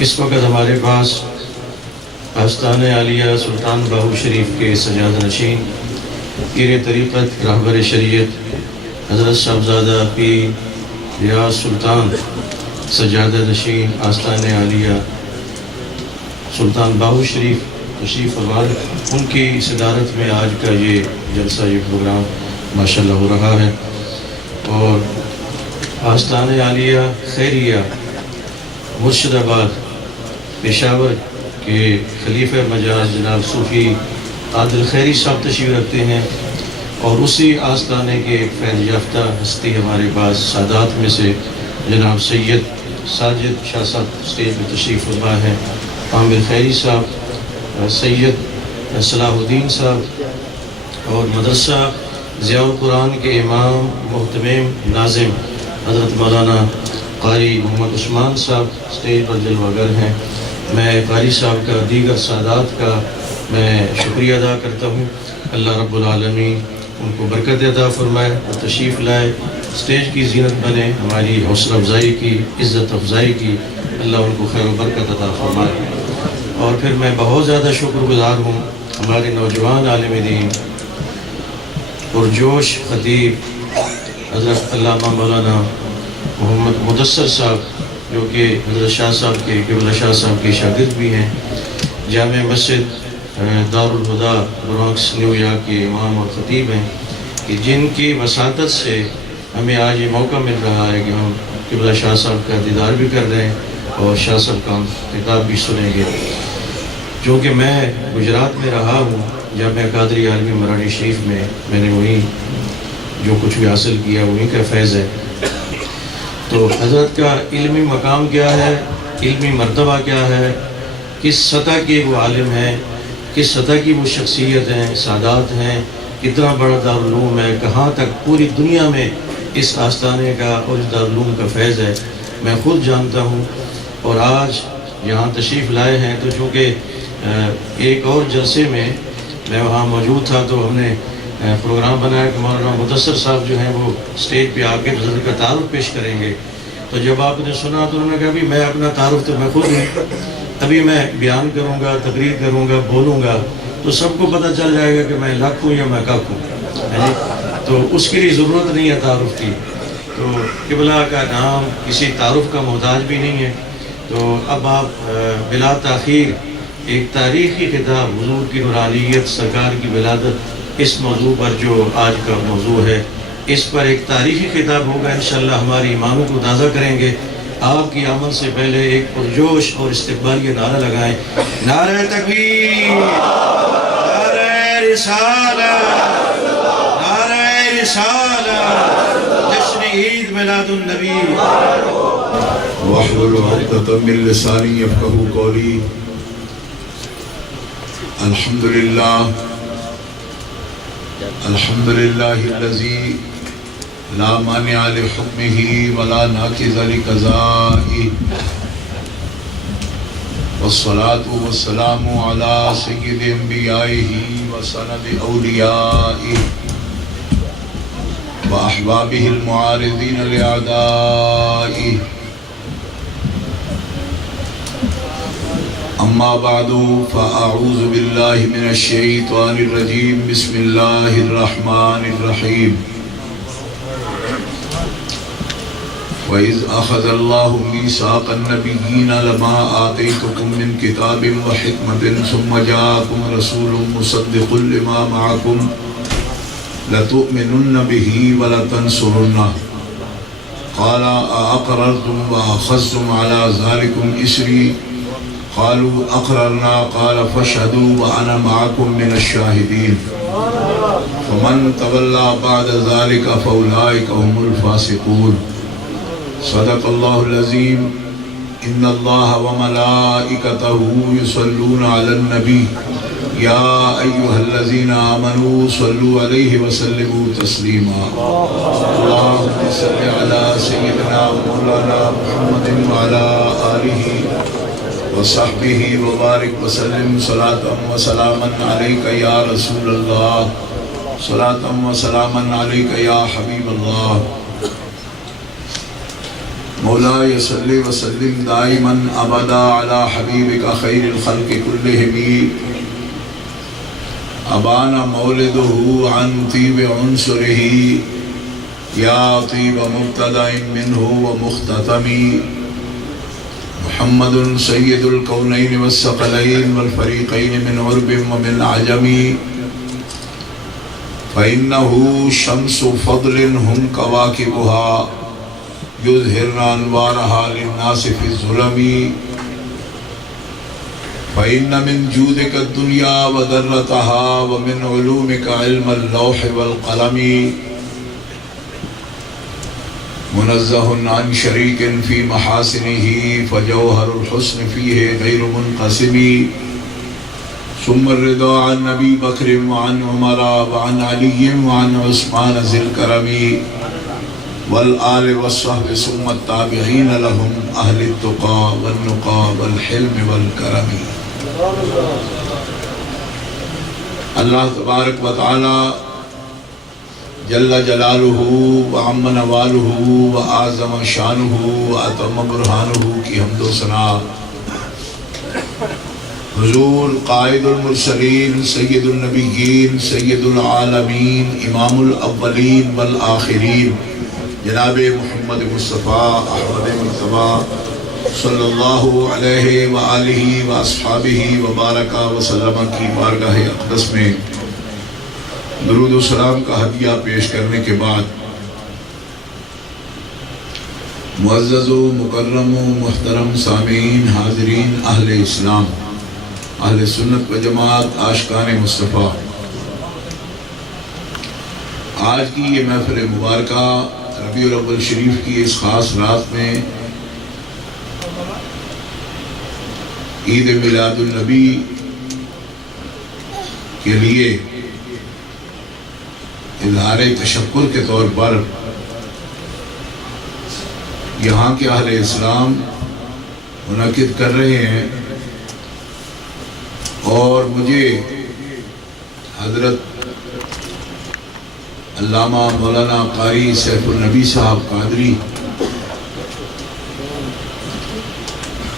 اس وقت ہمارے پاس آستانِ عالیہ سلطان باہو شریف کے سجادہ نشین پیر طریقت رہبر شریعت حضرت صاحبزادہ پیر ریاض سلطان سجادہ نشین آستانِ عالیہ سلطان باہو شریف تشریف فرما، ان کی صدارت میں آج کا یہ جلسہ، یہ پروگرام ماشاءاللہ ہو رہا ہے۔ اور آستانِ عالیہ خیریہ مرشد آباد پشاور کے خلیفہ مجاز جناب صوفی عادل خیری صاحب تشریف رکھتے ہیں، اور اسی آستانے کے ایک فیض یافتہ ہستی ہمارے پاس سادات میں سے جناب سید ساجد شاہ صاحب اسٹیج میں تشریف فرما ہے، عامر خیری صاحب، سید صلاح الدین صاحب، اور مدرسہ ضیاء القرآن کے امام محتمم ناظم حضرت مولانا قاری محمد عثمان صاحب اسٹیج پر جلوہ گر ہیں۔ میں قاری صاحب کا، دیگر سادات کا میں شکریہ ادا کرتا ہوں۔ اللہ رب العالمین ان کو برکت عطا فرمائے اور تشریف لائے، اسٹیج کی زینت بنے، ہماری حوصلہ افزائی کی، عزت افزائی کی، اللہ ان کو خیر و برکت عطا فرمائے۔ اور پھر میں بہت زیادہ شکر گزار ہوں ہمارے نوجوان عالم دین پرجوش خطیب حضرت علامہ مولانا محمد مدثر صاحب، جو کہ حضرت شاہ صاحب کے، قبلہ شاہ صاحب کے شاگرد بھی ہیں، جامع مسجد دارالہدا برانکس نیو یارک کے امام اور خطیب ہیں، کہ جن کی وساطت سے ہمیں آج یہ موقع مل رہا ہے کہ ہم قبلہ شاہ صاحب کا دیدار بھی کر رہے ہیں اور شاہ صاحب کا خطاب بھی سنیں گے۔ چونکہ میں گجرات میں رہا ہوں، جامعہ قادری عالمی مراڑی شریف میں نے وہیں جو کچھ بھی حاصل کیا وہیں کا فیض ہے۔ تو حضرت کا علمی مقام کیا ہے، علمی مرتبہ کیا ہے، کس سطح کے وہ عالم ہیں، کس سطح کی وہ شخصیت ہیں، سادات ہیں، کتنا بڑا دارالعلوم ہے، کہاں تک پوری دنیا میں اس آستانے کا اور اس دارالعلوم کا فیض ہے، میں خود جانتا ہوں۔ اور آج یہاں تشریف لائے ہیں تو چونکہ ایک اور جلسے میں وہاں موجود تھا، تو ہم نے پروگرام بنایا کہ مولانا مدثر صاحب جو ہیں وہ اسٹیج پہ آ کے حضرت کا تعارف پیش کریں گے۔ تو جب آپ نے سنا تو انہوں نے کہا بھی میں اپنا تعارف تو میں خود ہوں، ابھی میں بیان کروں گا، تقریر کروں گا، بولوں گا تو سب کو پتہ چل جائے گا کہ میں لکھ ہوں یا میں کک ہوں، تو اس کے لیے ضرورت نہیں ہے تعارف کی۔ تو قبلہ کا نام کسی تعارف کا محتاج بھی نہیں ہے۔ تو اب آپ بلا تاخیر ایک تاریخی خطاب حضور کی نورانیت، سرکار کی ولادت، اس موضوع پر جو آج کا موضوع ہے، اس پر ایک تاریخی خطاب ہوگا، انشاءاللہ ہماری ایمانوں کو تازہ کریں گے۔ آپ کی آمد سے پہلے ایک پرجوش اور استقبالیہ نعرہ لگائیں، نعرہ تکبیر، نعرہ رسالت، نعرہ رسالت، جشن عید میلاد النبی۔ واحلل عقدۃ من لسانی یفقہوا قولی۔ الحمدللہ الذی لا مانع لحکمہ ولا ناقض لقضائہ، والصلاة والسلام علی سید انبیائہ وسند اولیائہ واحبابہ المعارضین لأعدائہ، اما بعد فاعوذ باللہ من الشیطان الرجیم، بسم اللہ الرحمن الرحیم۔ وَإِذْ أَخَذَ اللَّهُ مِيثَاقَ النَّبِيِّينَ لَمَا آتَيْتُكُم مِّن كِتَابٍ وَحِكْمَةٍ ثُمَّ جَاءَكُمْ رَسُولٌ مُّصَدِّقٌ لِّمَا مَعَكُمْ لَتُؤْمِنُنَّ بِهِ وَلَتَنصُرُنَّهُ قَالَ أَأَقْرَرْتُمْ وَأَخَذْتُمْ عَلَىٰ ذَلِكُمْ إِصْرِي قالوا اقررنا قال فاشهدوا وانا معكم من الشاهدين فمن تولى بعد ذلك فاولئك هم الفاسقون۔ صدق الله العظيم۔ ان الله وملائكته يصلون على النبي يا ايها الذين امنوا صلوا عليه وسلموا تسليما۔ اللهم صل على سيدنا مولانا محمد وعلى اله وصحبہ وبارک وسلم صلاۃ و سلاما علیک یا رسول اللہ، صلاۃ و سلاما علیک یا حبیب اللہ۔ مولاي صل وسلم دائما ابدا على حبيبك خير الخلق كلهم ابان مولده عن طيب عنصره يا طيب مبتدأ منه ومختتم محمد سيد الكونين والثقلين والفريقين من عرب ومن عجم فإنه شمس فضل هم كواكبها يظهرن أنوارها للناس في الظلم فإن من جودك الدنيا وذرتها ومن علومك علم اللوح والقلم منزه عن شريك في محاسنه فجوهر الحسن فيه غير منقسم ثم الرضا عن أبي بكر وعن عمر وعن علي وعن عثمان ذي الكرم والآل والصحب ثم التابعين لهم أهل التقى والنقى والحلم والكرم. اللہ تبارک و تعالی جل جلالہ وعم نوالہ وعظم شانہ واتم برہانہ کی حمد و ثنا حضور قائد المرسلین سید النبیین سید العالمین امام الاولین والآخرین جناب محمد مصطفیٰ احمد مصطفیٰ صلی اللہ علیہ وآلہ واصحابہ وبارک وسلم کی بارگاہ اقدس میں درود و سلام کا ہدیہ پیش کرنے کے بعد معزز و مکرم و محترم سامعین حاضرین اہل اسلام اہل سنت و جماعت عاشقان مصطفیٰ، آج کی یہ محفل مبارکہ ربیع الاول شریف کی اس خاص رات میں عید میلاد النبی کے لیے اظہار تشکر کے طور پر یہاں کے اہل اسلام منعقد کر رہے ہیں، اور مجھے حضرت علامہ مولانا قاری سیف النبی صاحب قادری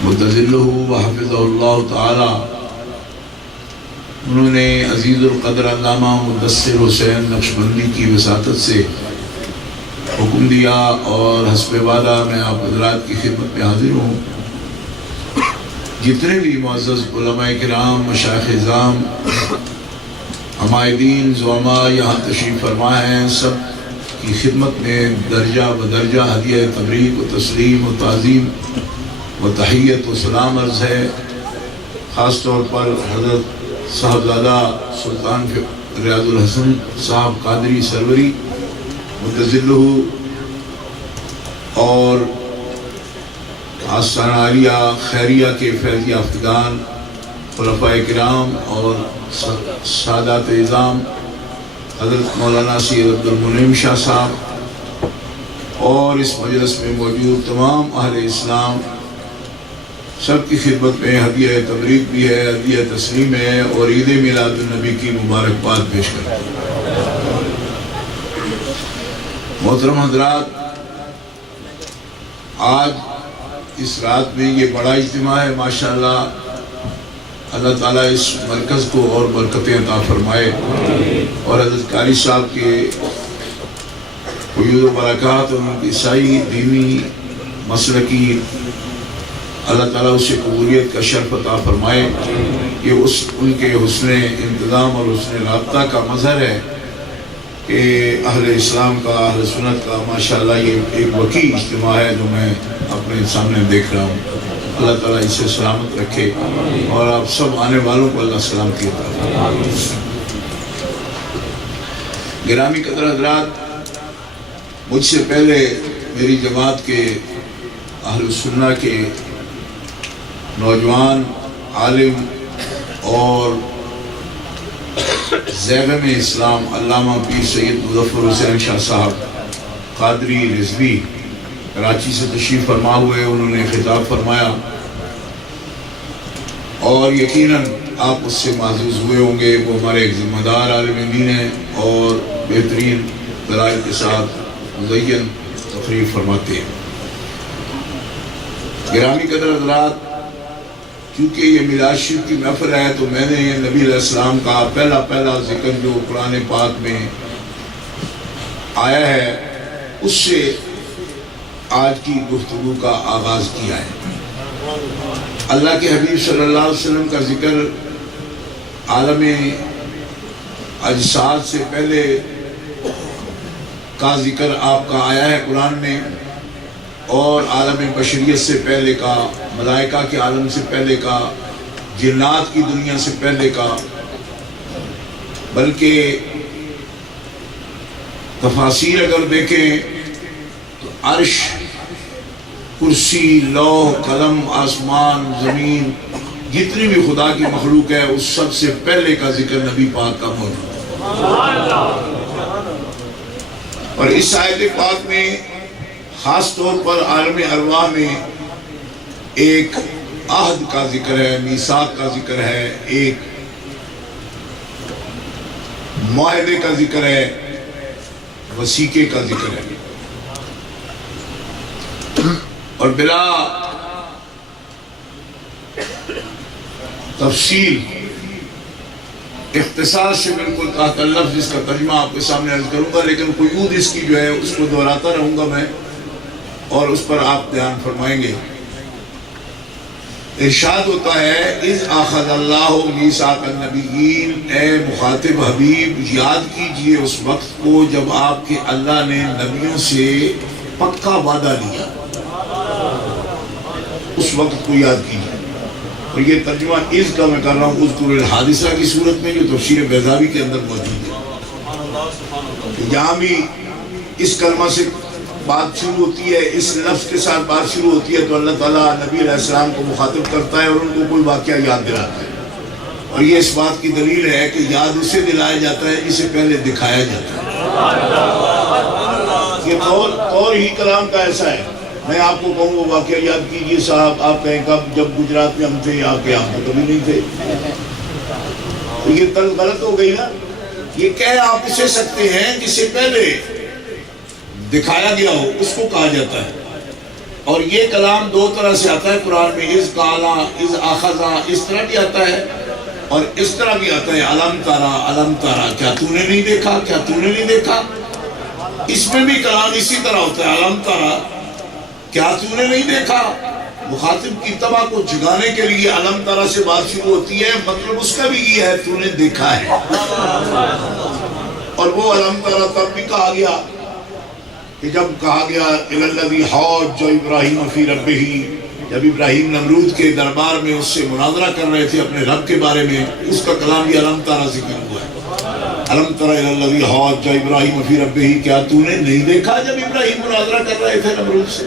متظلہ وحفظہ اللہ تعالی، انہوں نے عزیز القدر علامہ مدثر حسین نقشبندی کی وساطت سے حکم دیا، اور حسب وعدہ میں آپ حضرات کی خدمت میں حاضر ہوں۔ جتنے بھی معزز علماء کرام، مشائخ اعظام، عمائدین، زعماء یہاں تشریف فرما ہیں، سب کی خدمت میں درجہ بدرجہ ہدیہ تبریک و تسلیم و تعظیم و تحیت و سلام عرض ہے۔ خاص طور پر حضرت صاحبزادہ سلطان ریاض الحسن صاحب قادری سروری متظلہ اور آستانہ عالیہ خیریہ کے فیض یافتگان، خلفاء کرام اور سادات اعظام، حضرت مولانا سید عبد المنعم شاہ صاحب، اور اس مجلس میں موجود تمام اہل اسلام، سب کی خدمت میں ہدیہ تبریک بھی ہے، ہدیہ تسلیم ہے، اور عید میلاد النبی کی مبارکباد پیش کرتے ہیں۔ محترم حضرات، آج اس رات میں یہ بڑا اجتماع ہے، ماشاءاللہ اللہ تعالیٰ اس مرکز کو اور برکتیں عطا فرمائے، اور حضرت قاری صاحب کے فیوض و برکات اور ان کی عیسائی دینی مسلکی اللہ تعالیٰ اسے قبولیت کا شرف عطا فرمائے۔ یہ ان کے حسن انتظام اور حسن رابطہ کا مظہر ہے کہ اہل اسلام کا، اہل سنت کا ماشاءاللہ یہ ایک وسیع اجتماع ہے جو میں اپنے سامنے دیکھ رہا ہوں۔ اللہ تعالیٰ اسے سلامت رکھے، اور آپ سب آنے والوں کو اللہ سلامتی عطا فرمائے۔ گرامی قدر حضرات، مجھ سے پہلے میری جماعت کے اہل سنہ کے نوجوان عالم اور زیغم اسلام علامہ پیر سید مظفر حسین شاہ صاحب قادری رضوی کراچی سے تشریف فرما ہوئے، انہوں نے خطاب فرمایا، اور یقیناً آپ اس سے معزوز ہوئے ہوں گے۔ وہ ہمارے ایک ذمہ دار عالم دین ہیں اور بہترین دلائل کے ساتھ مزین تقریر فرماتے ہیں۔ گرامی قدر حضرات، کیونکہ یہ میلاد شریف کی محفل ہے تو میں نے نبی علیہ السلام کا پہلا ذکر جو قرآن پاک میں آیا ہے اس سے آج کی گفتگو کا آغاز کیا ہے۔ اللہ کے حبیب صلی اللہ علیہ وسلم کا ذکر عالم اجساد سے پہلے کا ذکر آپ کا آیا ہے قرآن میں، اور عالم بشریت سے پہلے کا، ملائکہ کے عالم سے پہلے کا، جنات کی دنیا سے پہلے کا، بلکہ تفاسیر اگر دیکھیں تو عرش، کرسی، لوح، قلم، آسمان، زمین، جتنی بھی خدا کی مخلوق ہے اس سب سے پہلے کا ذکر نبی پاک کا موجود ہے۔ اور اس آیت پاک میں خاص طور پر عالم ارواح میں ایک عہد کا ذکر ہے، میثاق کا ذکر ہے، ایک معاہدے کا ذکر ہے، وثیقے کا ذکر ہے، اور بلا تفصیل اختصار سے بالکل تحت لفظ اس کا ترجمہ آپ کے سامنے عرض کروں گا، لیکن قیود اس کی جو ہے اس کو دہراتا رہوں گا میں، اور اس پر آپ دھیان فرمائیں گے۔ ارشاد ہوتا ہے اذ اخذ اللہ میثاق النبیین، اے مخاطب حبیب یاد کیجئے اس وقت کو جب آپ کے اللہ نے نبیوں سے پکا وعدہ لیا، اس وقت کو یاد کیجئے۔ اور یہ ترجمہ اذ کا میں کر رہا ہوں اذکر الحادثہ کی صورت میں جو تفسیر بیضاوی کے اندر موجود ہے۔ یہاں بھی اس کلمہ سے بات شروع ہوتی ہے، اس لفظ کے ساتھ بات شروع ہوتی ہے تو اللہ تعالیٰ نبی علیہ السلام کو مخاطب کرتا ہے اور ان کو کوئی واقعہ یاد دلاتا ہے، اور یہ اس بات کی دلیل ہے کہ یاد اسے دلایا جاتا ہے جسے پہلے دکھایا جاتا ہے۔ یہ طور ہی کلام کا ایسا ہے، میں آپ کو کہوں وہ واقعہ یاد کیجئے صاحب، آپ کہیں کب، جب گجرات میں ہم تھے یہاں کے، آپ تو کبھی نہیں تھے، تو یہ طرز غلط ہو گئی نا۔ یہ کہہ آپ اسے سکتے ہیں جسے پہلے دکھایا گیا ہو، اس کو کہا جاتا ہے۔ اور یہ کلام دو طرح سے آتا ہے قرآن میں، اذ قالا، اذ اخذا، اس طرح بھی آتا ہے اور اس طرح بھی آتا ہے علم ترا، علم ترا، کیا تو نے نہیں دیکھا، کیا تو نے نہیں دیکھا۔ اس میں بھی کلام اسی طرح ہوتا ہے، علم ترا، کیا تو نے نہیں دیکھا۔ مخاطب کی طبع کو جگانے کے لیے علم ترا سے بات شروع ہوتی ہے، مطلب اس کا بھی یہ ہے تو نے دیکھا ہے۔ اور وہ علم ترا تب بھی کہا گیا کہ جب کہا گیا الذی حاج ابراہیم فی ربہ، جب ابراہیم نمرود کے دربار میں اس سے مناظرہ کر رہے تھے اپنے رب کے بارے میں، اس کا کلام بھی علم ترا ذکر ہوا ہے۔ علم ترا الذی حاج ابراہیم فی ربہ، کیا تو نے نہیں دیکھا جب ابراہیم مناظرہ کر رہے تھے نمرود سے۔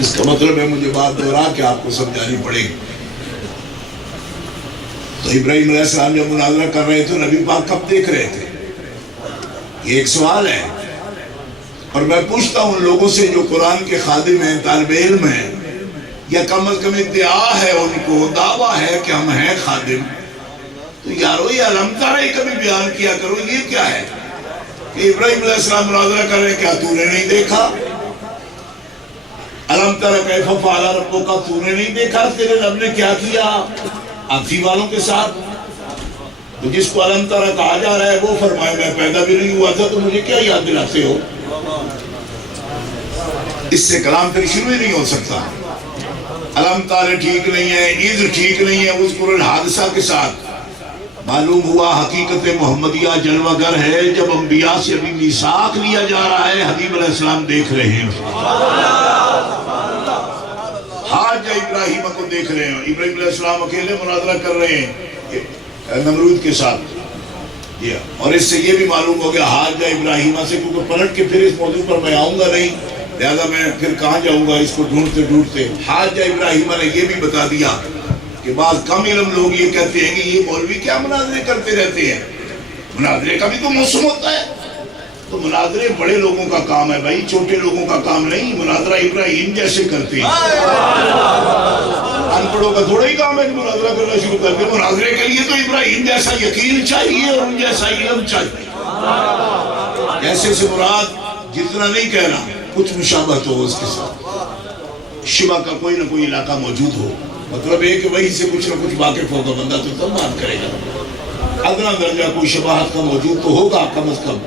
اس کا مطلب ہے مجھے بات دہرا کے آپ کو سمجھانی پڑے گی۔ تو ابراہیم علیہ السلام جب مناظرہ کر رہے تھے نبی پاک کب دیکھ رہے تھے، یہ ایک سوال ہے۔ اور میں پوچھتا ہوں ان لوگوں سے جو قرآن کے خادم ہیں، طالب علم ہیں، یا کم از کم ادعا ہے ان کو، دعویٰ ہے کہ ہم ہیں خادم، تو یارو یہ علم ترا ہی کبھی بیان کیا کرو۔ یہ کیا ہے کہ ابراہیم علیہ السلام مناظرہ کر رہے ہیں، کیا تو نے نہیں دیکھا؟ علم ترا کیف فعل ربک، تو نے نہیں دیکھا تیرے رب نے کیا کیا آتھی والوں کے ساتھ۔ تو جس کو علم ترا کہا جا رہا ہے وہ فرمائے میں پیدا بھی نہیں ہوا تھا تو مجھے کیا یاد دلاتے ہو۔ اس سے کلام پھر شروع ہی نہیں ہو سکتا۔ علم ترا ٹھیک نہیں ہے، اذ ٹھیک نہیں ہے، اذکر الحادثہ کے ساتھ معلوم ہوا حقیقت محمدیہ جلوہ گر ہے۔ جب انبیاء سے ابھی میثاق لیا جا رہا ہے، حبیب علیہ السلام دیکھ رہے ہیں، حاج ابراہیم کو دیکھ رہے ہیں، ابراہیم علیہ السلام اکیلے مناظرہ کر رہے ہیں نمرود کے ساتھ۔ اور اس سے یہ بھی معلوم ہو گیا حاج ابراہیمہ سے، کیونکہ پلٹ کے پھر اس موضوع پر میں آؤں گا نہیں، لہذا میں پھر کہاں جاؤں گا اس کو ڈھونڈتے ڈھونڈتے۔ حاج ابراہیمہ نے یہ بھی بتا دیا کہ بعض کم علم لوگ یہ کہتے ہیں کہ یہ مولوی کیا مناظرے کرتے رہتے ہیں، مناظرے کا بھی تو موسم ہوتا ہے۔ تو مناظرے بڑے لوگوں کا کام ہے بھائی، چھوٹے لوگوں کا کام نہیں۔ مناظرہ ابراہیم جیسے کرتے ہیں، ان پڑھوں کا تھوڑا ہی کام ہے کہ مناظرہ کرنا شروع کر دیں۔ مناظرے کے لیے تو ابراہیم جیسا یقین چاہیے اور ان جیسا علم چاہیے۔ جیسے سے مراد جتنا نہیں کہنا، کچھ مشابہت ہو اس کے ساتھ۔ شبہ کا کوئی نہ کوئی علاقہ موجود ہو، مطلب ہے کہ وہی سے کچھ نہ کچھ واقف ہوگا بندہ تو تب بات کرے گا، ادنا درجہ کوئی شباہت کا موجود تو ہوگا کم از کم۔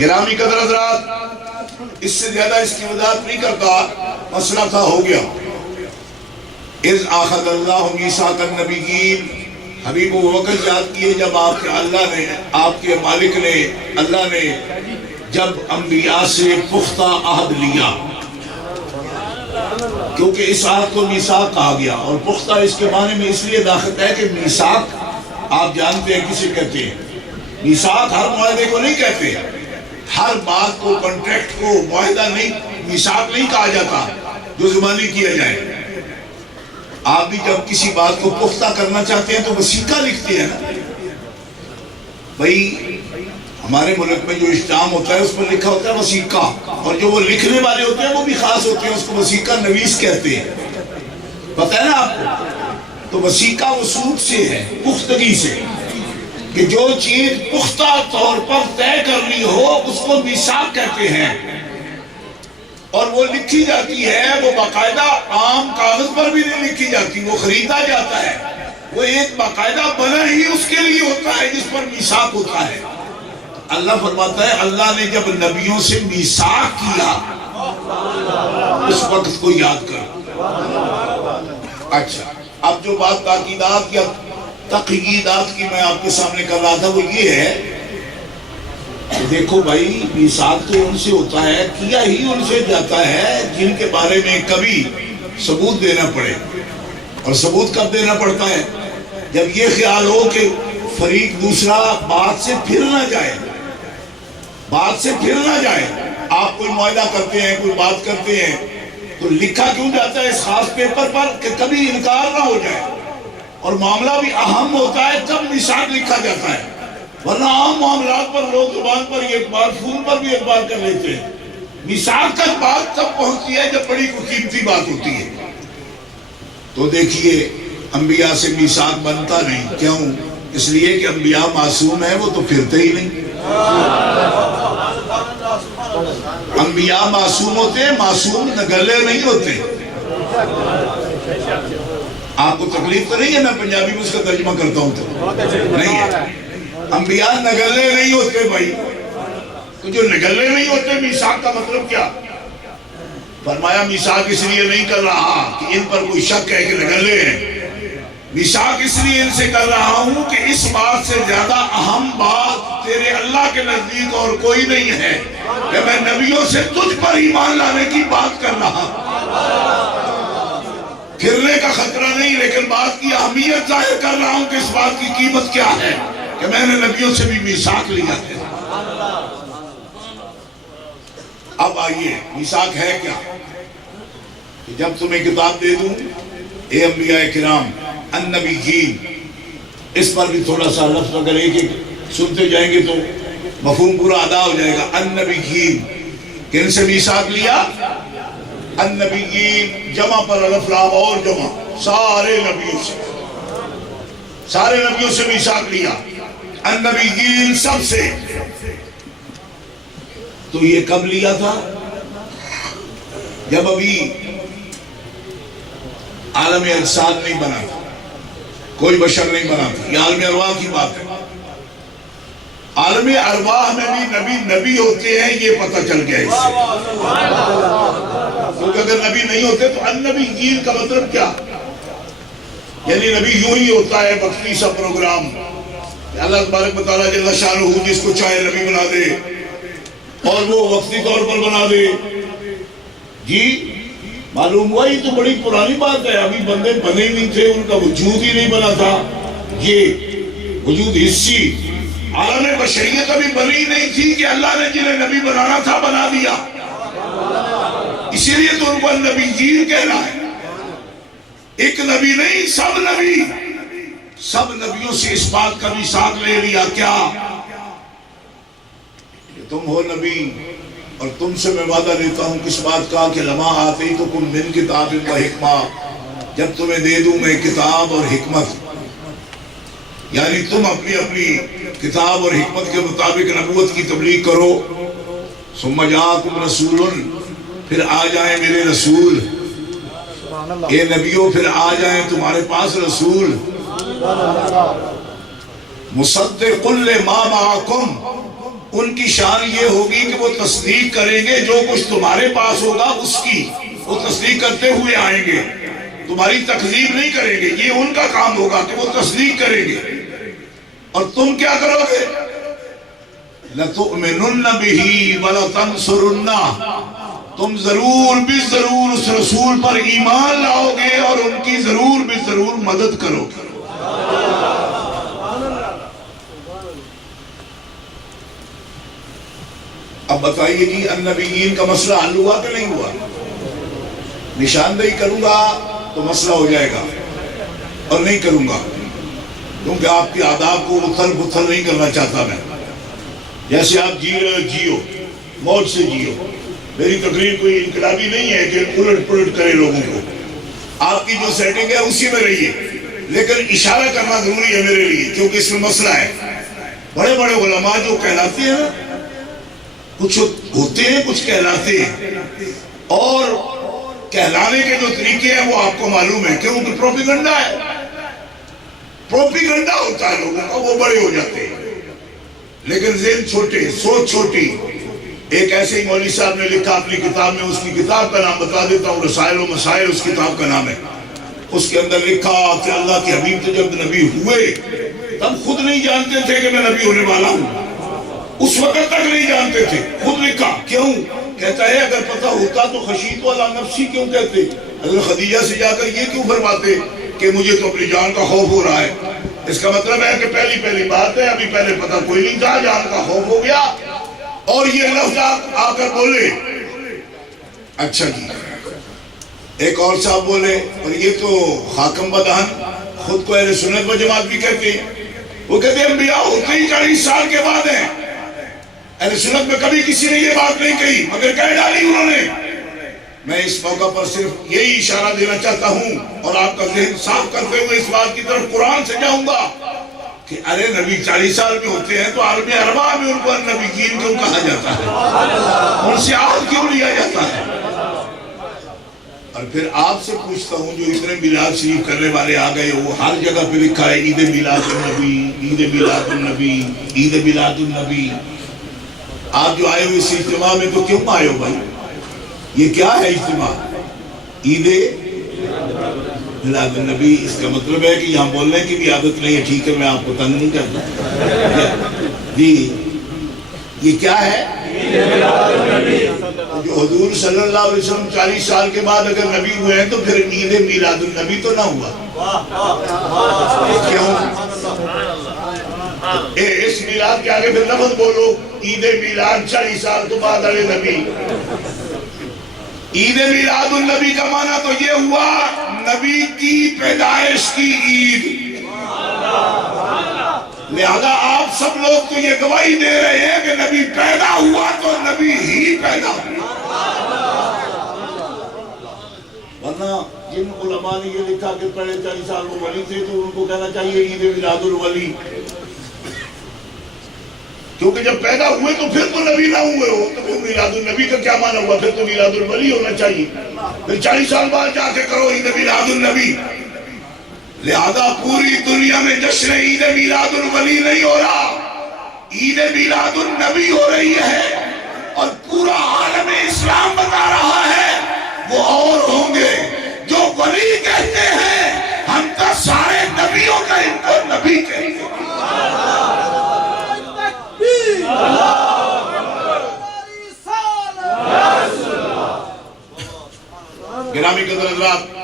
گرامی قدر حضرات، اس سے زیادہ اس کی وضاحت نہیں کرتا، مسئلہ تھا ہو گیا۔ اذ اخذ اللہ میثاق النبیین، حبیب وہ وقت یاد کیے جب آپ کے اللہ نے، آپ کے مالک نے، اللہ نے جب انبیاء سے پختہ عہد لیا، کیونکہ اس عہد کو میثاق کہا گیا، اور پختہ اس کے معنی میں اس لیے داخل ہے کہ میثاق آپ جانتے ہیں کسے کہتے ہیں۔ میثاق ہر معاہدے کو نہیں کہتے، ہر بات کو، کنٹریکٹ کو معاہدہ نہیں، میثاق نہیں کہا جاتا جو زبانی کیا جائے۔ آپ بھی جب کسی بات کو پختہ کرنا چاہتے ہیں تو وثیقہ لکھتے ہیں نا بھائی۔ ہمارے ملک میں جو اجتماع ہوتا ہے اس پر لکھا ہوتا ہے وثیقہ، اور جو وہ لکھنے والے ہوتے ہیں وہ بھی خاص ہوتے ہیں، اس کو وثیقہ نویس کہتے ہیں، پتہ ہے نا آپ کو۔ تو وثیقہ وثوق سے ہے، پختگی سے، کہ جو چیز پختہ طور پر طے کرنی ہو اس کو میثاق کہتے ہیں، اور وہ لکھی جاتی ہے، وہ باقاعدہ عام کاغذ پر بھی نہیں لکھی جاتی، وہ خریدا جاتا ہے، وہ ایک باقاعدہ بنا ہی اس کے لیے ہوتا ہے جس پر میثاق ہوتا ہے۔ اللہ فرماتا ہے اللہ نے جب نبیوں سے میثاق کیا اس وقت کو یاد کر۔ اچھا، اب جو بات تاکیدات یا تقییدات کی میں آپ کے سامنے کر رہا تھا وہ یہ ہے، دیکھو بھائی میثاق تو ان سے ہوتا ہے، کیا ہی ان سے جاتا ہے جن کے بارے میں کبھی ثبوت دینا پڑے، اور ثبوت کب دینا پڑتا ہے؟ جب یہ خیال ہو کہ فریق دوسرا بات سے پھر نہ جائے، بات سے پھر نہ جائے۔ آپ کوئی معاہدہ کرتے ہیں، کوئی بات کرتے ہیں تو لکھا کیوں جاتا ہے اس خاص پیپر پر کہ کبھی انکار نہ ہو جائے، اور معاملہ بھی اہم ہوتا ہے تب میثاق لکھا جاتا ہے، ورنہ عام معاملات پر لوگ زبان پر ایک بار، فون پر بھی ایک بار کر لیتے ہیں۔ میثاق کا بات تب پہنچتی ہے جب بڑی قیمتی بات ہوتی ہے۔ تو دیکھیے انبیاء سے میثاق بنتا نہیں، کیوں؟ اس لیے کہ انبیاء معصوم ہیں، وہ تو پھرتے ہی نہیں۔ انبیاء معصوم ہوتے ہیں، معصوم نگلے نہیں ہوتے۔ آپ کو تکلیف تو نہیں ہے میں پنجابی میں اس کا ترجمہ کرتا ہوں تو نہیں ہے؟ انبیاء نگلے نہیں ہوتے بھائی، تو جو نگلے نہیں ہوتے میثاق کا مطلب کیا؟ فرمایا میثاق اس لیے نہیں کر رہا کہ ان پر کوئی شک ہے کہ نگلے ہیں، میثاق اس لیے ان سے کر رہا ہوں کہ اس بات سے زیادہ اہم بات تیرے اللہ کے نزدیک اور کوئی نہیں ہے کہ میں نبیوں سے تجھ پر ایمان لانے کی بات کر رہا ہوں۔ پھرنے کا خطرہ نہیں، لیکن بات کی اہمیت ظاہر کر رہا ہوں کہ اس بات کی قیمت کیا ہے کہ میں نے نبیوں سے بھی میثاق لیا ہے۔ اب آئیے میثاق ہے کیا؟ کہ جب تمہیں کتاب دے دوں اے انبیاء کرام النبیین، اس پر بھی تھوڑا سا لفظ اگر ایک ایک سنتے جائیں گے تو مفہوم پورا ادا ہو جائے گا۔ النبیین، کن سے میثاق لیا؟ النبیین، جمع پر الف لام اور جمع، سارے نبیوں سے، سارے نبیوں سے میثاق لیا، النبیین سب سے۔ تو یہ کب لیا تھا؟ جب ابھی عالم اجساد نہیں بنا تھا، کوئی بشر نہیں بنا تھا، یہ عالم ارواح کی بات ہے۔ عالم ارواح میں بھی نبی ہوتے ہیں، یہ پتہ چل گیا اس سے، کیونکہ اگر نبی نہیں ہوتے تو النبیین کا مطلب کیا؟ یعنی نبی یوں ہی ہوتا ہے وقتی سا پروگرام، اللہ تبارک و تعالیٰ جل شانہ جس کو چاہے نبی بنا دے اور وہ وقتی طور پر بنا دے۔ جی معلوم ہوا یہ تو بڑی پرانی بات ہے، ابھی بندے بنے ہی نہیں تھے، ان کا وجود ہی نہیں بنا تھا، یہ وجود حصی عالم بشریت ابھی بنی نہیں تھی کہ اللہ نے جنہیں نبی بنانا تھا بنا دیا، اسی لیے تو ان کو نبیین کہنا ہے۔ ایک نبی نہیں، سب نبی، سب نبیوں سے اس بات کا میثاق لے لیا کیا کہ تم ہو نبی، اور تم سے میں وعدہ لیتا ہوں کس بات کا کہ لما آتیتکم من کتاب و حکمہ، جب تمہیں دے دوں میں کتاب اور حکمت، یعنی تم اپنی اپنی کتاب اور حکمت کے مطابق نبوت کی تبلیغ کرو۔ ثم جاءکم رسول، پھر آ جائیں میرے رسول، اے نبیوں پھر آ جائیں تمہارے پاس رسول، مصدق لما معکم، ان کی شان یہ ہوگی کہ وہ تصدیق کریں گے جو کچھ تمہارے پاس ہوگا اس کی، وہ تصدیق کرتے ہوئے آئیں گے، تمہاری تکذیب نہیں کریں گے، یہ ان کا کام ہوگا کہ وہ تصدیق کریں گے، اور تم کیا کرو گے؟ لَتُؤْمِنُنَّ بِهِ وَلَتَنْصُرُنَّهُ، تم ضرور بھی ضرور اس رسول پر ایمان لاؤ گے اور ان کی ضرور بھی ضرور مدد کرو گے۔ اب بتائیے جی النبیین کا مسئلہ حل ہوا کہ نہیں ہوا؟ نشاندہی کروں گا تو مسئلہ ہو جائے گا، اور نہیں کروں گا کیونکہ آپ کے آداب کو اتھل پتھل نہیں کرنا چاہتا میں۔ جیسے آپ جی رہے جیو، موج سے جیو، میری تقریر کوئی انقلابی نہیں ہے کہ الٹ پلٹ کرے لوگوں کو، آپ کی جو سیٹنگ ہے اسی میں رہیے، لیکن اشارہ کرنا ضروری ہے میرے لیے کیونکہ اس میں مسئلہ ہے۔ بڑے بڑے علماء جو کہلاتے ہیں نا، کچھ ہوتے ہیں کچھ کہلاتے ہیں، اور کہلانے کے جو طریقے ہیں وہ آپ کو معلوم ہے، کیونکہ پروپیگنڈا ہے، پروپیگنڈا ہوتا ہے لوگوں کا، وہ بڑے ہو جاتے ہیں لیکن ذہن چھوٹے، سوچ چھوٹی۔ ایک ایسے ہی مولوی صاحب نے لکھا اپنی کتاب میں، اس کی کتاب کا نام بتا دیتا ہوں، رسائل و مسائل اس کتاب کا نام ہے، اس کے اندر لکھا کہ اللہ کے حبیب تو جب نبی ہوئے تب خود نہیں جانتے تھے کہ میں نبی ہونے والا ہوں، اس وقت تک نہیں جانتے تھے، خود لکھا۔ کیوں؟ کہتا ہے اگر پتہ ہوتا تو خشیت والا نفسی کیوں کہتے، حضرت خدیجہ سے جا کر یہ کیوں فرماتے کہ مجھے تو اپنی جان کا خوف ہو رہا ہے؟ اس کا مطلب ہے کہ پہلی بات ہے، ابھی پہلے پتہ کوئی نہیں تھا، جان کا خوف ہو گیا، اور یہ لفظ آ کر بولے۔ اچھا جی، ایک اور صاحب بولے، اور یہ تو حاکم بدہن خود کو اہل سنت و جماعت بھی کہتے ہیں، وہ کہتے ہیں انبیاء ہوتے ہی 40 سال کے بعد ہیں، اہل سنت میں کبھی کسی نے یہ بات نہیں کہی مگر کہہ ڈالی انہوں نے۔ میں اس موقع پر صرف یہی اشارہ دینا چاہتا ہوں اور آپ کا ذہن صاف کرتے ہوئے اس بات کی طرف قرآن سے جاؤں گا کہ ارے نبی 40 سال میں ہوتے ہیں تو عالم ارواح میں ان کو نبیین کیوں کہا جاتا ہے، ان سے عہد کیوں لیا جاتا ہے؟ اور پھر آپ سے پوچھتا ہوں جو اتنے میلاد شریف کرنے والے آ گئے، وہ ہر جگہ پہ لکھا ہے عید میلاد النبی، عید میلاد النبی، عید میلاد النبی۔ آپ جو آئے ہوئے اس اجتماع میں تو کیوں آئے ہو بھائی؟ یہ کیا ہے اجتماع؟ عید میلاد النبی۔ اس کا مطلب ہے کہ یہاں بولنے کی بھی عادت نہیں ہے، ٹھیک ہے میں آپ کو تنگ نہیں کرتا جی۔ یہ کیا ہے؟ جو حضور صلی اللہ علیہ وسلم 40 سال کے بعد اگر نبی ہوئے ہیں تو پھر عید میلاد النبی تو نہ ہوا، کیوں؟ اس میلاد کے آگے پھر لفظ بولو، عید میلاد 40 سال تو بعد علی نبی۔ عید میلاد النبی کا معنی تو یہ ہوا نبی کی پیدائش کی عید، لہذا آپ سب لوگ تو یہ گواہی دے رہے ہیں کہ نبی پیدا ہوا تو نبی ہی پیدا ہوا، ورنہ جن علماء نے یہ لکھا کہ پہلے 40 سال وہ ولی تھے تو ان کو کہنا چاہیے عید میلاد الولی، کیونکہ جب پیدا ہوئے تو پھر تو نبی نہ ہوئے ہو تو پھر میلاد النبی کا کیا معنی ہوا؟ پھر تو میلاد الولی ہونا چاہیے، پھر 40 سال بعد جا کے کرو عید میلاد النبی۔ لہذا پوری دنیا میں جشن عید میلاد الولی نہیں ہو رہا، عید میلاد النبی ہو رہی ہے، اور پورا عالم اسلام بتا رہا ہے وہ اور ہوں گے جو ولی کہتے ہیں، ہم تو سارے نبیوں کا ان کو نبی کہتے ہیں۔ گرامی قدر حضرات،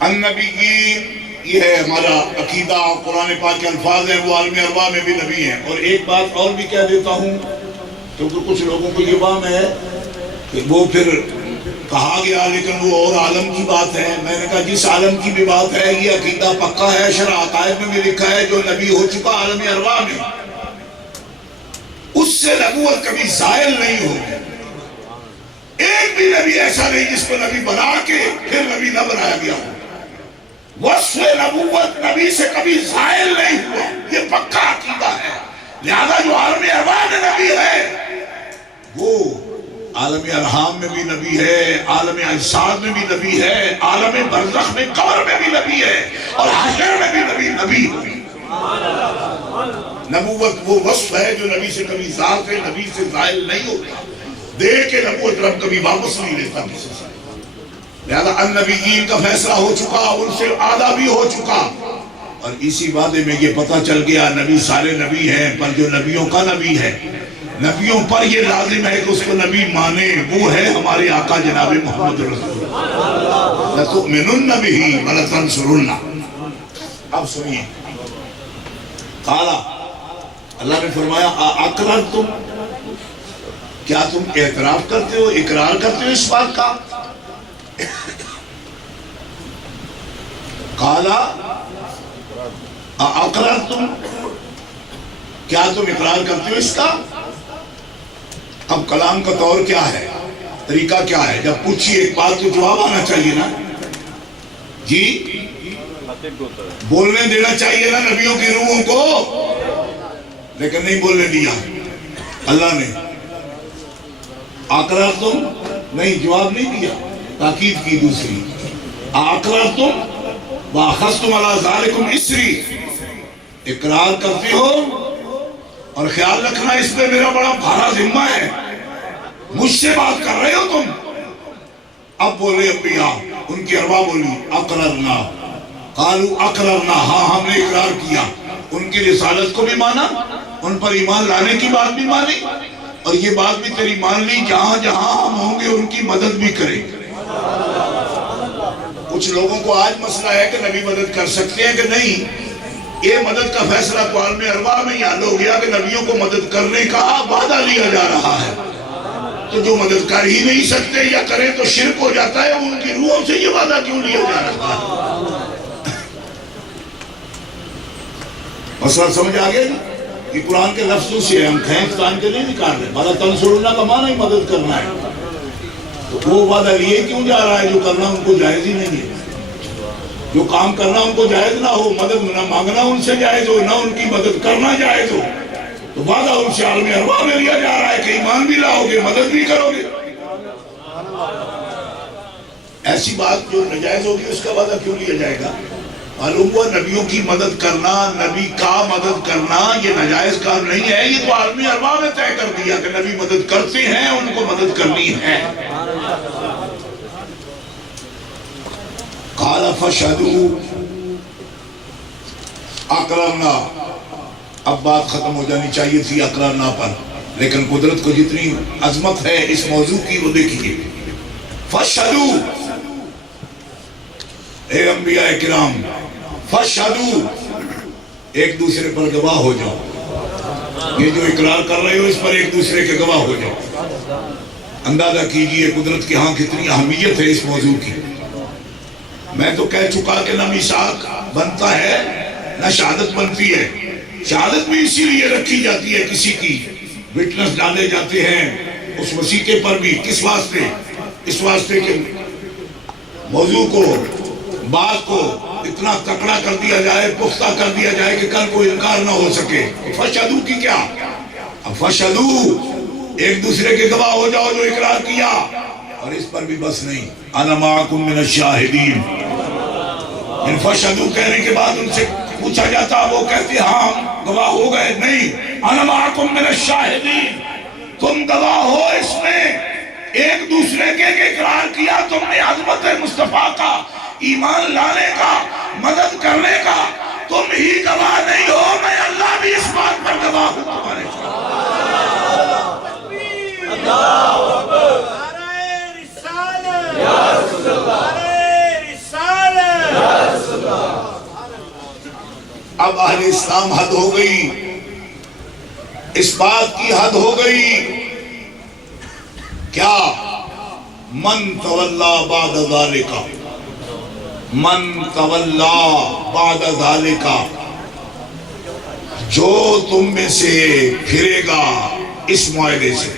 النبیین یہ ہے ہمارا عقیدہ، قرآن پاک کے الفاظ ہیں، وہ عالم ارواح میں بھی نبی ہیں۔ اور ایک بات اور بھی کہہ دیتا ہوں کیونکہ کچھ لوگوں کو یہ وہم ہے کہ وہ پھر کہا گیا لیکن وہ اور عالم کی بات ہے، میں نے کہا جس عالم کی بھی بات ہے یہ عقیدہ پکا ہے، شرع عقائد میں بھی لکھا ہے جو نبی ہو چکا عالم ارواح میں اس سے نبوت کبھی زائل نہیں ہوگی۔ ایک بھی نبی ایسا نہیں جس کو نبی بنا کے پھر نبی نہ بنایا گیا ہو، وصف نبوت نبی سے کبھی زائل نہیں ہوا، یہ پکا عقیدہ ہے۔ لہذا جو عالم ارواح میں نبی ہے وہ عالم ارحام میں بھی نبی ہے، عالم اجساد میں بھی نبی ہے، عالم برزخ میں قبر میں بھی نبی ہے، اور حشر میں بھی نبی نبوت وہ وصف ہے جو نبی سے کبھی ذات ہے، نبی سے زائل نہیں ہوتا، دے کے نبوت رب کبھی واپس نہیں لیتا کسی سے۔ لہذا النبیین کا فیصلہ ہو چکا، ان سے آدھا بھی ہو چکا، اور اسی وعدے میں یہ پتہ چل گیا نبی سارے نبی ہیں، پر جو نبیوں کا نبی ہے، نبیوں پر یہ لازم ہے کہ اس کو نبی مانے، وہ ہے ہمارے آقا جناب محمد رسول اللہ۔ لَتُؤْمِنُنَّ بِهِ وَلَتَنْصُرُنَّ۔ اب سنیے، قالا، اللہ نے فرمایا اقررتم، کیا تم اعتراف کرتے ہو، اقرار کرتے ہو اس بات کا؟ قالا اقررتم، کیا تم اقرار کرتے ہو اس کا؟ اب کلام کا طور کیا ہے، طریقہ کیا ہے؟ جب پوچھی ایک بات تو جواب آنا چاہیے نا جی، بولنے دینا چاہیے نا نبیوں کی روحوں کو، لیکن نہیں بولنے دیا اللہ نے۔ اقررتم، نہیں، جواب نہیں دیا، تاکید کی دوسری، اقررتم واخذتم علی ذالکم اسری، اقرار کرتے ہو اور خیال رکھنا اس پہ میرا بڑا بھارا ذمہ ہے، مجھ سے بات کر رہے ہو تم۔ اب بولے انبیاء، ان کی ارواح بولی اقررنا، قالوا اقررنا، ہاں ہم نے اقرار کیا، ان کی رسالت کو بھی مانا، ان پر ایمان لانے کی بات بھی مانی، اور یہ بات بھی تیری مان لی جہاں جہاں ہم ہوں گے ان کی مدد بھی کریں گے۔ کچھ لوگوں کو آج مسئلہ ہے کہ نبی مدد کر سکتے ہیں کہ نہیں، یہ مدد کا فیصلہ تو عالم ارواح میں ہی حل ہو گیا کہ نبیوں کو مدد کرنے کا وعدہ لیا جا رہا ہے، تو جو مدد کر ہی نہیں سکتے یا کریں تو شرک ہو جاتا ہے، ان کی روحوں سے یہ وعدہ کیوں لیا جا رہا ہے؟ مسئلہ سمجھ آ گیا جی؟ یہ قرآن کے لفظوں سے ہم کھینچ تان کے نہیں نکال رہے، بھلا تنصرون کا معنی ہی مدد کرنا ہے، تو وہ وعدہ لیے کیوں جا رہا ہے جو کرنا ان کو جائز ہی نہیں ہے؟ جو کام کرنا ان کو جائز نہ ہو، مدد نہ مانگنا ان سے جائز ہو، نہ ان کی مدد کرنا جائز ہو، تو وعدہ ان سے عالم ارواح میں لیا جا رہا ہے کہ ایمان بھی لاؤ گے، مدد بھی کرو گے۔ ایسی بات جو ناجائز ہوگی اس کا وعدہ کیوں لیا جائے گا؟ معلوم ہوا نبیوں کی مدد کرنا، نبی کا مدد کرنا یہ ناجائز کام نہیں ہے، یہ تو عالمی ارواح میں طے کر دیا کہ نبی مدد کرتے ہیں، ان کو مدد کرنی ہے۔ قال فشہدوا اقررنا، اب بات ختم ہو جانی چاہیے تھی اقررنا پر، لیکن قدرت کو جتنی عظمت ہے اس موضوع کی وہ دیکھیے۔ فشہدوا، اے انبیاء کرام، فشہدوا، ایک دوسرے پر گواہ ہو جاؤ، یہ جو اقرار کر رہے ہو اس پر ایک دوسرے کے گواہ ہو جاؤ۔ اندازہ کیجئے قدرت کے ہاں کتنی اہمیت ہے اس موضوع کی۔ میں تو کہہ چکا کہ نہ میثاق بنتا ہے نہ شہادت بنتی ہے، شہادت بھی اسی لیے رکھی جاتی ہے، کسی کی وٹنس ڈالے جاتے ہیں اس وثیقے پر بھی، کس واسطے؟ اس واسطے کہ موضوع کو، بات کو اتنا تکڑا کر دیا جائے، پختہ کر دیا جائے کہ کل کوئی انکار نہ ہو سکے۔ فشہدوا کی کیا؟ اب فشہدوا، ایک دوسرے کے گواہ ہو جاؤ جو اقرار کیا، اور اس پر بھی بس نہیں، انا معکم من الشاہدین۔ ان فشہدوا کہنے کے بعد ان سے پوچھا جاتا، وہ کہتے ہاں گواہ ہو گئے، نہیں، انا معکم من الشاہدین، تم گواہ ہو اس میں، ایک دوسرے کے اقرار کیا تم نے عظمت مصطفیٰ کا، ایمان لانے کا، مدد کرنے کا، تم ہی گواہ نہیں ہو، میں اللہ بھی اس بات پر گواہ ہوں تمہارے ساتھ۔ اب اہل اسلام حد ہو گئی، اس بات کی حد ہو گئی، کیا؟ من تولا بعد ذالک، من تولا بعد ذالک، جو تم میں سے پھرے گا اس معاہدے سے،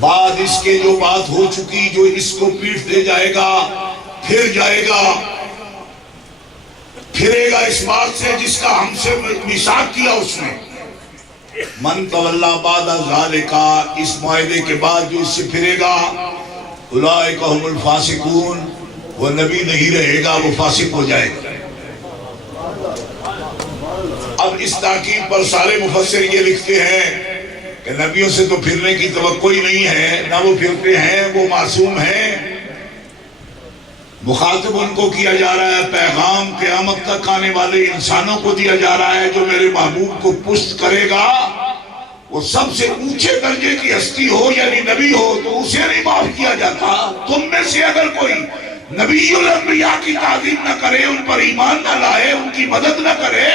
بعد اس کے جو بات ہو چکی، جو اس کو پیٹ دے جائے گا، پھر جائے گا، پھرے گا اس بات سے جس کا ہم سے میثاق کیا اس نے، من تولا بعد ذالک، اس معاہدے کے بعد جو اس سے پھرے گا، اولئک هم الفاسقون، وہ نبی نہیں رہے گا، وہ فاسق ہو جائے گا۔ اب اس تاکید پر سارے مفسر یہ لکھتے ہیں کہ نبیوں سے تو پھرنے کی توقع ہی نہیں ہے، نہ وہ پھرتے ہیں، وہ معصوم ہیں۔ مخاطب ان کو کیا جا رہا ہے، پیغام قیامت تک آنے والے انسانوں کو دیا جا رہا ہے، جو میرے محبوب کو پشت کرے گا وہ سب سے اونچے درجے کی ہستی ہو، یعنی نبی ہو، تو اسے نہیں معاف کیا جاتا۔ تم میں سے اگر کوئی نبی الانبیاء کی تعظیم نہ کرے، ان پر ایمان نہ لائے، ان کی مدد نہ کرے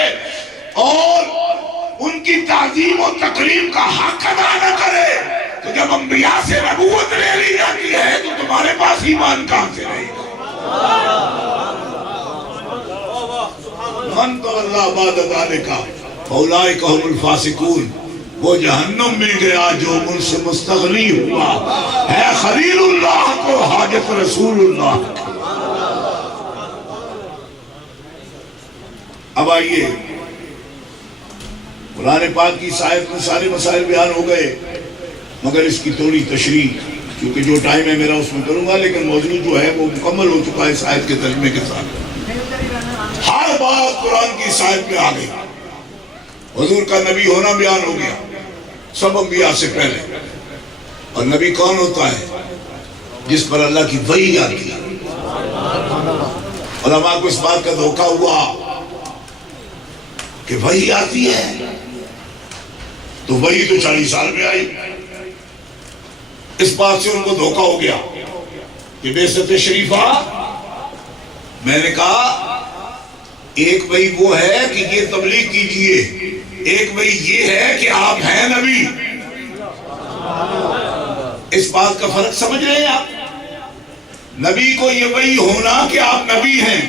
اور ان کی تعظیم و تکریم کا حق ادا نہ کرے، تو جب انبیاء سے نبوت لے لی جاتی ہے تو تمہارے پاس ایمان کہاں سے رہے گا؟ من تولا بعد ذالک فاولئک هم الفاسقون، وہ جہنم میں گیا جو ان سے مستغنی ہوا ہے خلیل اللہ کو حاجت رسول اللہ۔ اب آئیے، قرآن پاک کی اس آیت میں سارے مسائل بیان ہو گئے، مگر اس کی تھوڑی تشریح، کیونکہ جو ٹائم ہے میرا اس میں کروں گا، لیکن موضوع جو ہے وہ مکمل ہو چکا ہے اس آیت کے ترجمے کے ساتھ۔ ہر بات قرآن کی اس آیت میں آ گئی، حضور کا نبی ہونا بیان ہو گیا سب انبیاء سے پہلے۔ اور نبی کون ہوتا ہے؟ جس پر اللہ کی وحی آتی ہے۔ علماء کو اس بات کا دھوکہ ہوا کہ وحی آتی ہے تو وحی تو 40 سال میں آئی، اس بات سے ان کو دھوکہ ہو گیا کہ بعثت شریفہ، میں نے کہا ایک وحی وہ ہے کہ یہ تبلیغ کیجئے، ایک وحی یہ ہے کہ آپ ہیں نبی۔ اس بات کا فرق سمجھ رہے ہیں آپ؟ نبی کو یہ وحی ہونا کہ آپ نبی ہیں،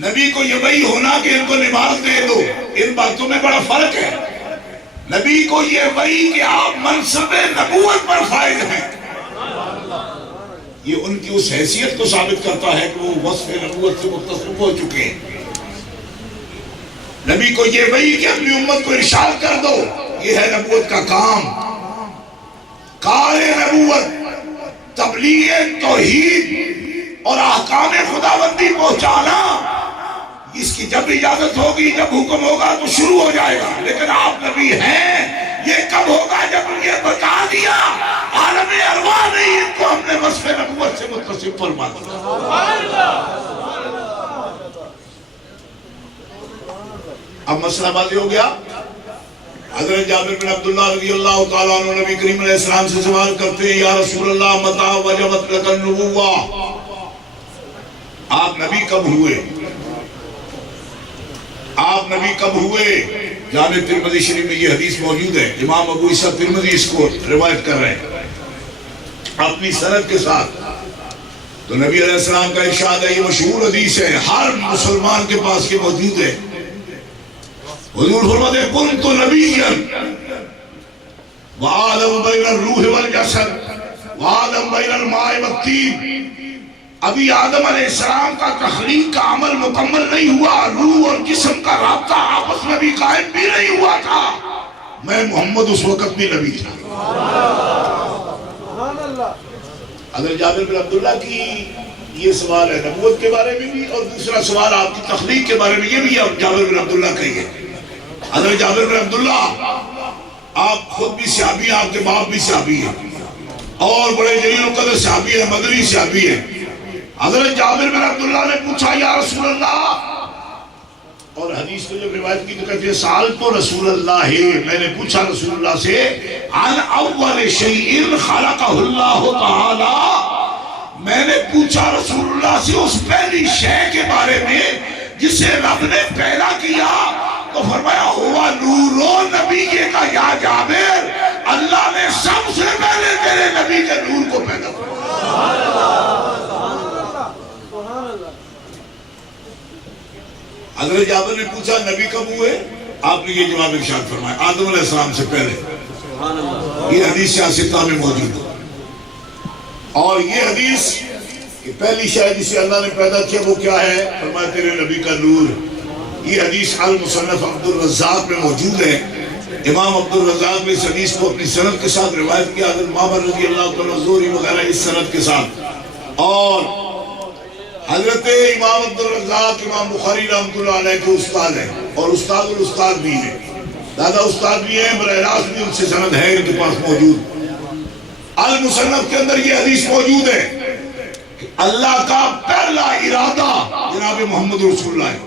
نبی کو یہ وحی ہونا کہ ان کو نماز دے دو، ان باتوں میں بڑا فرق ہے۔ نبی کو یہ وحی کہ آپ منصب نبوت پر فائز ہیں، یہ ان کی اس حیثیت کو ثابت کرتا ہے کہ وہ وصف نبوت سے متصف ہو چکے ہیں۔ نبی کو یہ وحی کہ اپنی امت کو ارشاد کر دو، یہ ہے نبوت کا کام۔ کار نبوت تبلیغ توحید اور احکام خداوندی پہنچانا، اس کی جب اجازت ہوگی، جب حکم ہوگا تو شروع ہو جائے گا، لیکن آپ نبی ہیں، یہ کب ہوگا؟ جب یہ بتا دیا عالم ارواح نہیں، ان کو ہم نے وصف نبوت سے متصف فرما دیا۔ اب مسئلہ بازی ہو گیا۔ حضرت جابر بن عبداللہ رضی اللہ تعالیٰ عنہ نبی کریم علیہ السلام سے سوال کرتے ہیں، یا رسول اللہ متى وجبت لک النبوہ، آپ نبی کب ہوئے؟ آپ نبی کب ہوئے؟ جامع ترمذی شریف میں یہ حدیث موجود ہے، امام ابو عیسیٰ ترمذی اس کو روایت کر رہے ہیں اپنی سند کے ساتھ۔ تو نبی علیہ السلام کا ارشاد ہے، یہ مشہور حدیث ہے، ہر مسلمان کے پاس یہ موجود ہے۔ حضور فرماتے ہیں، کنت نبیا وآدم بین الروح والجسد وآدم بین الماء والطین۔ ابھی آدم علیہ السلام کا تخلیق کا عمل مکمل نہیں ہوا، روح اور جسم کا رابطہ آپس میں بھی قائم بھی نہیں ہوا تھا، میں محمد اس وقت بھی نبی تھا۔ حضرت جابر بن عبداللہ کی یہ سوال ہے نبوت کے بارے میں بھی، اور دوسرا سوال آپ کی تخلیق کے بارے میں، یہ بھی جابر بن عبداللہ کا ہی ہے۔ حضرت جابر بن عبداللہ آپ خود بھی صحابی ہیں، آپ کے باپ بھی صحابی ہیں، اور بڑے جلیل القدر صحابی ہیں، مدنی صحابی ہیں۔ حضرت جابر بن عبداللہ نے پوچھا، یا رسول اللہ، اور حدیث کو جب روایت کی تو کہتے ہیں، سألت رسول اللہ، میں نے پوچھا رسول اللہ سے، عن اول شیء خلقہ اللہ تعالی، میں نے پوچھا رسول اللہ سے اس پہلی شے کے بارے میں جسے رب نے پیدا کیا، تو فرمایا ہوا نور نبی کا، یا جابر، اللہ نے سب سے پہلے تیرے نبی کے نور کو پیدا کیا۔ حضرت جابر نے پوچھا نبی کب ہوئے؟ آپ نے یہ جواب ارشاد فرمایا، آدم علیہ السلام سے پہلے۔ یہ حدیث سیاستہ میں موجود ہے، اور یہ حدیث کہ پہلی شے جسے اللہ نے پیدا کیا وہ کیا ہے؟ فرمایا تیرے نبی کا نور۔ یہ حدیث المصنف عبد الرزاق میں موجود ہے، امام عبدالرزاق نے اس حدیث کو اپنی سند کے ساتھ روایت کیا، حضرت معمر رضی اللہ عنہ زہری وغیرہ اس سند کے ساتھ، اور حضرت امام عبدالرزاق امام بخاری رحمۃ اللہ علیہ کے استاد ہیں اور استاد الاستاد بھی ہیں، دادا استاد بھی ہیں، براہ راست بھی ان سے سند ہے ان کے پاس موجود۔ المصنف کے اندر یہ حدیث موجود ہے کہ اللہ کا پہلا ارادہ جناب محمد رسول اللہ ہے،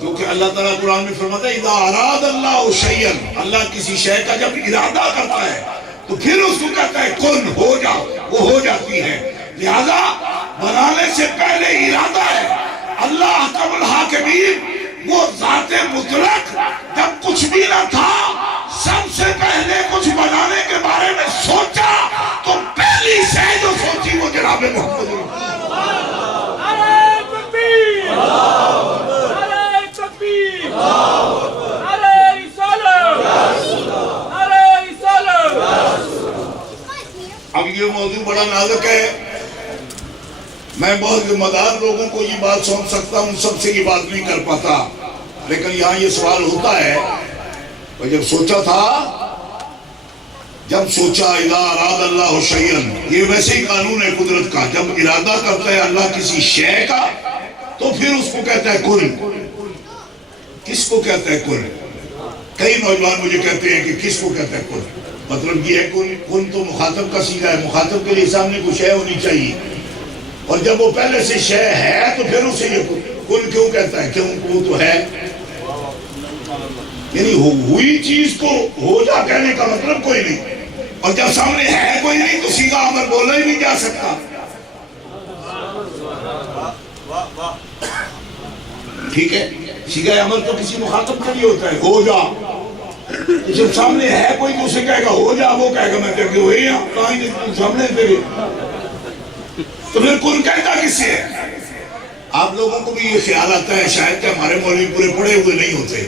کیونکہ اللہ تعالیٰ قرآن میں فرماتا ہے اذا اراد اللہ شیئا، اللہ کسی شے کا جب ارادہ کرتا ہے تو پھر اس کو کہتا ہے کن، ہو جا، وہ ہو جاتی ہے۔ لہذا بنانے سے پہلے ارادہ ہے۔ اللہ حکم الحاکمین، وہ ذات مطلق، جب کچھ بھی نہ تھا سب سے پہلے کچھ بنانے کے بارے میں سوچا تو پہلی شے جو سوچی وہ جناب محمد اب یہ موضوع بڑا نازک ہے، میں بہت ذمہ دار لوگوں کو یہ بات سمجھ سکتا ہوں، سب سے یہ بات نہیں کر پاتا، لیکن یہاں یہ سوال ہوتا ہے جب سوچا تھا، جب سوچا اذا اراد اللہ شیئا، یہ ویسے ہی قانون ہے قدرت کا، جب ارادہ کرتا ہے اللہ کسی شے کا تو پھر اس کو کہتا ہے کن۔ کس کو کہتا ہے کن؟ کئی نوجوان مجھے کہتے ہیں کہ کس کو کہتا ہے کن، مطلب یہ ہے کن تو مخاطب کا سیدھا ہے، مخاطب کے لیے سامنے کوئی شے ہونی چاہیے، اور جب وہ پہلے سے شے ہے تو پھر اسے یہ کن کیوں کہتا ہے؟ کیوں وہ تو ہے، یعنی ہوئی چیز کو ہو جا کہنے کا مطلب کوئی نہیں، اور جب سامنے ہے کوئی نہیں تو سیدھا امر بولا ہی نہیں جا سکتا۔ ٹھیک ہے، سیدھا امر تو کسی مخاطب کے لیے ہوتا ہے، ہو جا، جب سامنے ہے کوئی تو اسے کہے گا ہو جا، وہ کہے گا میں کہ ہوئی ہوں، کہاں سامنے تیرے، تو پھر کن کہتا کس سے ہے؟ آپ لوگوں کو بھی یہ خیال آتا ہے شاید کہ ہمارے مولوی پورے پڑھے ہوئے نہیں ہوتے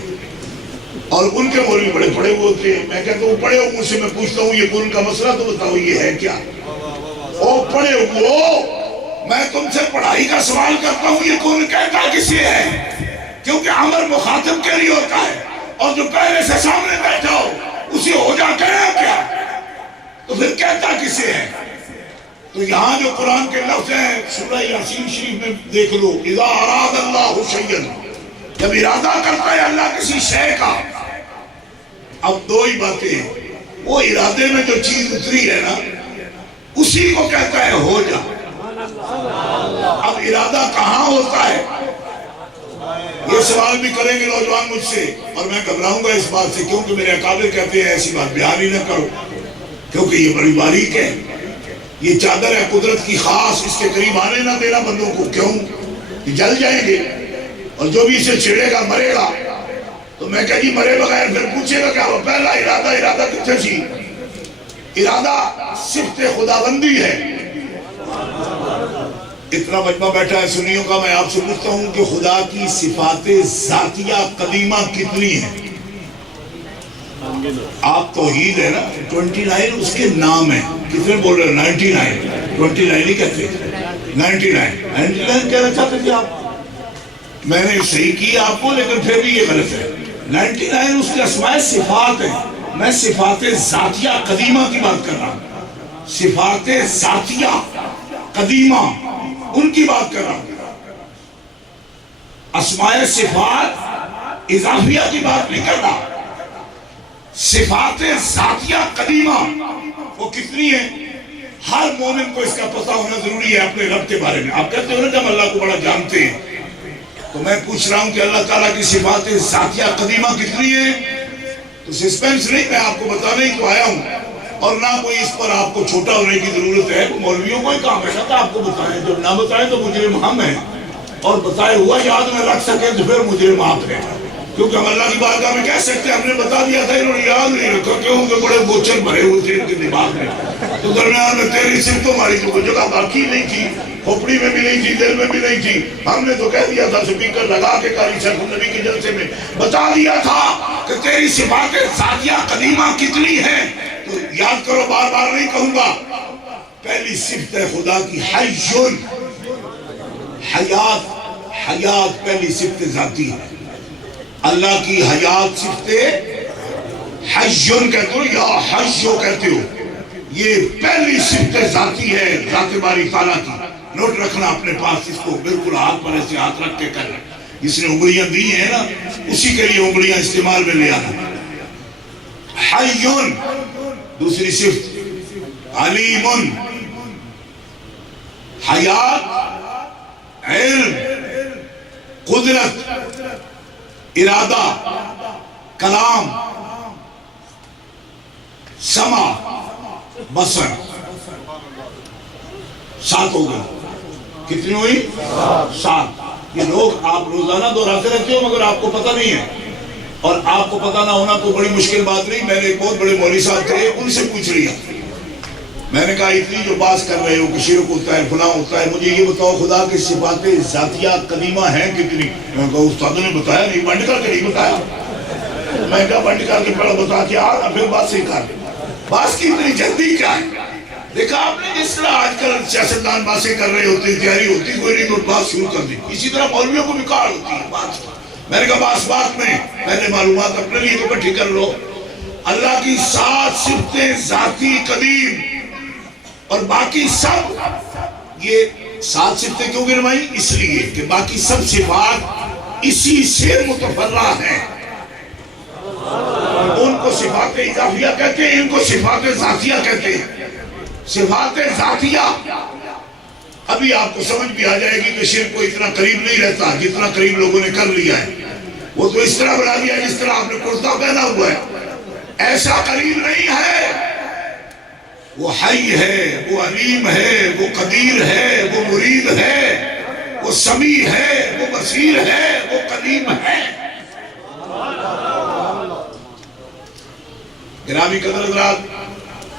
اور ان کے مولوی بڑے پڑھے ہوئے ہوتے ہیں۔ میں کہتا ہوں پڑھے ہوئے، مجھ سے میں پوچھتا ہوں یہ کن کا مسئلہ تو بتاؤ یہ ہے کیا؟ او پڑھے ہوئے، میں تم سے پڑھائی کا سوال کرتا ہوں یہ کن کہتا کس سے ہے؟ کیونکہ امر مخاطب کے لیے ہوتا ہے، اور جو پہلے سے سامنے بیٹھا ہو اسے ہو جا کہنا کیا، تو پھر کہتا کس سے ہے؟ تو یہاں جو قرآن کے لفظ ہیں سورہ یاسین شریف میں دیکھ لو، اذا اراد اللہ شیئا، جب ارادہ کرتا ہے اللہ کسی شے کا، اب دو ہی باتیں ہیں، وہ ارادے میں جو چیز اتری ہے نا اسی کو کہتا ہے ہو جا۔ اب ارادہ کہاں ہوتا ہے؟ یہ سوال بھی کریں گے نوجوان مجھ سے، اور میں گھبراؤں گا اس بات سے، کیونکہ میرے اکابر کہتے ہیں ایسی بات بیان ہی نہ کرو، کیونکہ یہ بڑی باریک ہے، یہ چادر ہے قدرت کی خاص، اس کے قریب آنے نہ دینا بندوں کو، کیوں کہ جل جائیں گے، اور جو بھی اسے چھڑے گا مرے گا۔ تو میں کہا جی مرے بغیر پھر پوچھے گا کیا وہ پہلا ارادہ کتنے سی؟ ارادہ صفت خداوندی ہے۔ اتنا مجمع بیٹھا ہے سنیوں کا، میں آپ سے پوچھتا ہوں کہ خدا کی صفات ذاتیہ قدیمہ کتنی ہیں؟ آپ توحید ہے نا، 29 اس کے نام ہیں، کتنے بول رہے ہیں؟ 99، 29 نہیں کہتے، 99 کہنا چاہتے تھے آپ؟ میں نے صحیح کیا آپ کو، لیکن پھر بھی یہ غلط ہے۔ 99 اس کے اسماء صفات ہیں، میں صفات ذاتیہ قدیمہ کی بات کر رہا ہوں، صفات ذاتیہ قدیمہ ان کی بات کر رہا ہوں، اسماء صفات اضافیہ کی بات نہیں کر رہا۔ صفات ذاتیہ قدیمہ وہ کتنی ہیں؟ ہر مومن کو اس کا پتہ ہونا ضروری ہے اپنے رب کے بارے میں۔ آپ کہتے ہو نا کہ ہم اللہ کو بڑا جانتے ہیں، تو میں پوچھ رہا ہوں کہ اللہ تعالیٰ کی صفات ذاتیہ قدیمہ کتنی ہیں؟ تو سسپینس نہیں، میں آپ کو بتانے ہی تو آیا ہوں، اور نہ کوئی اس پر آپ کو چھوٹا ہونے کی ضرورت ہے، مولویوں کو ہی کام ہے کہ آپ کو بتائیں، جب نہ بتائیں تو مجرم ہم ہیں، اور بتائے ہوا یاد میں رکھ سکیں تو پھر مجرم آپ ہیں، کیونکہ ہم اللہ کی بارگاہ میں کہہ سکتے ہیں ہم نے بتا دیا تھا، انہوں نے یاد نہیں رکھا، کیوں کہ بڑے بوچھل بھرے ہوئے تھے ان کے دماغ میں، تو درمیان میں تیری صرف تمہاری تو کوئی جگہ باقی نہیں تھی، کھوپڑی میں بھی نہیں تھی، دل میں بھی نہیں تھی، ہم نے تو کہہ دیا تھا سپیکر لگا کے قاری شیخ النبی کے جلسے میں بتا دیا تھا کہ تیری صفات ذاتیہ قدیمہ کتنی ہیں، تو یاد کرو، بار بار نہیں کہوں گا۔ پہلی صفت ہے خدا کی حیٌ، حیات پہلی صفت ذاتی ہے، اللہ کی حیات صفت حیون کہتے ہو یا حیو کہتے ہو، یہ پہلی صفت ذاتی ہے ذات باری تعالیٰ کی. نوٹ رکھنا اپنے پاس، اس کو بالکل ہاتھ پر ایسے ہاتھ رکھ کے کرنا. جس نے انگلیاں دی ہیں نا اسی کے لیے انگلیاں استعمال میں لے آنا. حیون دوسری صفت، علیم، حیات، علم، قدرت، ارادہ، کلام، سمع، بصر. 7 ہو گئی. کتنی ہوئی؟ 7. یہ لوگ آپ روزانہ دہراتے رہتے ہو مگر آپ کو پتہ نہیں ہے، اور آپ کو پتہ نہ ہونا تو بڑی مشکل بات نہیں. میں نے ایک بہت بڑے مولوی صاحب تھے، ان سے پوچھ رہی ہے. میں نے کہا اتنی جو بات کر رہے ہو کہ شرک ہوتا ہے فلاں ہوتا ہے، مجھے یہ بتاؤ خدا کی صفات ذاتیہ قدیمہ ہیں کتنی؟ میں کہا استادوں نے بتایا نہیں، بنڈ کر کے نہیں بتایا. میں کہا بنڈ کر کے پڑھا بتا کے آ پھر بات صحیح کر. بات کی اتنی جلدی کیا ہے؟ دیکھا آپ نے جس طرح آج کل سیاستدان باتیں کر رہے ہوتے، تیاری ہوتی، کوئی نہیں تو بات شروع کر دی. اسی طرح مولویوں کو بھی کار ہوتی ہے بات. میں نے کہا بات میں پہلے معلومات اپنے لیے تو اکٹھی کر لو. اللہ کی 7 صفتیں ذاتی قدیم اور باقی سب، یہ 7 صفتیں کیوں گرمائی؟ اس لیے کہ باقی سب صفات اسی سے متفرع ہیں. ان کو صفات اضافیہ کہتے ہیں، ان کو صفات ذاتیہ کہتے ہیں. صفات ذاتیہ ابھی آپ کو سمجھ بھی آ جائے گی کہ شرک کو اتنا قریب نہیں رہتا جتنا قریب لوگوں نے کر لیا ہے. وہ تو اس طرح بنا دیا جس طرح آپ نے کرتا پہنا ہوا ہے، ایسا قریب نہیں ہے. وہ حی ہے، وہ علیم ہے، وہ قدیر ہے، وہ مرید ہے، وہ سمیع ہے، وہ بصیر ہے، وہ قدیم ہے. گرامی قدر حضرات،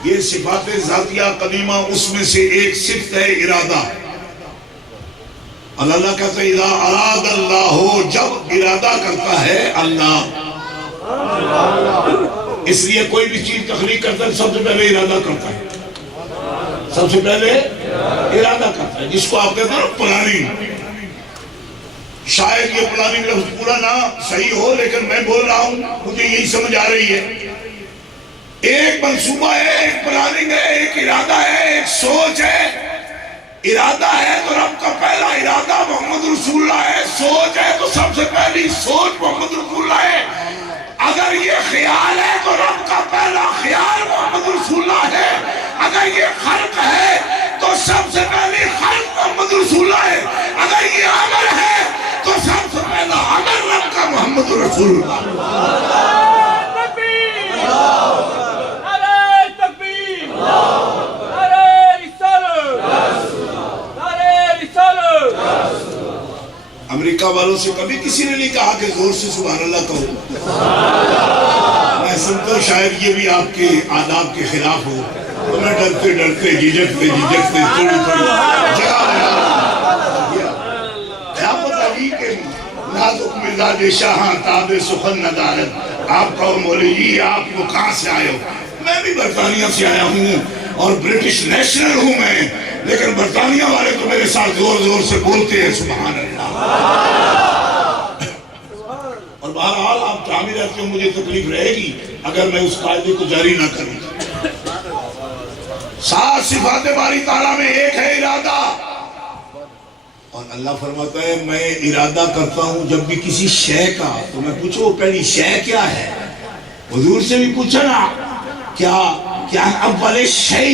یہ صفات ذاتیہ قدیمہ اس میں سے ایک صفت ہے ارادہ. اللہ کہتا ہے اذا اراد اللہ، جب ارادہ کرتا ہے اللہ. اس لیے کوئی بھی چیز تخلیق کرتا ہے سب سے پہلے ارادہ کرتا ہے، سب سے پہلے ارادہ کرتا ہے. جس کو آپ کہتے ہیں پلاننگ. شاید یہ پلاننگ لفظ پورا نہ صحیح ہو لیکن میں بول رہا ہوں، مجھے یہی سمجھ آ رہی ہے. ایک منصوبہ ہے، ایک پلاننگ ہے، ایک ارادہ ہے، ایک سوچ ہے. ارادہ ہے تو رب کا پہلا ارادہ محمد رسول اللہ ہے. سوچ ہے تو سب سے پہلی سوچ محمد رسول اللہ ہے. اگر یہ خیال ہے تو رب کا پہلا خیال محمد رسول اللہ ہے. اگر یہ خلق ہے تو سب سے پہلی خلق محمد رسول اللہ ہے. اگر یہ عمل ہے تو سب سے پہلا عمل رب کا محمد رسول اللہ. امریکہ والوں سے کبھی کسی نے نہیں کہا کہ زور سے سبحان اللہ کہو. میں سنتا ہوں شاید یہ بھی آپ کے آداب کے خلاف ہو، تو میں ڈرتے ڈرتے جھجکتے تھوڑی جگہ کیا پتہ نہیں کہ نازک مزاج شاہاں تاب سخن ندارت. آپ کہو مولوی جی آپ کو کہاں سے آئے ہو؟ میں بھی برطانیہ سے آیا ہوں اور برٹش نیشنل ہوں میں، لیکن برطانیہ والے تو میرے ساتھ زور زور سے بولتے ہیں سبحان اللہ. اور بہرحال آپ جامع رہتے ہو، مجھے تکلیف رہے گی اگر میں اس قاعدے کو جاری نہ کروں. 7 صفات باری تعالیٰ میں ایک ہے ارادہ. اور اللہ فرماتا ہے میں ارادہ کرتا ہوں جب بھی کسی شے کا. تو میں پوچھو وہ پہلی شے کیا ہے؟ حضور سے بھی پوچھا نا کیا اول شے،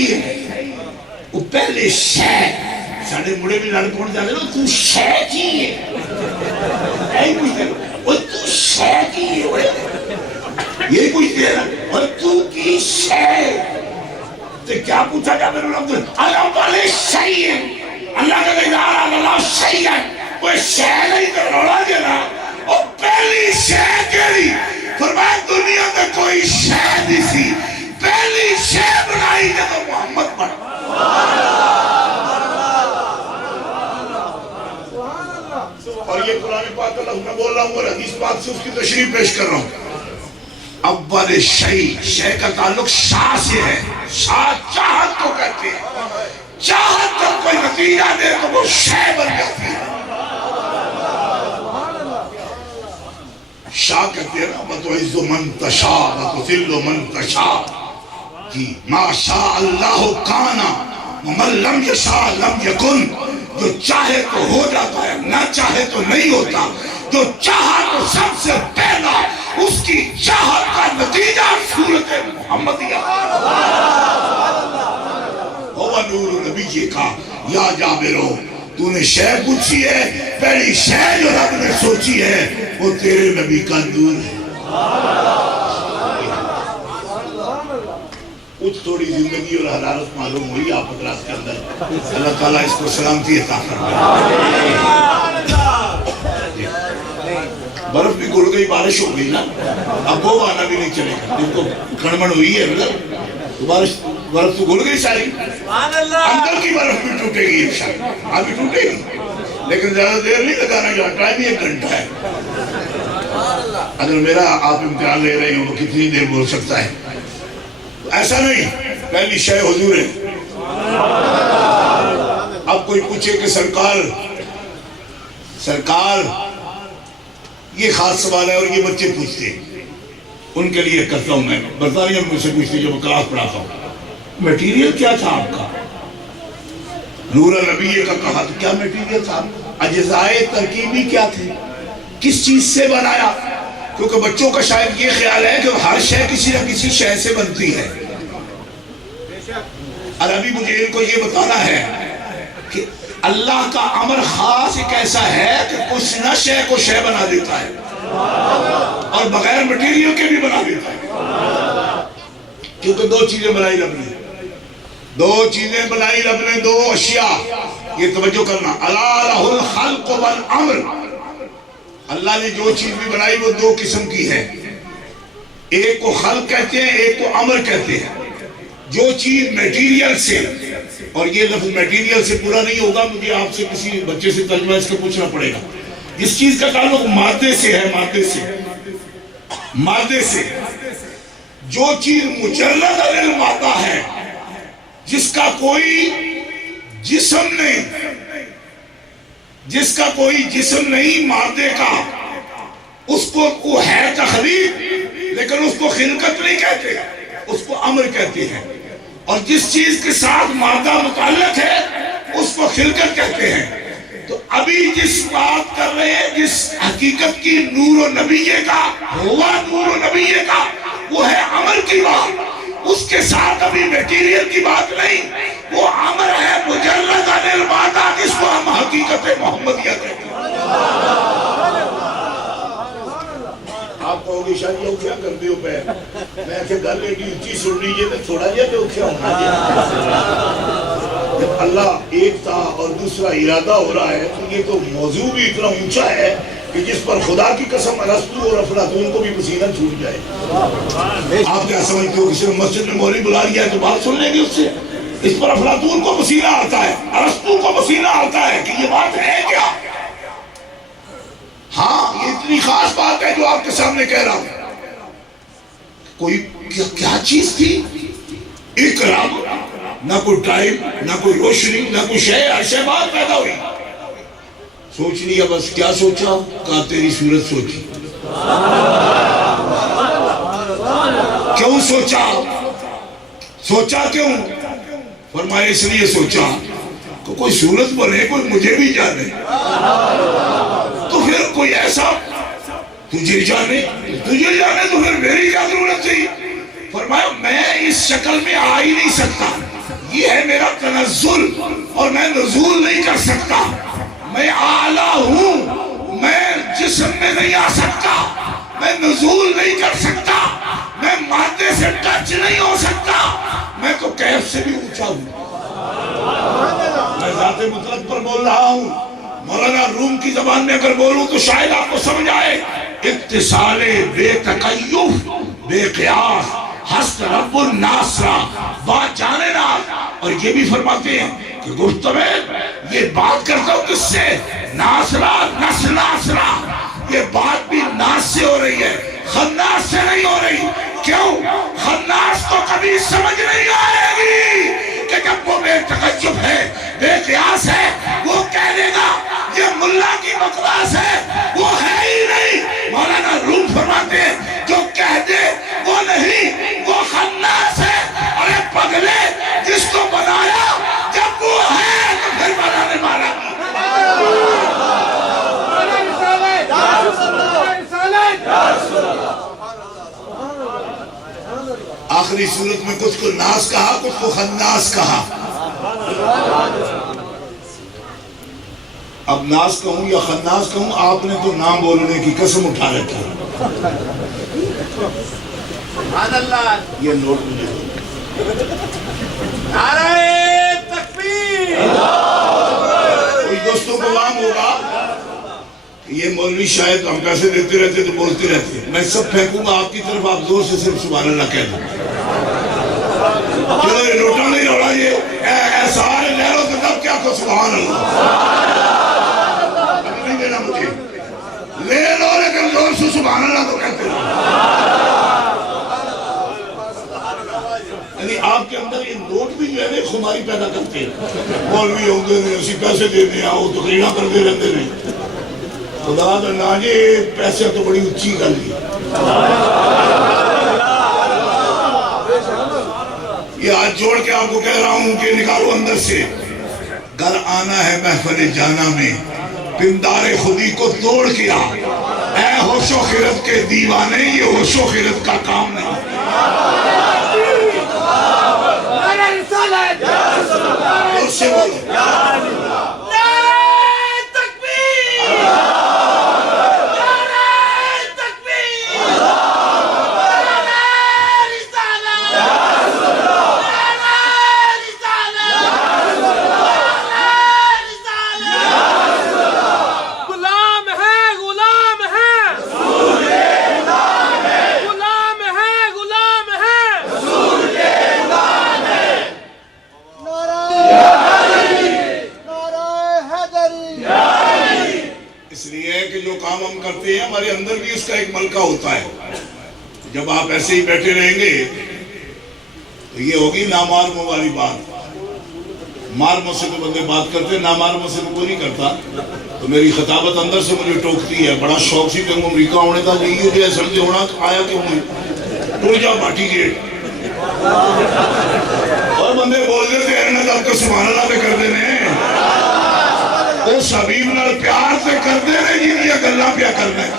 وہ پہلے شے. ساڑھے مڑے بھی لڑ پڑ جاتے ہیں تو شے کی ہے، وہ تو شے کی ہے، یہی پوچھتے ہیں اور تو کی شے. تو کیا پوچھا جاتا ہے؟ اللہ والے شے. اللہ کا ادارہ اللہ شے ہے، وہ شے نہیں تو روڑا دینا. اور پہلی شے کیلی فرمایا دنیا میں کوئی شے نہیں سی، پہلی شے بنائی جب محمد بنا. اور یہ قرآن پاک کا لفظ میں بول رہا ہوں اور حدیث پاک سے اس کی تشریح پیش کر رہا ہوں. اول شے کا تعلق شاہ سے ہے. شاہ چاہت کو کہتے ہیں. چاہت جب کوئی نتیجہ دے تو وہ شے بن جاتی ہے. شاہ کہتے ہیں نا وَتُعِزُّ مَن تَشَاءُ وَتُذِلُّ مَن تَشَاءُ، جی ما شاء اللہ کانا ومن لم یشاء لم یکن، جو چاہے تو ہو جاتا ہے، نہ چاہے تو نہیں ہوتا، جو چاہا تو سب سے پہلا اس کی چاہت کا نتیجہ صورت محمدیہ ہوا نور نبی کا یا جابرو، تو نے شے پوچھی ہے، پہلی شے جو رب نے سوچی ہے وہ تیرے نبی کا نور ہے۔ کچھ تھوڑی زندگی اور حرارت معلوم ہوئی آپ حضرات کے اندر، اللہ تعالیٰ اس کو سلامتی عطا فرمائے۔ برف بھی گل گئی، بارش ہو گئی نا، اب وہ آنا بھی نہیں چلے گا، جن کو کڑمڑ ہوئی ہے برف تو گل گئی ساری، اندر کی برف بھی ٹوٹے گی انشاءاللہ، ابھی ٹوٹے گی لیکن زیادہ دیر نہیں لگانا، جو ٹائم 1 گھنٹہ ہے۔ اگر میرا آپ امتحان لے رہے ہوں تو کتنی دیر بول سکتا ہے؟ ایسا نہیں، پہلی شے حضور ہے۔ اب کوئی پوچھے کہ سرکار یہ خاص سوال ہے اور یہ بچے پوچھتے ہیں، ان کے لیے کرتا ہوں میں، برطانیہ میں مجھ سے پوچھتے جو میں کلاس پڑھاتا ہوں، میٹیریل کیا تھا آپ کا؟ نور نبی کا کہا تو کیا میٹیریل تھا؟ اجزائے ترکیبی کیا تھے؟ کس چیز سے بنایا؟ کیونکہ بچوں کا شاید یہ خیال ہے کہ ہر شے کسی نہ کسی شے سے بنتی ہے، اور ابھی مجھے ان کو یہ بتانا ہے کہ اللہ کا امر خاص ایک ایسا ہے کہ کچھ نہ شے کو شے بنا دیتا ہے اور بغیر مٹیریل کے بھی بنا دیتا ہے، کیونکہ 2 چیزیں بنائی رب نے، 2 چیزیں بنائی رب نے، 2 اشیاء، یہ توجہ کرنا، الا لہ الخلق والامر، اللہ نے جو چیز بھی بنائی وہ 2 قسم کی ہے، ایک کو خلق کہتے ہیں، ایک کو امر کہتے ہیں۔ جو چیز میٹیریل سے، اور یہ لفظ میٹیریل سے پورا نہیں ہوگا، مجھے آپ سے کسی بچے سے ترجمہ اس کا پوچھنا پڑے گا، جس چیز کا تعلق مادے سے ہے، مادے سے، جو چیز مجرد المادہ ہے، جس کا کوئی جسم نہیں مادے کا، اس کو وہ ہے تخلیق، لیکن اس کو خلقت نہیں کہتے، اس کو امر کہتے ہیں، اور جس چیز کے ساتھ مادہ متعلق ہے اس کو خلقت کہتے ہیں۔ تو ابھی جس بات کر رہے ہیں، جس حقیقت کی نور و نبیہ کا، ہوا نور و نبیہ کا، وہ ہے امر کی بات، اس کے ساتھ ابھی میٹیریل کی بات نہیں، وہ امر ہے مجرد عن المادہ، جس کو ہم حقیقت محمدیہ کہتے ہیں۔ آپ کہو گے شاید یہ کیا کرتے ہو پہ، میں کہ گل ایڈی اچھی سن لیجیے تو تھوڑا جہا تو کیا ہونا جب اللہ ایک تھا اور دوسرا ارادہ ہو رہا ہے، تو یہ تو موضوع بھی اتنا اونچا ہے کہ جس پر خدا کی قسم ارسطو اور افلاطون کو بھی پسینہ چھوٹ جائے۔ آپ کیا سمجھتے ہو کہ صرف مسجد میں مولوی بلا لیا ہے تو بات سن لیں گے اس سے؟ اس پر افلاطون کو پسینہ آتا ہے، ارسطو کو پسینہ آتا ہے کہ یہ بات ہے کیا؟ ہاں یہ اتنی خاص بات ہے جو آپ کے سامنے کہہ رہا ہوں۔ کوئی کیا چیز تھی؟ اقرام، نہ کوئی ٹائم، نہ کوئی روشنی، نہ کوئی شے، ایسے بات پیدا ہوئی، سوچ لیا بس۔ کیا سوچا؟ کہا تیری صورت سوچی۔ کیوں سوچا؟ سوچا کیوں؟ فرمایا اس لیے سوچا کہ کوئی صورت بنے، کوئی مجھے بھی جانے، تو پھر کوئی ایسا تجھے جانے تو پھر میری کیا ضرورت تھی؟ فرمایا میں اس شکل میں آ ہی نہیں سکتا، یہ ہے میرا تنزل، اور میں نزول نہیں کر سکتا، میں اعلیٰ ہوں، میں جسم میں نہیں آ سکتا، میں نزول نہیں کر سکتا، میں مادے سے ٹچ نہیں ہو سکتا، میں تو کیف سے بھی اونچا ہوں۔ میں ذات مطلق پر بول رہا ہوں، مولانا روم کی زبان میں اگر بولوں تو شاید آپ کو سمجھ آئے، اتصال بے تکیف بے قیاس ہست رب الناصرہ بات جانے نا۔ اور یہ بھی فرماتے ہیں کہ گفتگو میں یہ بات کرتا ہوں کس سے؟ ناصرہ، نسل ناصرہ، یہ بات بھی ناس سے ہو رہی ہے، خناس سے نہیں ہو رہی۔ کیوں؟ خناس کو کبھی سمجھ نہیں آئے گی کہ جب وہ بے تکیف ہے، بے قیاس ہے، وہ کہہ دے گا یہ ملا کی بکواس ہے، وہ ہے ہی نہیں۔ مولانا روم آخری صورت میں کچھ کو ناس کہا، کچھ کو خناس کہا. اب ناس کہوں یا خناس کہوں، آپ نے تو نام بولنے کی قسم اٹھا رکھی. یہ نوٹ مجھے کوئی دوستوں کو معلوم ہوگا کہ یہ مولوی شاید ہم پیسے دیتے رہتے تو بولتے رہتے. میں سب پھینکوں گا آپ کی طرف، آپ زور سے صرف سبحان اللہ کہہ دیں. چلو یہ لوٹا نہیں روڑا، یہ سارے لہروں کے تب کیا کو سبحان اللہ نہیں دینا مجھے. لے لو لیکن زور سے سبحان اللہ تو کہتے ہیں. یعنی آپ کے اندر یہ نوٹ بھی جو ہے نا خماری پیدا کرتے ہیں. مولوی ہوندے نے اسی پیسے دینے آؤ تقریرا کرتے رہتے ہیں. خدا تو ناجے پیسے تو بڑی اچھی گل دی. یہ ہاتھ جوڑ کے آپ کو کہہ رہا ہوں کہ نکالو اندر سے. گھر آنا ہے محفل جانا میں، پندار خودی کو توڑ کیا. اے ہوش و خرد کے دیوانے، یہ ہوش و خرد کا کام نہیں. اس سے بولو کرتے ہیں. ہمارے اندر بھی اس کا ایک ملکہ ہوتا ہے. جب آپ ایسے ہی بیٹھے رہیں گے تو یہ ہوگی نامعلوم والی بات. معلوم سے تو بندے بات کرتے ہیں، نامعلوم سے تو کوئی نہیں کرتا. تو میری خطابت اندر سے مجھے ٹوکتی ہے. بڑا شوق سی تم امریکہ ہونے کا نہیں ہو جائے سمجھے ہونا آیا کیوں نہیں ٹوٹ جاؤ باٹی گیٹ. اور بندے بول دیتے ہیں آپ کو سبحان اللہ پہ کر دینے اس حبیب نال پیار سے کر دے رہے جی یہ گلہ پیا کرنا ہے.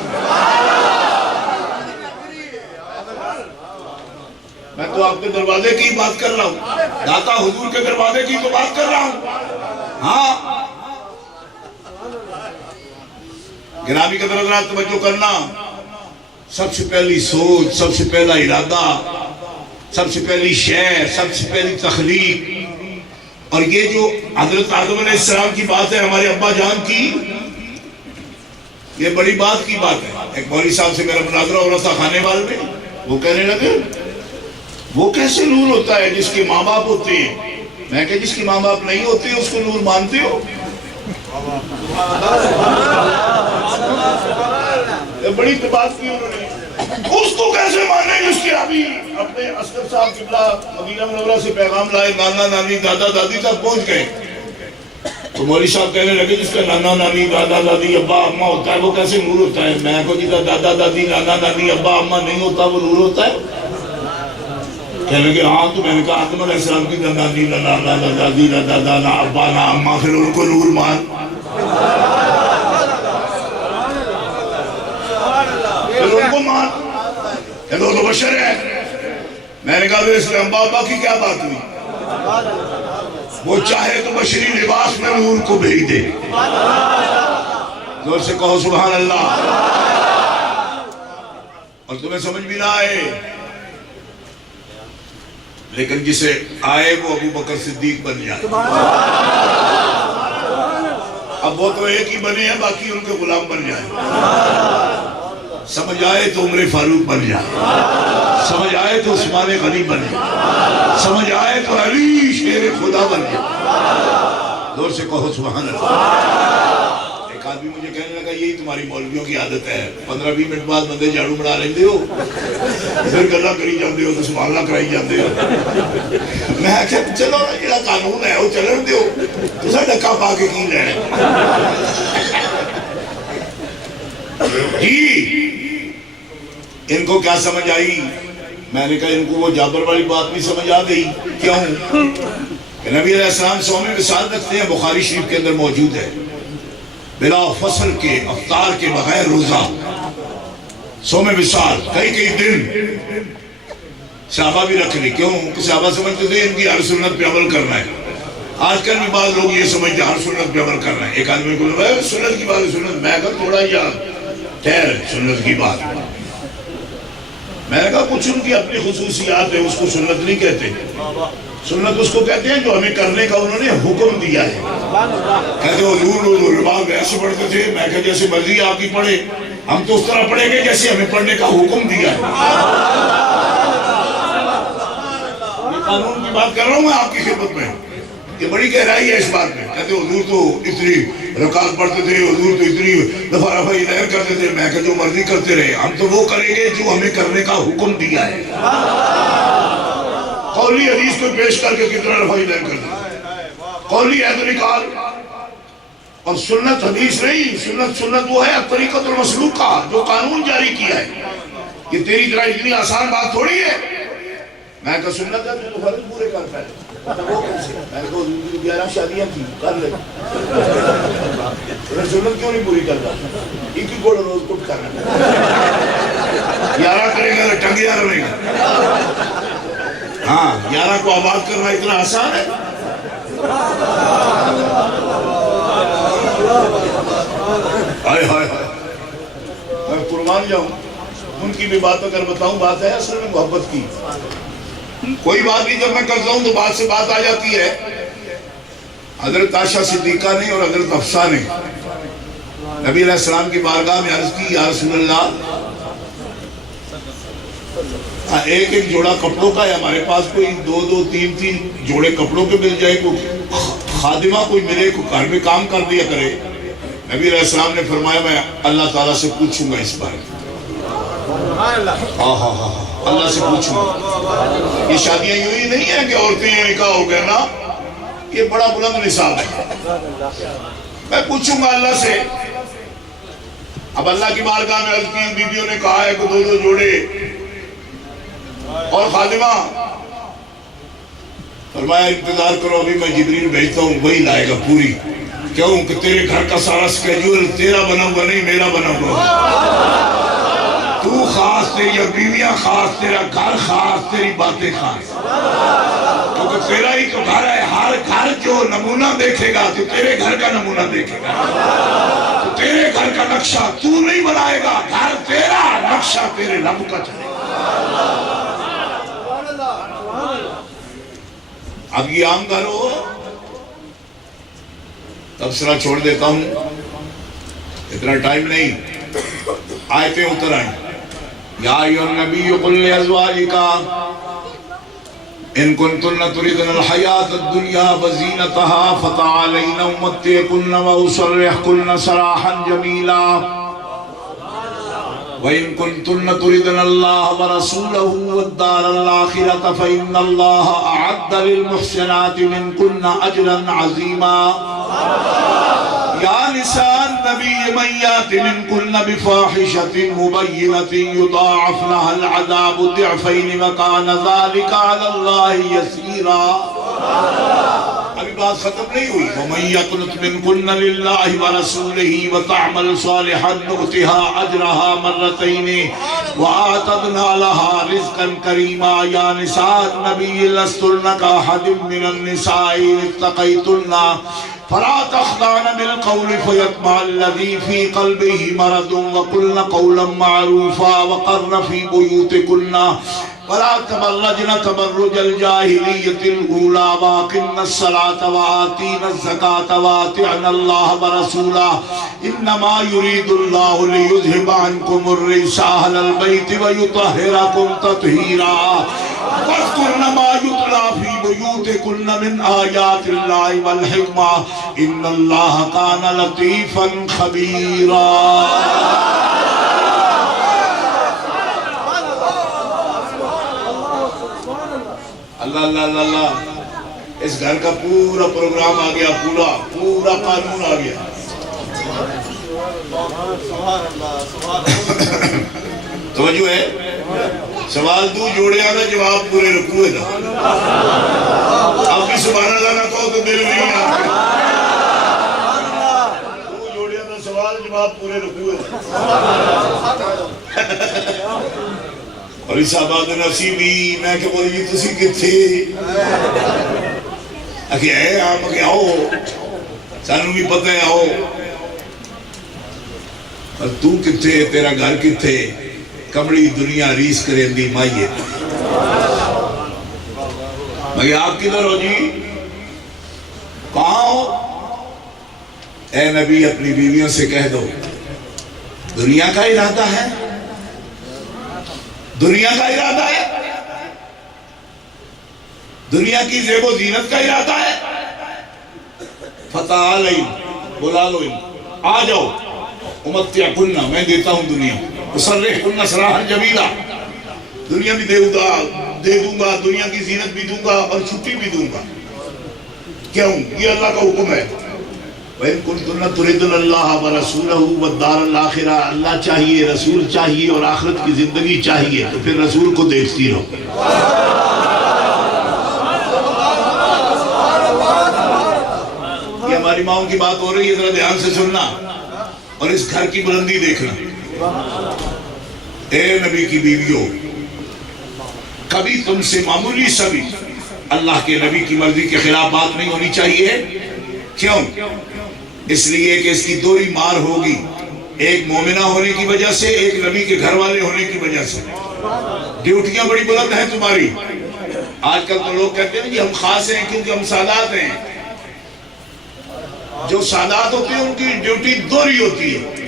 میں تو آپ کے دروازے کی بات کر رہا ہوں، داتا حضور کے دروازے کی تو بات کر رہا ہوں. ہاں گرامی قدر حضرات توجہ کرنا. سب سے پہلی سوچ، سب سے پہلا ارادہ، سب سے پہلی شے، سب سے پہلی تخلیق. اور یہ جو حضرت آدم علیہ السلام کی بات ہے ہمارے ابا جان کی، یہ بڑی بات کی بات ہے. ایک مولوی صاحب سے میرا مناظرہ ہو رہا تھا خانے وال میں. وہ کہنے لگے وہ کیسے نور ہوتا ہے جس کے ماں باپ ہوتے ہیں. میں کہ جس کے ماں باپ نہیں ہوتے اس کو نور مانتے ہو؟ یہ بڑی بات کی انہوں نے. اس کو کیسے مانے جس کے ابھی اپنے اسکر صاحب قبلہ مدینہ منورہ سے پیغام لائے، نانا نانی دادا دادی تک پہنچ گئے. تو مولوی صاحب کہنے لگے جس کا نانا نانی دادا دادی ابا اماں ہوتا ہے وہ کیسے نور ہوتا ہے؟ میں کو جس کا دادا دادی نانا نانی ابا اماں نہیں ہوتا وہ نور ہوتا ہے؟ کہنے لگے ہاں. تو میں نے کہا آدم علیہ السلام کی نہ نانی نہ نانا نہ دادی نہ دادا نہ ابا نہ اماں، پھر ان کو نور مان. پھر ان کو مان کہ وہ تو بشر ہے. میں نے کہا اس لیے امبا ابا کی کیا بات ہوئی؟ وہ چاہے تو بشری لباس میں نور کو بھیج دے. زور سے کہو سبحان اللہ. اور تمہیں سمجھ بھی نہ آئے لیکن جسے آئے وہ ابو بکر صدیق بن جائے. اب وہ تو ایک ہی بنے ہیں، باقی ان کے غلام بن جائے. سمجھ آئے تو عمر فاروق بن جائے، سمجھ آئے تو عثمان غنی بن جائے، سمجھ آئے تو علی شیر خدا بن جائے. دور سے کہو سبحان اللہ. ایک آدمی مجھے کہنے لگا یہی تمہاری مولویوں کی عادت ہے، 15-20 منٹ بعد بندے جھاڑو بڑھا لیندے ہو، پھر گلا کری جاندے ہو تو سبحان اللہ کرائی جاندے ہو. میں کہا چلو یہ قانون ہے وہ چلن دیو، تسا ڈکا پا کے کی لینا. جی ان کو کیا سمجھ آئی؟ میں نے کہا ان کو وہ جابر والی بات بھی سمجھ آ گئی. کیوں کہ نبی علیہ السلام صوم وصال رکھتے ہیں، بخاری شریف کے اندر موجود ہے. بلا فصل کے افطار کے بغیر روزہ، صوم وصال کئی دن. صحابہ بھی رکھ لی. کیوں کہ صحابہ سمجھتے تھے ان کی ہر سنت پہ عمل کرنا ہے. آج کل بھی بعض لوگ یہ سمجھتے ہیں ہر سنت پہ عمل کرنا ہے. ایک آدمی کو سنت کی بات ہے, سنت, میں کہا تھوڑا یاد ٹھہر, سنت کی بات. میں نے کہا کچھ ان کی اپنی خصوصیات ہے, اس کو سنت نہیں کہتے. سنت اس کو کہتے ہیں جو ہمیں کرنے کا انہوں نے حکم دیا ہے. کہتے ہو حضور نماز ایسے پڑھتے تھے, میں کہا جیسے مرضی آپ کی پڑھے, ہم تو اس طرح پڑھیں گے جیسے ہمیں پڑھنے کا حکم دیا ہے. یہ قانون کی بات کر رہا ہوں میں آپ کی خدمت میں, یہ بڑی گہرائی ہے اس بات میں. کہتے حضور تو اتنی رکعت پڑھتے تھے, حضور تو اتنی دفعہ رفع یدین کرتے تھے. میں کہا جو مرضی کرتے رہے, ہم تو وہ کریں گے جو ہمیں کرنے کا حکم دیا ہے. قولی حدیث کو پیش کر کے کتنا رفع یدین کر دیا, قولی ہے تو نکال. اور سنت حدیث نہیں, سنت وہ ہے طریقت المسلوقہ, جو قانون جاری کیا ہے. یہ تیری طرح اتنی آسان بات تھوڑی ہے. میں کہا سنت ہے تو فرض پورے کر پہلے. میں نے کہا 11 شادیاں کی کر لے, سنت کیوں نہیں پوری کرتا؟ ایک ہی گوڑ روز کٹ کرنا, 11 کرے گا ٹنگیا رہے گا. ہاں 11 کو آباد کرنا اتنا آسان ہے. ہائے ہائے ہائے, میں قربان جاؤں. ان کی بھی بات اگر بتاؤں, بات ہے اصل میں محبت کی. کوئی بات نہیں, جب میں کرتا ہوں تو بات سے بات آ جاتی ہے. حضرت عائشہ صدیقہ نے اور حضرت حفصہ نے نبی علیہ السلام کی بارگاہ میں عرض کی, یا رسول اللہ, ایک ایک جوڑا کپڑوں کا ہے ہمارے پاس, کوئی 2 3 جوڑے کپڑوں کے مل جائے, کوئی خادمہ کوئی ملے, کوئی گھر میں کام کر دیا کرے. نبی علیہ السلام نے فرمایا میں اللہ تعالیٰ سے پوچھوں گا اس بارے میں. اللہ سے پوچھوں گا. یہ شادیاں یوں ہی نہیں ہیں کہ عورتیں یہ نکاح ہو گیا نا, یہ بڑا بلند نصاب ہے. میں پوچھوں گا اللہ سے. اب اللہ کی بارگاہ میں عرض کی, بیویوں نے کہا ہے کہ 2 جوڑے اور خادمہ. فرمایا انتظار کرو, ابھی میں جبریل بھیجتا ہوں, وہی لائے گا پوری. کیوں کہ تیرے گھر کا سارا سکیجول تیرا بنا ہوا نہیں, میرا بنا ہوا. تو خاص, تیری بیویاں خاص, تیرا گھر خاص, تیری باتیں خاص. کیونکہ تیرا ہی تو گھر ہے. ہر گھر جو نمونہ دیکھے گا تو تیرے گھر کا نمونہ دیکھے گا. تو تیرے گھر کا نقشہ تو نہیں بنائے گا, گھر تیرا, نقشہ تیرے رب کا چلے گا. اب یہ عام گھر ہو, تبصرہ چھوڑ دیتا ہوں, اتنا ٹائم نہیں. آیتیں اتر آئیں. یا ایھا النبی قل لازواجک ان کنتن تردن الحیاۃ الدنیا وزینتها فتعالین امتعکن واسرحکن سراحا جمیلا وَإِن كُنتُنَّ تُرِدْنَ اللَّهَ وَرَسُولَهُ وَالدَّارَ الْآخِرَةَ فَإِنَّ اللَّهَ أَعَدَّ لِلْمُحْسِنَاتِ مِنكُنَّ أَجْرًا عَظِيمًا. يَا نِسَاءَ النَّبِيِّ مَن يَأْتِ مِنكُنَّ بِفَاحِشَةٍ مُبَيِّنَةٍ يُضَاعَفْ لَهَا الْعَذَابُ ضِعْفَيْنِ وَكَانَ ذَلِكَ عَلَى اللَّهِ يَسِيرًا. ابھی بات ختم نہیں ہوئی. وَمَن يَقْنُتْ مِنكُنَّ لِلَّهِ وَرَسُولِهِ وَتَعْمَلْ صَالِحًا نُؤْتِهَا أَجْرَهَا مرتين وَأَعْتَدْنَا لَهَا رِزْقًا كَرِيمًا. يَا نِسَاءَ النَّبِيِّ لَسْتُنَّ كَأَحَدٍ مِّنَ النِّسَاءِ إِنِ اتَّقَيْتُنَّ فَلَا تَخْضَعْنَ بِالْقَوْلِ فَيَطْمَعَ الَّذِي فِي قَلْبِهِ مَرَضٌ وَقُلْنَ قَوْلًا مَّعْرُوفًا وَقَرْنَ فِي بُيُوتِكُنَّ وَلَا تَبَرَّجْنَ تَبَرُّجَ الْجَاهِلِيَّةِ الْأُولَىٰ وَأَقِمْنَ الصَّلَاةَ وَآتِينَ الزَّكَاةَ وَأَطِعْنَ اللَّهَ وَرَسُولَهُ إِنَّمَا يُرِيدُ اللَّهُ لِيُذْهِبَ عَنكُمُ الرِّجْسَ أَهْلَ الْبَيْتِ وَيُطَهِّرَكُمْ تَطْهِيرًا. وَاذْكُرْنَ مَا يُتْلَىٰ فِي بُيُوتِكُنَّ مِنْ آيَاتِ اللَّهِ وَالْحِكْمَةِ إِنَّ اللَّهَ كَانَ لَطِيفًا خَبِيرًا. اللہ اللہ اللہ اللہ. اس گھر کا پورا پروگرام آ گیا, پورا قانون آ گیا. توجہ ہے. سوال دو جوڑے آنا, جواب پورے رکھو ہے نا. اب بھی سبحان اللہ نہ کہو تو دل نہیں آتا. دو جوڑے آنا, سوال جواب پورے رکھو ہے. اور صاحب نصیبی میں کہ بولی تسی کتھے اکھے اے آم کے آؤ سانو بھی پتہ ہے آؤ اور تو کتھے تیرا گھر کتھے کمڑی دنیا ریس کریں دی مائیے مگر آپ کدھر ہو جی کہاں ہو اے نبی اپنی بیویوں سے کہہ دو دنیا کا ارادہ ہے دنیا کا ارادہ ہے دنیا کی زیب و زینت کا ارادہ ہے فتح علیہ بلا لو آ جاؤ امتیہ کنہ میں دیتا ہوں دنیا اسرح کنہ سراحا جمیلہ دنیا بھی دے دوں گا دنیا کی زینت بھی دوں گا اور چھٹی بھی دوں گا کیوں یہ اللہ کا حکم ہے وَإِن كُنْتُنَّ تُرِدُنَ اللَّهَ وَرَسُولَهُ وَالدَّارَ الْآخِرَةَ اللہ چاہیے رسول چاہیے اور آخرت کی زندگی چاہیے تو پھر رسول کو دیکھتی رہو یہ ہماری ماؤں کی بات ہو رہی ہے ذرا دھیان سے سننا اور اس گھر کی بلندی دیکھنا اے نبی کی بیویوں کبھی تم سے معمولی سبھی اللہ کے نبی کی مرضی کے خلاف بات نہیں ہونی چاہیے کیوں اس لیے کہ اس کی دوری مار ہوگی ایک مومنہ ہونے کی وجہ سے ایک نبی کے گھر والے ہونے کی وجہ سے ڈیوٹیاں بڑی بلند ہیں تمہاری آج کل تو لوگ کہتے ہیں کہ ہم خاص ہیں کیونکہ ہم سادات ہیں جو سادات ہوتے ہیں ان کی ڈیوٹی دوری ہوتی ہے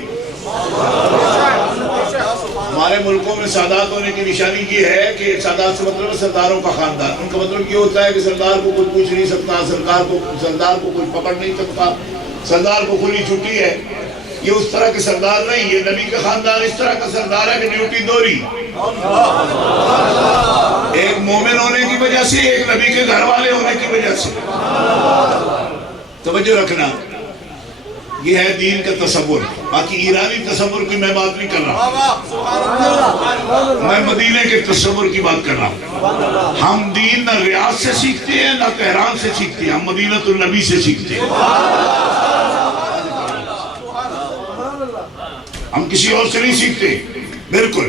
ہمارے ملکوں میں سادات ہونے کی نشانی یہ ہے کہ سادات سے مطلب سرداروں کا خاندان ان کا مطلب یہ ہوتا ہے کہ سردار کو کوئی پوچھ نہیں سکتا سردار کو کوئی پکڑ نہیں سکتا سردار کو کھلی چھٹی ہے یہ اس طرح کے سردار نہیں یہ نبی کا خاندان اس طرح کا سردار ہے کہ ڈیوٹی دوری ایک مومن ہونے کی وجہ سے ایک نبی کے گھر والے ہونے کی وجہ سے توجہ رکھنا یہ ہے دین کا تصور باقی ایرانی تصور کی میں بات نہیں کر رہا میں مدینے کے تصور کی بات کر رہا ہوں ہم دین نہ ریاض سے سیکھتے ہیں نہ تہران سے سیکھتے ہیں ہم مدینہ النبی سے سیکھتے ہیں ہم کسی اور سے نہیں سیکھتے بالکل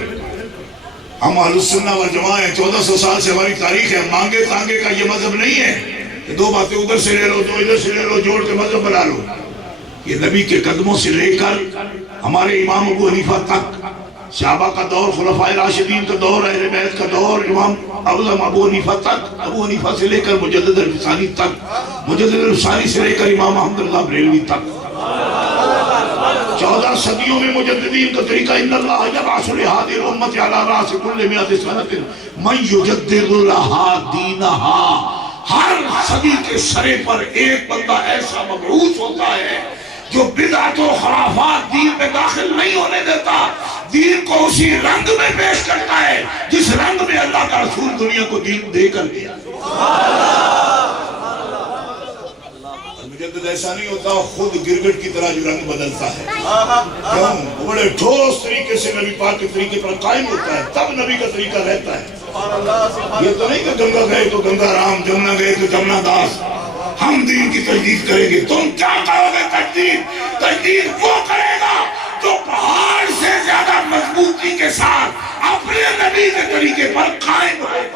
ہم اہل السنہ والجماعہ ہیں 1400 سال سے ہماری تاریخ ہے مانگے تانگے کا یہ مذہب نہیں ہے کہ دو باتیں ادھر سے لے لو دو ادھر سے لے لو جوڑ کے مذہب بنا لو یہ نبی کے قدموں سے لے کر ہمارے امام ابو حنیفہ تک صحابہ کا دور خلفائے راشدین کا دور اہل بیت کا دور امام اعظم ابو حنیفہ تک ابو حنیفہ سے لے کر مجدد الفسانی تک مجدد الفسانی سے لے کر امام احمد اللہ بریلوی تک 14 صدیوں میں مجددین کا طریقہ ان اللہ یبعث لہذه الامة علی راس کل 100 سنة من یجدد لها دینها ہر صدی کے سرے پر ایک بندہ ایسا مبعوث ہوتا ہے جو بدعت و خرافات دین میں داخل نہیں ہونے دیتا دین کو اسی رنگ میں پیش کرتا ہے جس رنگ میں اللہ کا رسول دنیا کو دین دے کر دیا مجدد ایسا نہیں ہوتا خود گرگٹ کی طرح جو رنگ بدلتا ہے کیوں بڑے ٹھوس طریقے سے نبی پاک کے طریقے پر قائم ہوتا ہے تب نبی کا طریقہ رہتا ہے یہ تو نہیں کہ گنگا گئے تو گنگا رام جمنا گئے تو جمنا داس ہم دین کی تجدید کریں گے تم کیا کرو گے تجدید وہ کرے گا جو پہاڑ سے زیادہ مضبوطی کے ساتھ اپنے نبی کے طریقے پر قائم ہے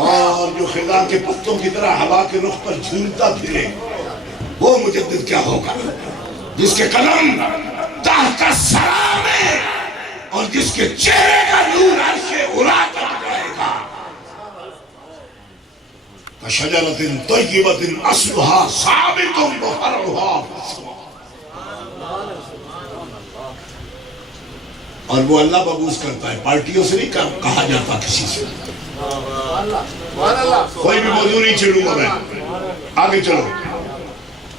اور جو خدا کے پتوں کی طرح ہوا کے رخ پر جھولتا پھرے وہ مجدد کیا ہوگا جس کے قلم تحت الثری میں اور جس کے چہرے کا نور عرش علا تک جائے گا کشجرۃ طیبۃ اصلها ثابت وفرعها فی السماء اور وہ اللہ مبعوث کرتا ہے پارٹیوں سے نہیں کہا جاتا کسی سے کوئی بھی موضوع نہیں چھڑوں گا میں آگے چلو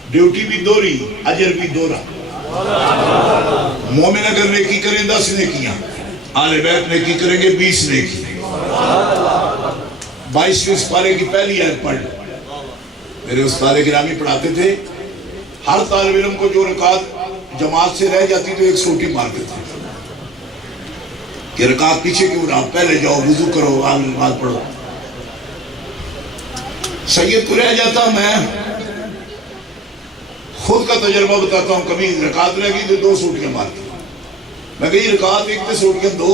ڈیوٹی بھی دوری اجر بھی دورا مومن اگر نیکی کریں 10 نیکیاں آل بیت نیکی کریں گے 20 نیکی 22ویں سپارے کی پہلی آیت پڑھ میرے استاد گرامی پڑھاتے تھے ہر طالب علم کو جو رکعت جماعت سے رہ جاتی تو ایک سوٹی مارتے تھے کہ رکعت پیچھے کیوں رہا پہلے جاؤ وضو کرو آگے نماز پڑھو سید کو رہ جاتا میں خود کا تجربہ بتاتا ہوں کبھی رکعت رہ گئی تو 2 سوٹیاں مارتی میں کہی رکعت ایک تے سوڑ کے دو،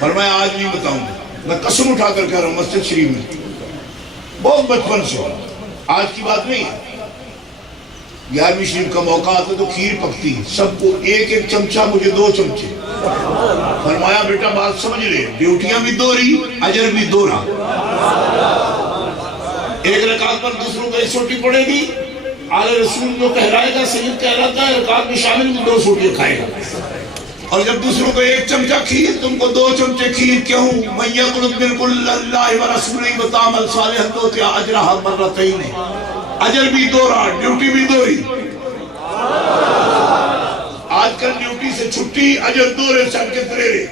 فرمایا آج نہیں بتاؤں گا، میں قسم اٹھا کر کہہ رہا ہوں مسجد شریف میں بہت بچپن سے، آج کی بات نہیں ہے۔ 11ویں شریف کا موقع آتا تو کھیر پکتی، سب کو ایک ایک چمچہ، مجھے 2 چمچے۔ فرمایا بیٹا بات سمجھ لے، ڈیوٹیاں بھی دوہری، اجر بھی دوہرا۔ ایک رکعت پر دوسروں کو 1 سوٹی پڑے گی، آل رسول جو کہلائے گا، سید کہلاتا ہے، رکعت میں شامل 2 سوٹیاں کھائے گا۔ اور جب دوسروں کو 1 چمچہ کھیر، تم کو 2 چمچے کھیر، کیوں؟ مَن يَقْنُتْ مِنْكُمْ لِلَّهِ وَرَسُولِهِ وَيَعْمَلْ صَالِحًا نُؤْتِهُ أَجْرَهُ مَرَّتَيْنِ، اجر بھی دوہرا، ڈیوٹی بھی دوہری۔ آج کل ڈیوٹی سے چھٹی، اجر دوہرے چل کے تریرے۔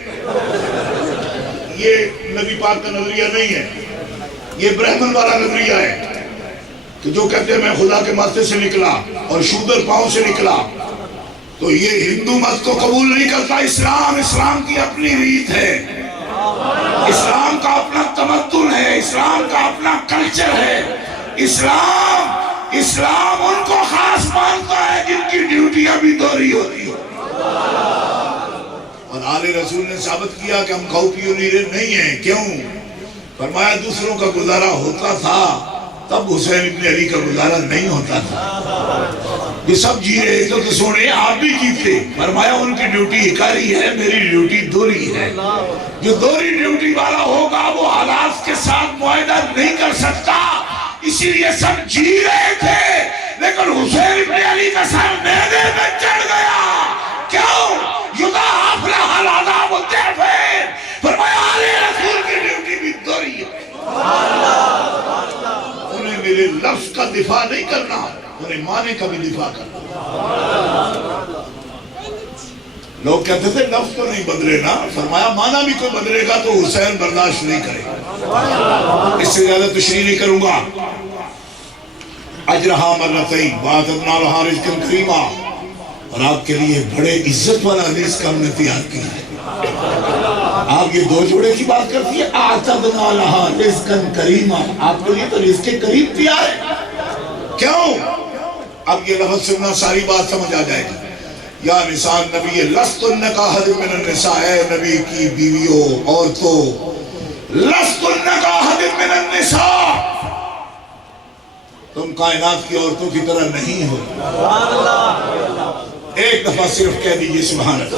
یہ نبی پاک کا نظریہ نہیں ہے، یہ برہمن والا نظریہ ہے کہ جو کہتے ہیں میں خدا کے ماتھے سے نکلا اور شودر پاؤں سے نکلا، تو یہ ہندو مت کو قبول نہیں کرتا۔ اسلام کی اپنی ریت ہے، اسلام کا اپنا تمدن ہے، اسلام کا اپنا کلچر ہے۔ اسلام ان کو خاص مانتا ہے جن کی ڈیوٹیاں بھی دوہری ہوتی ہو۔ اور آل رسول نے ثابت کیا کہ ہم کھاؤ پیو نیرے نہیں ہیں، کیوں؟ فرمایا دوسروں کا گزارا ہوتا تھا تب حسین ابن علی کا گزارا نہیں ہوتا تھا۔ یہ سب جی رہے تو سونے آپ بھی جیتے۔ فرمایا ان کی ڈیوٹی اکاری ہے، میری ڈیوٹی دوہری ہے۔ جو دوہری ڈیوٹی والا ہوگا وہ حالات کے ساتھ معاہدہ نہیں کر سکتا، اسی لیے سب جی رہے تھے، لیکن حسین ابن علی کا سر میدے میں چڑھ گیا۔ کیوں؟ یضاعف لها العذاب الضعفین۔ فرمایا آل رسول کی ڈیوٹی بھی دوہری ہے۔ انہیں میرے لفظ کا دفاع نہیں کرنا، انہیں معنی کا بھی دفاع کرنا۔ لوگ کہتے تھے لفظ تو نہیں بدلے نا، فرمایا معنی بھی کوئی بدلے گا تو حسین برداشت نہیں کرے گا۔ اس سے زیادہ تشریح نہیں کروں گا۔ اجرہا مرتین وَأَعْتَدْنَا لَهَا رِزْقًا کریما، اور آپ کے لیے بڑے عزت والا رزق ہم نے تیار کیا ہے۔ آپ یہ 2 جوڑے کی بات کرتی ہے، اعتدنا لہا رزقاً کریما، آپ کے لیے تو رزق کریم تیار ہے۔ کیوں؟ اب یہ لفظ سننا ساری بات سمجھ آ جائے گی۔ یا نساء نبی لستن کاحد من النساء، اے نبی کی بیویوں، عورتوں، لستن کاحد من النساء، تم کائنات کی عورتوں کی طرح نہیں ہو۔ ایک دفعہ صرف کہہ دیجئے سبحان اللہ۔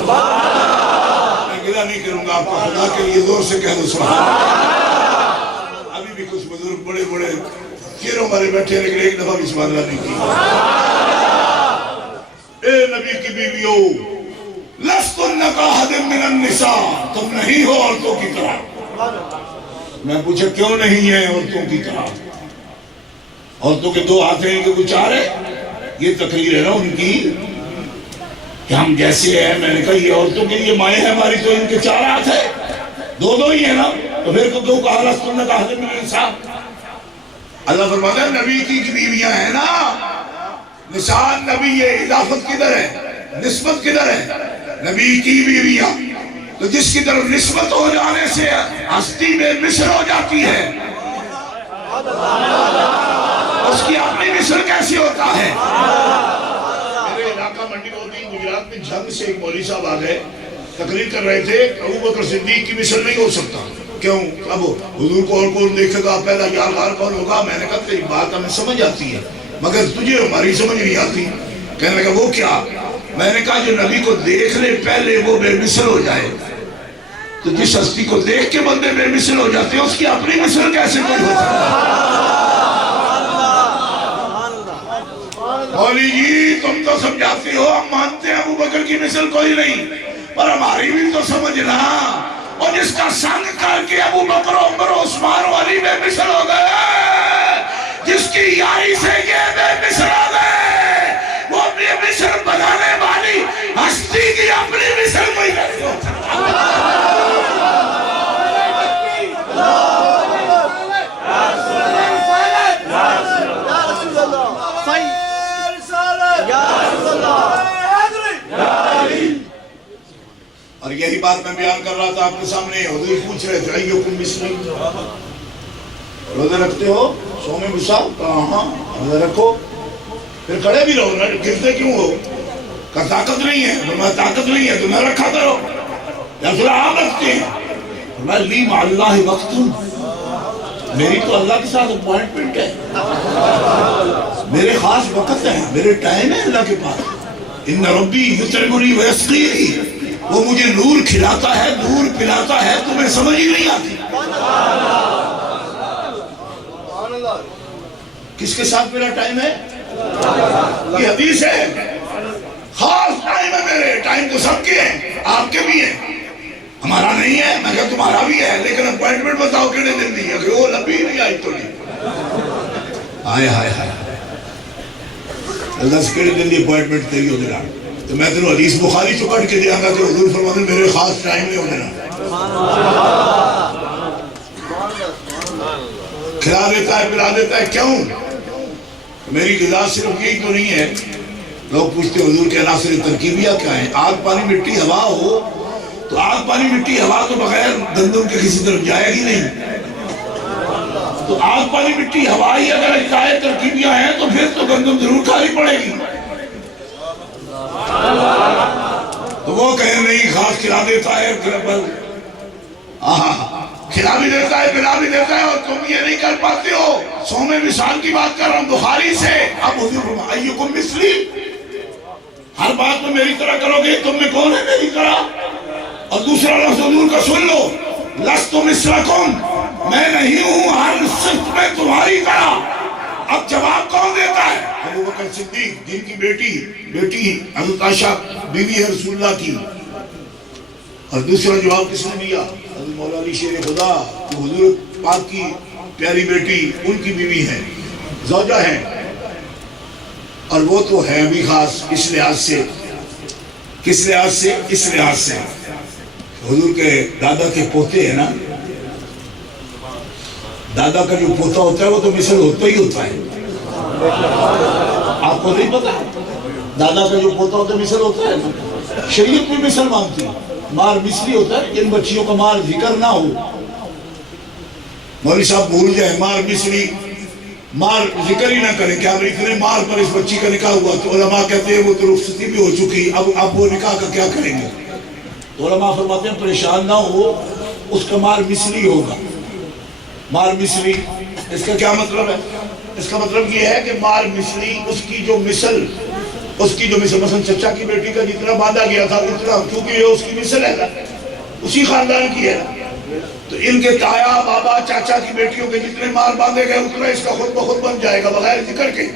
میں گلہ نہیں کروں گا آپ کو، خدا کے لیے زور سے کہہ دو سبحان اللہ۔ ابھی بھی کچھ بزرگ بڑے بڑے چیروں ہمارے بیٹھے، لیکن ایک دفعہ بھی سبحان اللہ نہیں کی۔ اے نبی کی بیویوں، لستن کاحد من النساء، تم نہیں ہو عورتوں کی طرح۔ میں پوچھا کیوں نہیں ہے عورتوں کی طرح؟ عورتوں کے 2 ہاتھ ہیں کہ کوئی 4 ہے؟ یہ تقریر ہے نا ان کی کہ ہم جیسے ہیں۔ میں نے کہا یہ عورتوں کے لیے مائیں ہیں ہماری، تو ان کے 4 ہاتھ ہیں، 2 ہی ہیں نا، تو پھر کیوں کہا لستن کاحد من النساء؟ اللہ فرماتا ہے نبی کی بیویاں ہیں نا، نساء نبی، یہ اضافت کدھر ہے، نسبت کدھر ہے؟ نبی کی بیویاں، تو جس کی طرف نسبت ہو جانے سے ہستی میں مثل ہو جاتی ہے، اس کی اپنی مثل کیسی ہوتا ہے؟ میرے علاقہ منڈی ہوتی گجرات میں جھنگ سے ایک مولوی صاحب آ گئے، تقریر کر رہے تھے، ابو بکر صدیق کی مثل نہیں ہو سکتا۔ کیوں؟ اب حضور کو اور کون دیکھے گا، پہلا یادگار کون ہوگا؟ میں نے کہا تیری بات ہمیں سمجھ آتی ہے مگر تجھے ہماری سمجھ نہیں آتی۔ کہنے لگا وہ کیا؟ میں نے کہا جو نبی کو دیکھ لے پہلے وہ بے مثل ہو جائے، تو جس ہستی کو دیکھ کے بندے بے مثل ہو جاتے ہیں اس کی اپنی مثل کیسے کوئی ہو سکتا؟ مولی جی تم تو سمجھاتی ہو، ہم مانتے ہیں ابو بکر کی مثل کوئی نہیں، پر ہماری بھی تو سمجھنا، اور جس کا سنگ کر کے ابو بکر عمر عثمان و علی بے مثل ہو گئے، جس کی یاری سے یہ بے مثل ہو گئے، وہ بے مثل بنانے والی ہستی کی اپنی مثل کوئی نہیں ہو سکتا۔ اور یہی بات میں بیان کر رہا تھا آپ کے سامنے، حضور پوچھ رہے تھے ایوکم مثلی، روزے رکھتے ہو؟ سو میں غصہ؟ کہا ہاں۔ روزے رکھو، پھر کھڑے بھی رہو نا، گرتے کیوں ہو؟ کا طاقت نہیں ہے؟ فرمایا طاقت نہیں ہے تو نہ رکھا کرو. یا رسول اللہ آپ رکھتے ہیں؟ فرمایا لی مع اللہ وقت، میری تو اللہ کے ساتھ اپوائنٹمنٹ ہے، میرے خاص وقت ہے، میرے ٹائم ہے اللہ کے پاس. ان ربی یطعمنی ویسقینی، وہ مجھے نور کھلاتا ہے، نور پلاتا ہے، تمہیں سمجھ ہی نہیں آتی. کس کے ساتھ میرا ٹائم ہے؟ یہ حدیث ہے، خاص ٹائم ہے میرے. ٹائم تو سب کے ہیں، آپ کے بھی ہیں، ہمارا نہیں ہے. میں کہا تمہارا بھی ہے، لیکن اپوائنٹمنٹ بتاؤ کتنے دن نہیں ہے. کہ وہ لبی نہیں آئی تو نہیں. آئے ہائے ہائے اللہ سے کہنے دن دی اپوائنٹمنٹ تیری ہو دینا. تو میں تینوں حدیث بخاری چکٹ کے دیا گا کہ حضور فرماتے ہیں میرے خاص ٹائم نہیں ہو دینا. کھلا دیتا ہے، پلا دیتا ہے. کیوں؟ میری غذا صرف یہی تو نہیں ہے. لوگ پوچھتے حضور کے عناصر ترکیبیہ کیا ہیں؟ آگ پانی مٹی ہوا ہو تو آگ پانی مٹی ہوا تو بغیر گندم کے کسی طرف جائے گی نہیں. تو آگ پانی مٹی ہوا ہی اگر اجزائے ترکیبیاں ہیں تو پھر تو گندم ضرور کھانی پڑے گی. تو وہ کہیں نہیں خاص کھلا دیتا ہے، کھلا بھی دیتا ہے، پلا بھی دیتا ہے، اور تم یہ نہیں کر پاتے ہو. سوم مثال کی بات کر رہا ہوں بخاری سے. اب حضور فرمایا ایکم مثلی، ہر بات میں میری طرح کرو گے. تم میں کون ہے میری طرح؟ اور دوسرا لفظ حضور کا سن لو، لست مثلکم، میں نہیں ہوں ہر صفت میں تمہاری طرح. اب جواب کون دیتا ہے؟ ابو بکر صدیق، جن کی بیٹی حضرت عائشہ بیوی ہے رسول اللہ کی. اور دوسرا جواب کس نے دیا؟ حضرت مولا علی شیر خدا، جو حضور پاک کی پیاری بیٹی، ان کی بیوی ہے، زوجہ ہے. اور وہ تو ہے بھی خاص اس لحاظ سے. کس لحاظ سے؟ اس لحاظ سے حضور کے دادا کے پوتے ہیں نا. دادا کا جو پوتا ہوتا ہے وہ تو مثل ہوتا ہی ہوتا ہے. آپ کو نہیں پتا؟ دادا کا جو پوتا ہوتا ہے مثل ہوتا ہے. شریعت میں مثل مانگتی ہے. مار مثلی ہوتا ہے، جن بچیوں کا مار ذکر نہ ہو. مولوی صاحب بھول جائے مار مثلی، مار ذکر ہی نہ کریں کہ اب اتنے مار پر اس بچی کا نکاح ہوا. تو علماء کہتے ہیں وہ تو رخصتی بھی ہو چکی، اب وہ نکاح کا کیا کریں گے؟ تو علماء فرماتے ہیں پریشان نہ ہو، اس کا مار مثلی ہوگا. مار مثلی اس کا کیا مطلب ہے؟ اس کا مطلب یہ ہے کہ مار مثلی اس کی جو مثل مثلا چچا کی بیٹی کا جتنا باندھا گیا تھا اتنا، کیونکہ یہ اس کی مثل ہے، اسی خاندان کی ہے. تو ان کے تایا بابا چاچا کی بیٹیوں کے جتنے مار باندھے گئے اتنا اس کا خود بخود بن جائے گا بغیر ذکر کے.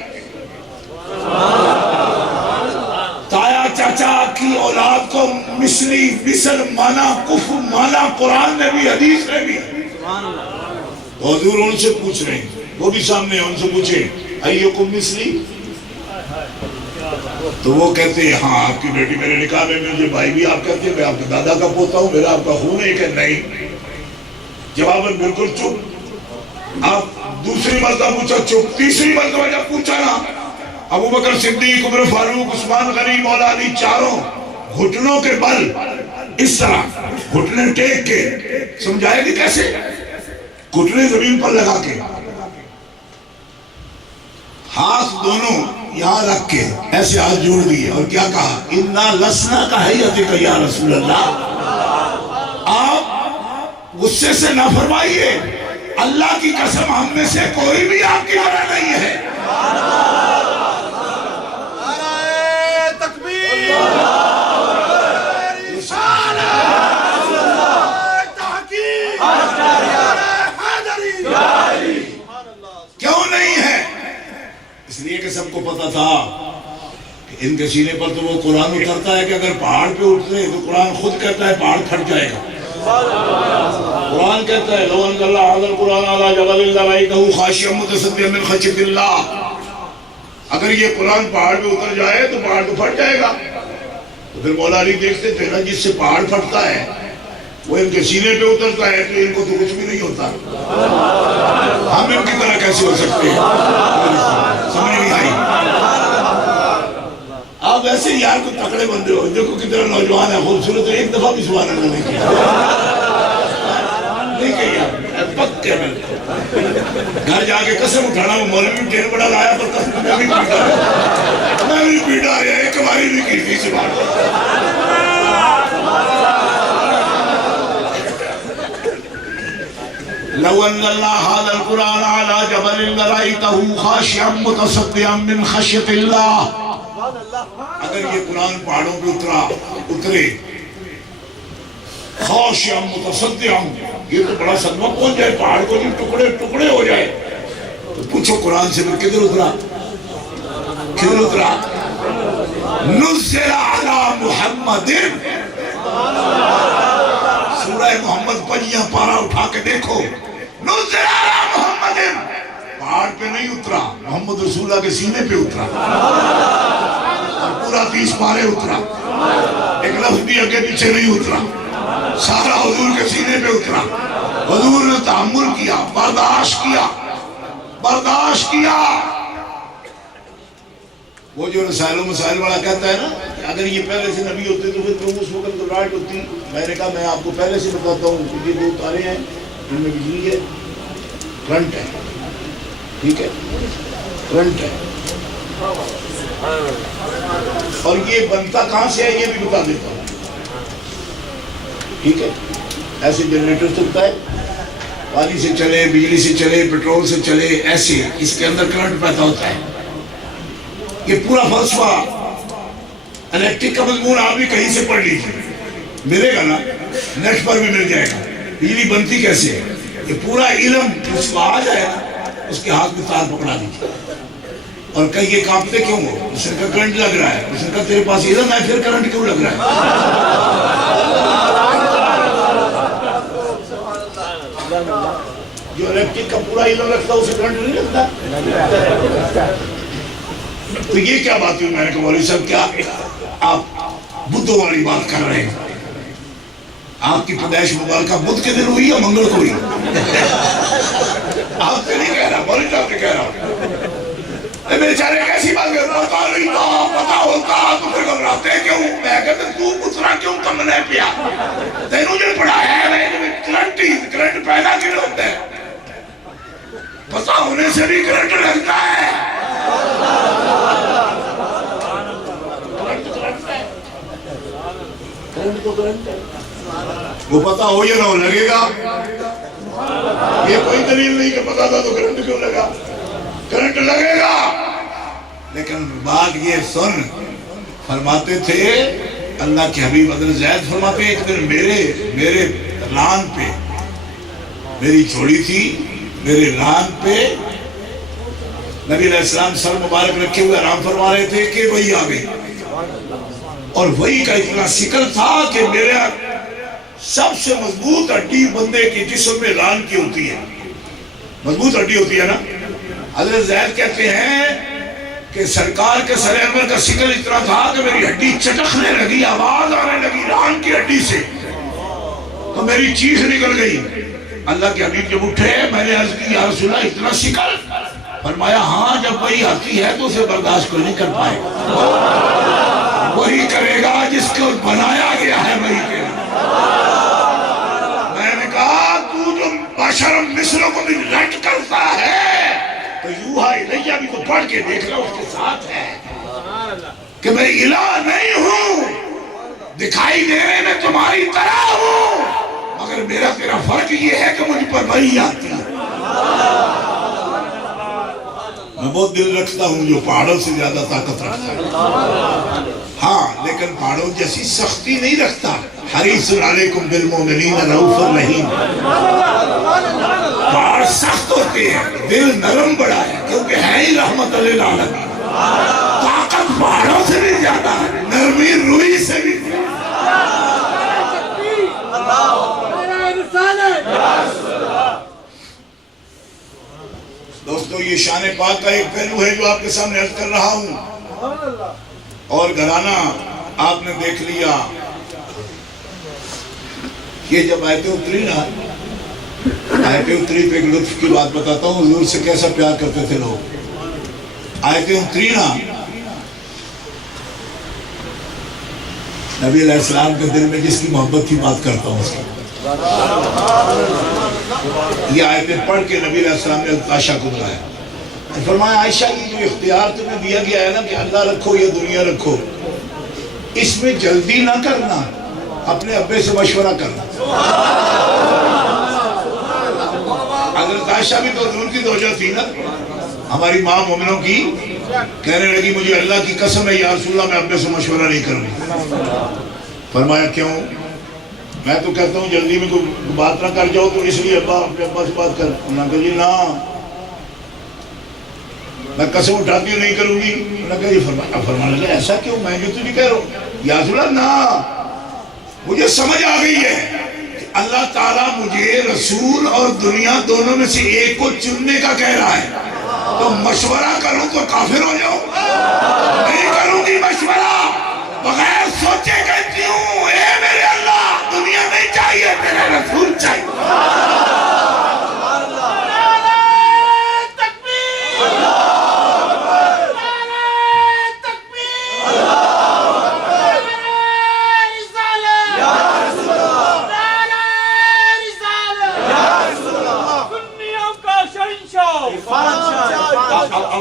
تایا چاچا کی اولاد کو مثلی مثل مانا کفر مانا قرآن نے بھی حدیث نے بھی. تو حضور ان سے پوچھ رہے ہیں، وہ بھی سامنے ہیں، ان سے پوچھیں ایکم مثلی. تو وہ کہتے ہیں ہاں آپ کی بیٹی میرے نکاح میں، مجھے بھائی بھی آپ کہتے ہیں میں آپ کے دادا کا پوتا ہوں، میرا آپ کا خون ہے کہ نہیں. جواباً بالکل چپ. آپ دوسری مرتبہ پوچھا چپ. تیسری مرتبہ جب پوچھا نا، ابو بکر صدیق، عمر فاروق، عثمان غنی، مولا علی، چاروں گھٹنوں کے بل اس طرح گھٹنے ٹیک کے. سمجھائے گی کیسے؟ گھٹنے زمین پر لگا کے، ہاتھ دونوں یہاں رکھ کے ایسے ہاتھ جوڑ دیے اور کیا کہا؟ اِنَّا لَسْنَا كَحَيَّتِكَ يَا رسول اللہ. آپ غصے سے نہ فرمائیے، اللہ کی قسم ہم میں سے کوئی بھی آپ کی طرح نہیں ہے. کیوں نہیں ہے؟ اس لیے کہ سب کو پتا تھا کہ ان کے سینے پر تو وہ قرآن اترتا ہے کہ اگر پہاڑ پہ اٹھتے تو قرآن خود کہتا ہے پہاڑ پھٹ جائے گا. قرآن کہتا ہے لو انزلنا هذا القرآن على جبل لرأيته خاشعا متصدعا من خشية الله. اگر یہ قرآن پہاڑ پہ اتر جائے تو پہاڑ تو پھٹ جائے گا. تو پھر مولا علی دیکھتے تھے نا جس سے پہاڑ پھٹتا ہے وہ ان کے سینے پہ اترتا ہے تو ان کو تو کچھ بھی نہیں ہوتا. ہم ان کی طرح کیسے ہو سکتے ہیں؟ سمجھ نہیں آئی. آپ ایسے یار کو تکڑے بندے ہو. دیکھو کتنا نوجوان ہے خوبصورت ہے، ایک دفعہ بھی سبحان اللہ نہیں کیا. نہیں کہیا پک کے گھر جا کے قسم اٹھانا وہ مولوی ٹین بڑا لایا پر قسم میں بھی پیٹا. میں میں بھی پیڑا ہے ایک باری بھی کی تھی سے بات لو انزلنا هذا القرآن على جبل لرأيته خاشعا متصدعا من خشية الله. اگر یہ قرآن پہاڑوں پہ اترے خاشعا متصدعا، یہ تو بڑا صدمہ پہنچ جائے، پہاڑ کو جب ٹکڑے ٹکڑے ہو جائے، تو پوچھو قرآن سے پھر کدھر اترا؟ کدھر اترا؟ نزل علی محمد، سورہ محمد پنجیاں پارا اٹھا کے دیکھو، نزل علی محمد، پہاڑ پہ نہیں اترا، محمد رسول اللہ کے سینے پہ اترا اور پورا 30 پارے اترا، ایک لفظ بھی آگے پیچھے نہیں اترا، سارا حضور کے سینے پہ اترا. حضور نے تحمل کیا، برداشت کیا، برداشت کیا. وہ جو رسائل و مسائل والا کہتا ہے نا کہ اگر یہ پہلے سے نبی ہوتے تو پھر تم اس وقت گھبراہٹ ہوتی. میں نے کہا میں آپ کو پہلے سے بتاتا ہوں کہ یہ 2 تارے ہیں، ان میں بجلی ہے، کرنٹ ہے، ٹھیک ہے، کرنٹ ہے، اور یہ بنتا کہاں سے ہے یہ بھی بتا دیتا ہوں، ٹھیک ہے. ایسے جنریٹر چلتا ہے، پانی سے چلے، بجلی سے چلے، پیٹرول سے چلے، ایسے اس کے اندر کرنٹ پیدا ہوتا ہے. یہ پورا فلسفہ الیکٹرک کا مضمون آپ بھی کہیں سے پڑھ لیجیے، ملے گا نا، نیٹ پر بھی مل جائے گا. بجلی بنتی کیسے ہے یہ پورا علم اس کو آ جائے نا، اس کے ہاتھ میں تار پکڑا دیجیے. اور کہیں یہ کانپتے کیوں ہو؟ اس نے کہا کرنٹ لگ رہا ہے. اس نے کہا تیرے پاس علم ہے پھر کرنٹ کیوں لگ رہا ہے؟ جو الیکٹرک کا پورا علم رکھتا اسے کرنٹ نہیں لگتا. تو یہ کیا بات ہوئی؟ میں نے کہا مولوی صاحب کیا آپ بدھوں والی بات کر رہے ہیں؟ آپ کی پیدائش مبارکہ بدھ کے دن ہوئی یا منگل کو ہوئی؟ آپ سے نہیں کہہ رہا، مولوی صاحب سے کہہ رہا ہوں. بیچارے کیسی بات کر رہا؟ پتا نہیں تھا، پتا ہوتا تو پھر گھبراتے کیوں؟ میں کہتا تو پترا کیوں کم نہیں پیا؟ تینوں جو پڑھا ہے کرنٹ پیدا کیوں ہوتا ہے؟ پتا ہونے سے بھی کرنٹ لگتا ہے. وہ پتا ہو یا نہ ہو لگے گا. یہ کوئی دلیل نہیں کہ پتا تھا تو کرنٹ کیوں لگا. کرنٹ لگے گا. لیکن بات یہ سن، فرماتے تھے اللہ کے حبیب حضرت زید فرماتے ایک دن میرے لان پہ، میری چھوڑی تھی، میرے لان پہ نبی علیہ السلام سر مبارک رکھے ہوئے آرام فرما رہے تھے کہ وہی آ گئی. اور وہی کا اتنا سکل تھا کہ میرا سب سے مضبوط ہڈی بندے کی جسم میں لان کی ہوتی ہے، مضبوط ہڈی ہوتی ہے نا. حضرت زید کہتے ہیں کہ سرکار کے سر انور کا سکل اتنا تھا کہ میری ہڈی چٹکنے لگی، آواز آنے لگی لان کی ہڈی سے، تو میری چیخ نکل گئی. اللہ کے حبیب جب اٹھے میں نے عرض کی یا رسول اللہ اتنا سکل؟ فرمایا ہاں جب وہی آتی ہے تو اسے برداشت کوئی نہیں کر پائے. وہی کرے گا جس کو بنایا گیا ہے وہی کرے گا. میں نے کہا تو جو بشر مثلوں کو بھی لٹ کرتا ہے تو یوحا الیہ بھی تو پڑھ کے دیکھ لو، اس کے ساتھ ہے کہ میں الہ نہیں ہوں، دکھائی دینے میں تمہاری طرح ہوں، مگر میرا تیرا فرق یہ ہے کہ مجھ پر وحی آتی ہے. میں بہت دل رکھتا ہوں جو پہاڑوں سے زیادہ طاقت رکھتا ہے، ہاں لیکن پہاڑوں جیسی سختی نہیں رکھتا. حریص علیکم بالمؤمنین رؤوف رحیم. پہاڑ سخت ہوتے ہیں، دل نرم بڑا ہے کیونکہ ہے ہی رحمت للعالمین. طاقت پہاڑوں سے بھی زیادہ ہے، نرمی روئی سے بھی زیادہ. دوستو یہ شان پاک کا ایک پہلو ہے جو آپ کے سامنے عرض کر رہا ہوں. اور گھرانہ آپ نے دیکھ لیا. یہ جب آیتیں اتری نا، آیتیں اتری تو ایک لطف کی بات بتاتا ہوں، حضور سے کیسا پیار کرتے تھے لوگ. آیتیں اتری نا، نبی علیہ السلام کے دل میں جس کی محبت کی بات کرتا ہوں اس کی. یہ آیتیں پڑھ کے نبی علیہ السلام نے تاشا کو بلایا. فرمایا عائشہ یہ جو اختیار تمہیں دیا گیا ہے نا کہ اللہ رکھو یا دنیا رکھو، اس میں جلدی نہ کرنا، اپنے ابے سے مشورہ کرنا۔ حضرت عائشہ بھی تو حضور کی زوجہ تھی نا، ہماری ماں مومنوں کی، کہنے لگی مجھے اللہ کی قسم ہے یا رسول اللہ میں ابے سے مشورہ نہیں کروں گی۔ فرمایا کیوں؟ میں تو کہتا ہوں جلدی میں کوئی بات نہ کر جاؤ تو اس لیے اپنے ابا سے بات کر۔ انہوں نے کہا جی نا، میں قسم اٹھاتی ہوں نہیں کروں گی۔ انہوں نے کہا جی فرمانے لگے ایسا کیوں؟ میں جو تجھے کہہ رہا ہوں یا رسول اللہ نا، مجھے سمجھ آ گئی ہے کہ اللہ تعالیٰ مجھے رسول اور دنیا دونوں میں سے ایک کو چننے کا کہہ رہا ہے، تو مشورہ کروں تو کافر ہو جاؤں؟ نہیں کروں گی مشورہ، بغیر سوچے کہتی ہوں اے میرے اللہ دنیا نہیں چاہیے، میرے رسول چاہیے۔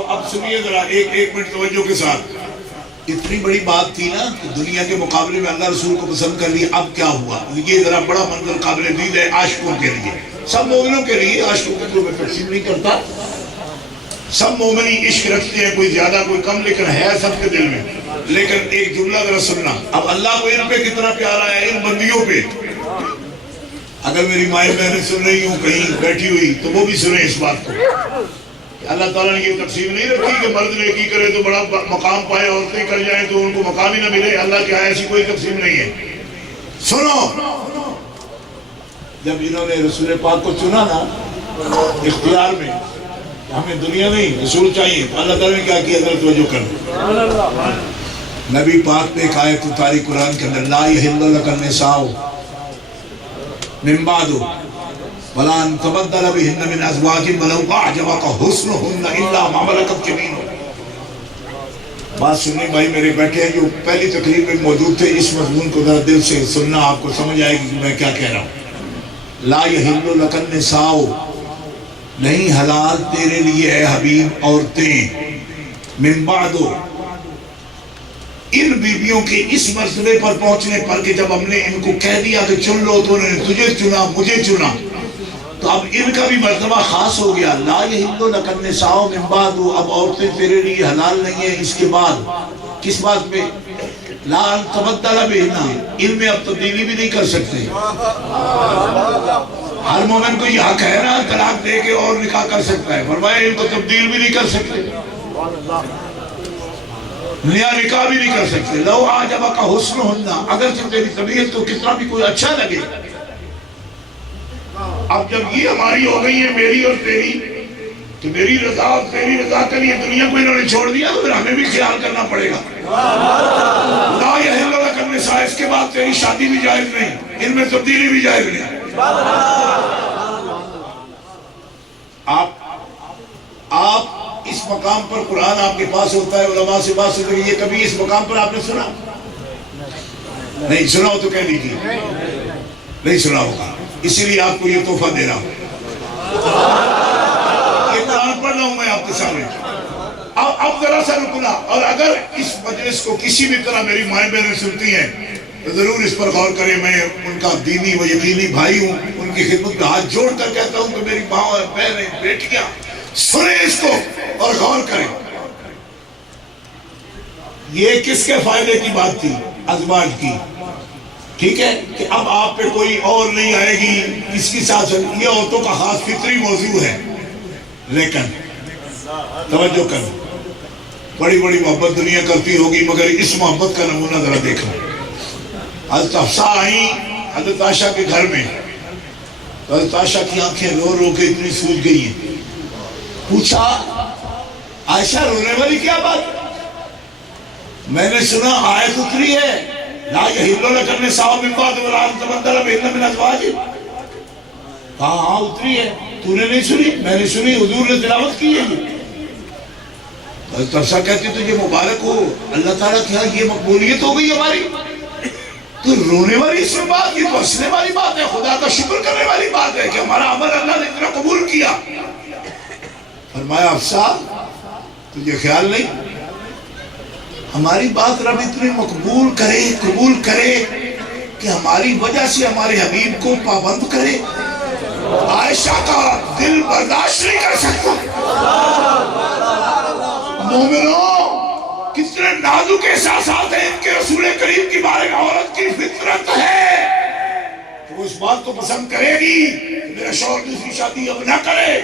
اب سنیے ذرا ایک منٹ توجہ کے ساتھ۔ اتنی بڑی بات تھی نا کہ دنیا کے مقابلے میں اللہ رسول کو پسند کر لیا، اب کیا ہوا؟ یہ ذرا بڑا منظر قابل دید ہے عاشقوں کے لیے، سب مومنوں کے لیے، عاشقوں کو میں تقسیم نہیں کرتا، سب مومنی عشق رکھتے ہیں، کوئی زیادہ کوئی کم، لیکن ہے سب کے دل میں۔ لیکن ایک جملہ ذرا سننا، اب اللہ کو ان پہ کتنا پیارا ہے، ان بندیوں پہ۔ اگر میری مائیں بہنیں سن رہی ہوں کہیں بیٹھی ہوئی تو وہ بھی سنیں اس بات کو، اللہ تعالیٰ نے یہ تقسیم نہیں رکھی کہ مرد نیکی کرے تو بڑا مقام پائے، عورتیں کر جائیں تو ان کو مقام ہی نہ ملے۔ اللہ کے ایسی کوئی تقسیم نہیں ہے۔ سنو، جب انہوں نے رسول پاک کو چنا نا اختیار میں، ہمیں دنیا نہیں رسول چاہیے، تو اللہ تعالیٰ نے کیا کیا؟ ذرا توجہ کرنا، نبی پاک نے ایک آیت اتاری قرآن کے اندر، لا یحل لک النساء من بعد ولا ان تبدل بهن من ازواج ولو اعجبك حسنهن الا ما ملكت يمينك۔ بات سننے بھائی میرے بیٹھے ہیں جو پہلی تقریر میں موجود تھے، اس مضمون کو ذرا دل سے سننا، آپ کو سمجھ آئے گی کہ میں کیا کہہ رہا ہوں۔ لا یحل لک النساء، نہیں حلال تیرے لیے اے حبیب عورتیں، من بعد، ان بیویوں کے اس مرتبے پر پہنچنے پر کہ جب ہم نے ان کو کہہ دیا کہ چن لو تو انہوں نے تجھے چنا، مجھے چنا، تو اب ان کا بھی مرتبہ خاص ہو گیا۔ لا یحل لک النساء من بعد، اب عورتیں تیرے لیے حلال نہیں ہیں اس کے بعد۔ کس بات میں؟ لا تبدل بہن، ان میں اب تبدیلی بھی نہیں کر سکتے۔ ہر مومن کو یہ حق ہے نا طلاق دے کے اور نکاح کر سکتا ہے، فرمایا ان کو تبدیل بھی نہیں کر سکتے، نیا نکاح بھی نہیں کر سکتے۔ لو اعجبک حسنہن، اگر سے تیری طبیعت کو کتنا بھی کوئی اچھا لگے۔ اب جب یہ ہماری ہو گئی ہے، میری اور تیری، تو میری رضا اور تیری رضا کے لیے دنیا کو انہوں نے چھوڑ دیا، تو پھر ہمیں بھی خیال کرنا پڑے گا۔ لا یحل لک النساء، اس کے بعد تیری شادی بھی جائز نہیں، ان میں تبدیلی بھی جائز نہیں۔ آپ اس مقام پر قرآن آپ کے پاس ہوتا ہے، علماء سے بات سنتے ہیں، یہ کبھی اس مقام پر آپ نے سنا؟ نہیں سنا ہو تو کہہ دیجیے، نہیں سنا ہوگا، اسی لیے آپ کو یہ تحفہ دے رہا ہوں، یہ قرآن پڑھ رہا ہوں میں آپ کے سامنے۔ اب ذرا سا رکنا، اور اگر اس مجلس کو کسی بھی طرح میری مائیں بہنیں سنتی ہیں تو ضرور اس پر غور کریں۔ میں ان کا دینی و یقینی بھائی ہوں، ان کی خدمت میں ہاتھ جوڑ کر کہتا ہوں کہ میری ماں اور بہنیں، بیٹیاں، سنیں اس کو اور غور کریں۔ یہ کس کے فائدے کی بات تھی؟ ازواج کی، ٹھیک ہے، کہ اب آپ پہ کوئی اور نہیں آئے گی، اس کی ساتھ یہ عورتوں کا خاص فطری موضوع ہے۔ لیکن توجہ کریں، بڑی بڑی محبت دنیا کرتی ہوگی، مگر اس محبت کا نمونہ ذرا دیکھنا۔ حضرت حفصہ آئیں حضرت عائشہ کے گھر میں، تو حضرت عائشہ کی آنکھیں رو رو کے اتنی سوج گئی ہیں۔ پوچھا عائشہ رونے والی کیا بات؟ میں نے سنا آیت اتری ہے، لا یحل لک النساء من بعد ولا ان تبدل بہن من ازواج۔ ہاں اتری ہے، تو نے نہیں سنی؟ میں نے سنی، حضور نے تلاوت کی ہے۔ حضرت حفصہ کہتی تجھے مبارک ہو، اللہ تعالیٰ کیا یہ مقبولیت ہو گئی ہماری؟ تو رونے والی اس میں بات، یہ تو ہنسنے والی بات ہے، خدا کا شکر کرنے والی بات ہے کہ ہمارا عمل اللہ نے اتنا قبول کیا۔ فرمایا حفصہ تجھے خیال نہیں ہماری بات رب اتنی مقبول کرے قبول کرے کہ ہماری وجہ سے ہمارے حبیب کو پابند کرے؟ عائشہ کا دل برداشت نہیں کر سکتا۔ مومنوں کتنے نازک احساسات ہیں ان کے رسول کریم کی بارے میں۔ عورت کی فطرت ہے کہ وہ اس بات کو پسند کرے گی کہ میرا شوہر دوسری شادی اب نہ کرے،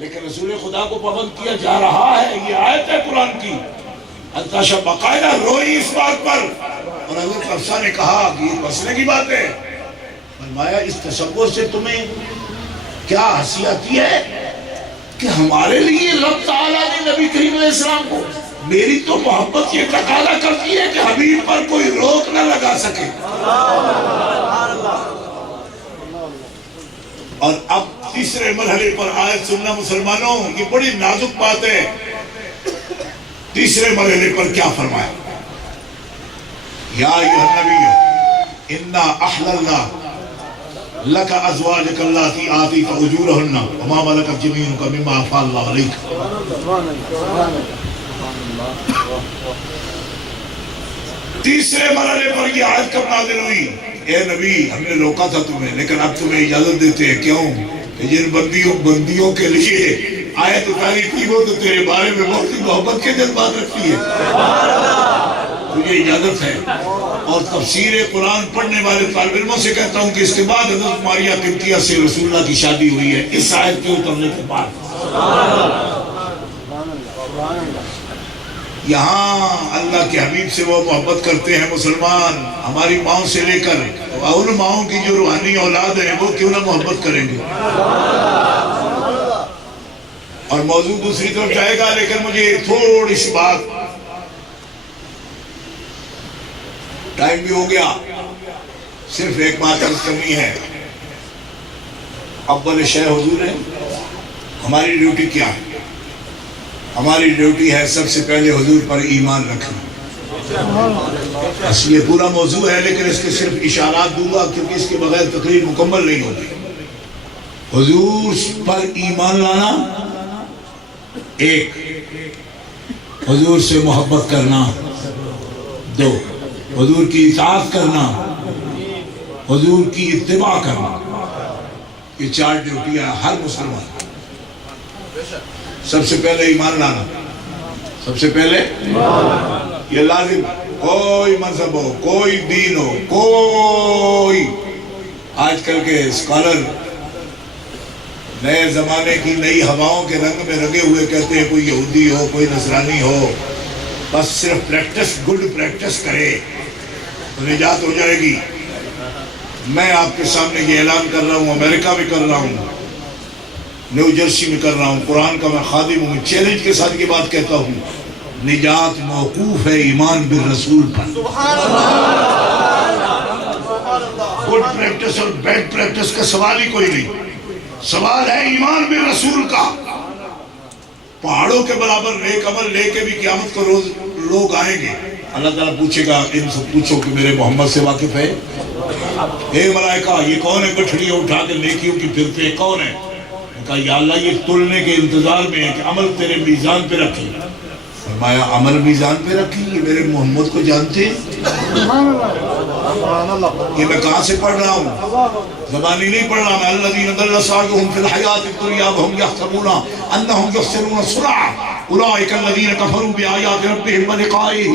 لیکن رسول خدا کو پابند کیا جا رہا ہے۔ یہ آیت ہے قرآن کی۔ عائشہ باقاعدہ روئی اس بات پر، اور حضرت حفصہ نے کہا کہ یہ مسئلے کی بات ہے۔ فرمایا اس تصور سے تمہیں کیا ہنسی آتی ہے کہ ہمارے لیے رب تعالیٰ نے نبی کریم علیہ السلام کو، میری تو محبت یہ تقاضا کرتی ہے کہ حبیب پر کوئی روک نہ لگا سکے۔ اور اب تیسرے مرحلے پر آیت سننا مسلمانوں، یہ بڑی نازک بات ہے۔ تیسرے مرحلے پر کیا فرمایا؟ یا ایھا النبی انا احللنا لک ازواجک اللاتی آتیت اجورہن وما ملکت یمینک مما افاء اللہ علیک۔ تیسرے مرحلے پر یہ آیت کب نازل ہوئی؟ اے نبی ہم نے روکا تھا تمہیں، لیکن اب تمہیں اجازت دیتے ہیں۔ کیوں؟ کہ جن بندیوں کے لیے آیت اتاری تھی وہ تو تیرے بارے میں بہت ہی محبت کے جذبات رکھتی ہے، تجھے اجازت ہے۔ اور تفسیر قرآن پڑھنے والے طالب علموں سے کہتا ہوں کہ اس کے بعد حضرت ماریہ قبطیہ سے رسول اللہ کی شادی ہوئی ہے، اس آیت کے اترنے کے بعد۔ یہاں اللہ کے حبیب سے وہ محبت کرتے ہیں مسلمان، ہماری ماؤں سے لے کر ان ماؤں کی جو روحانی اولاد ہیں وہ کیوں نہ محبت کریں گے۔ اور موضوع دوسری طرف جائے گا، لیکن مجھے تھوڑی سی بات، ٹائم بھی ہو گیا، صرف ایک بات عرض کرنی ہے۔ اول شے حضور ہے، ہماری ڈیوٹی کیا ہے؟ ہماری ڈیوٹی ہے سب سے پہلے حضور پر ایمان رکھنا۔ بس یہ پورا موضوع ہے، لیکن اس کے صرف اشارات دوں گا کیونکہ اس کے بغیر تقریر مکمل نہیں ہوگی۔ حضور پر ایمان لانا ایک، حضور سے محبت کرنا دو، حضور کی اطاعت کرنا، حضور کی اتباع کرنا، یہ چار ڈیوٹیاں ہر مسلمان۔ سب سے پہلے ایمان لانا، سب سے پہلے یہ لازم، کوئی مذہب ہو، کوئی دین ہو، کوئی آج کل کے اسکالر نئے زمانے کی نئی ہواؤں کے رنگ میں رنگے ہوئے کہتے ہیں کوئی یہودی ہو، کوئی نصرانی ہو، بس صرف پریکٹس، گڈ پریکٹس کرے تو نجات ہو جائے گی۔ میں آپ کے سامنے یہ اعلان کر رہا ہوں، امریکہ میں کر رہا ہوں، نیو جرسی میں کر رہا ہوں، قرآن کا میں خادم ہوں، چیلنج کے ساتھ یہ بات کہتا ہوں، نجات موقوف ہے ایمان بالرسول پر۔ گڈ پریکٹس اور بیڈ پریکٹس کا سوال ہی کوئی نہیں، سوال ہے ایمان بالرسول کا۔ پہاڑوں کے برابر نیک عمل لے کے بھی قیامت کو روز لوگ آئیں گے، اللہ تعالیٰ پوچھے گا ان سے پوچھو کہ میرے محمد سے واقف ہے؟ اے ملائکہ یہ کون ہے گٹھڑیاں اٹھا کے نیکیوں کی پھرتے، کون ہے؟ کہا یا اللہ یہ تلنے کے انتظار میں ہے کہ عمل تیرے میزان پہ رکھی۔ فرمایا عمل میزان پہ رکھی؟ یہ میرے محمد کو جانتے ہیں؟ یہ میں کہاں سے پڑھ رہا ہوں؟ زبانی نہیں پڑھ رہا میں۔ الذین ضل سعیهم فی الحیاۃ الدنیا وهم یحسبون انهم یحسنون صنعا اولئک الذین کفروا بآیات ربهم ولقائه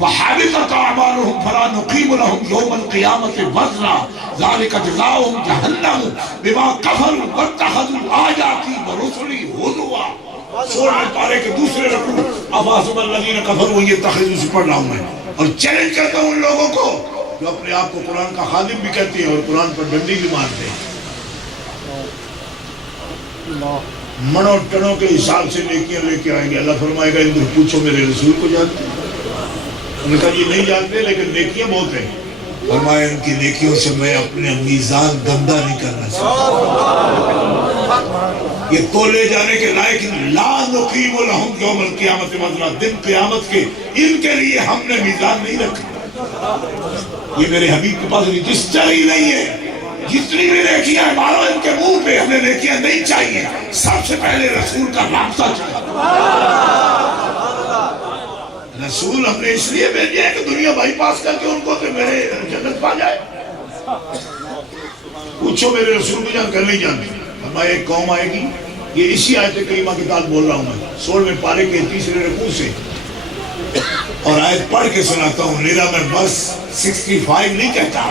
فحبطت اعمالهم فلا نقیم لهم یوم القیامۃ وزنا ذلک جزاؤهم جہنم بما کفروا واتخذوا آیاتی ورسلی ہزوا۔ 16 پارے کے دوسرے رکوع افحسب الذین کفروا یتخذون سے پڑھ رہا ہوں میں، اور چیلنج کرتا ہوں ان لوگوں کو جو اپنے آپ کو قرآن کا خادم بھی کہتے ہیں اور قرآن پر ڈنڈی بھی مارتے ہیں۔ منوں ٹنوں کے حساب سے نیکیاں لے کے آئیں گے، اللہ فرمائے گا اندر پوچھو میرے رسول کو جانتے ہیں؟ انہوں نے کہا یہ نہیں جانتے لیکن نیکیاں بہت ہیں۔ فرمایا ان کی نیکیوں سے میں اپنے میزان گندہ نہیں کرنا چاہتا، یہ تولے جانے کے لائق لا نقیم لہم یوم القیامت وزنا، دن قیامت کے ان کے لیے ہم نے میزان نہیں رکھا۔ یہ میرے حبیب کے پاس رجسٹر ہی نہیں ہے، جتنی بھی نیکیاں ہیں مارو ان کے منہ پہ، ہمیں نیکیاں نہیں چاہیے، سب سے پہلے رسول کا رابطہ چاہیے۔ رسول ہم نے اس لیے بھیجے ہیں کہ دنیا بائی پاس کر کے ان کو کہ میرے جنت پا جائے۔ پوچھو میرے رسول کو جان کر نہیں جانتے، فرمایا ایک قوم آئے گی، یہ اسی آیت کریمہ کے ساتھ بول رہا ہوں میں 16ویں پارے کے 3 رکوع سے، اور آیت پڑھ کے سناتا ہوں، میرا میں بس 65 نہیں کہتا۔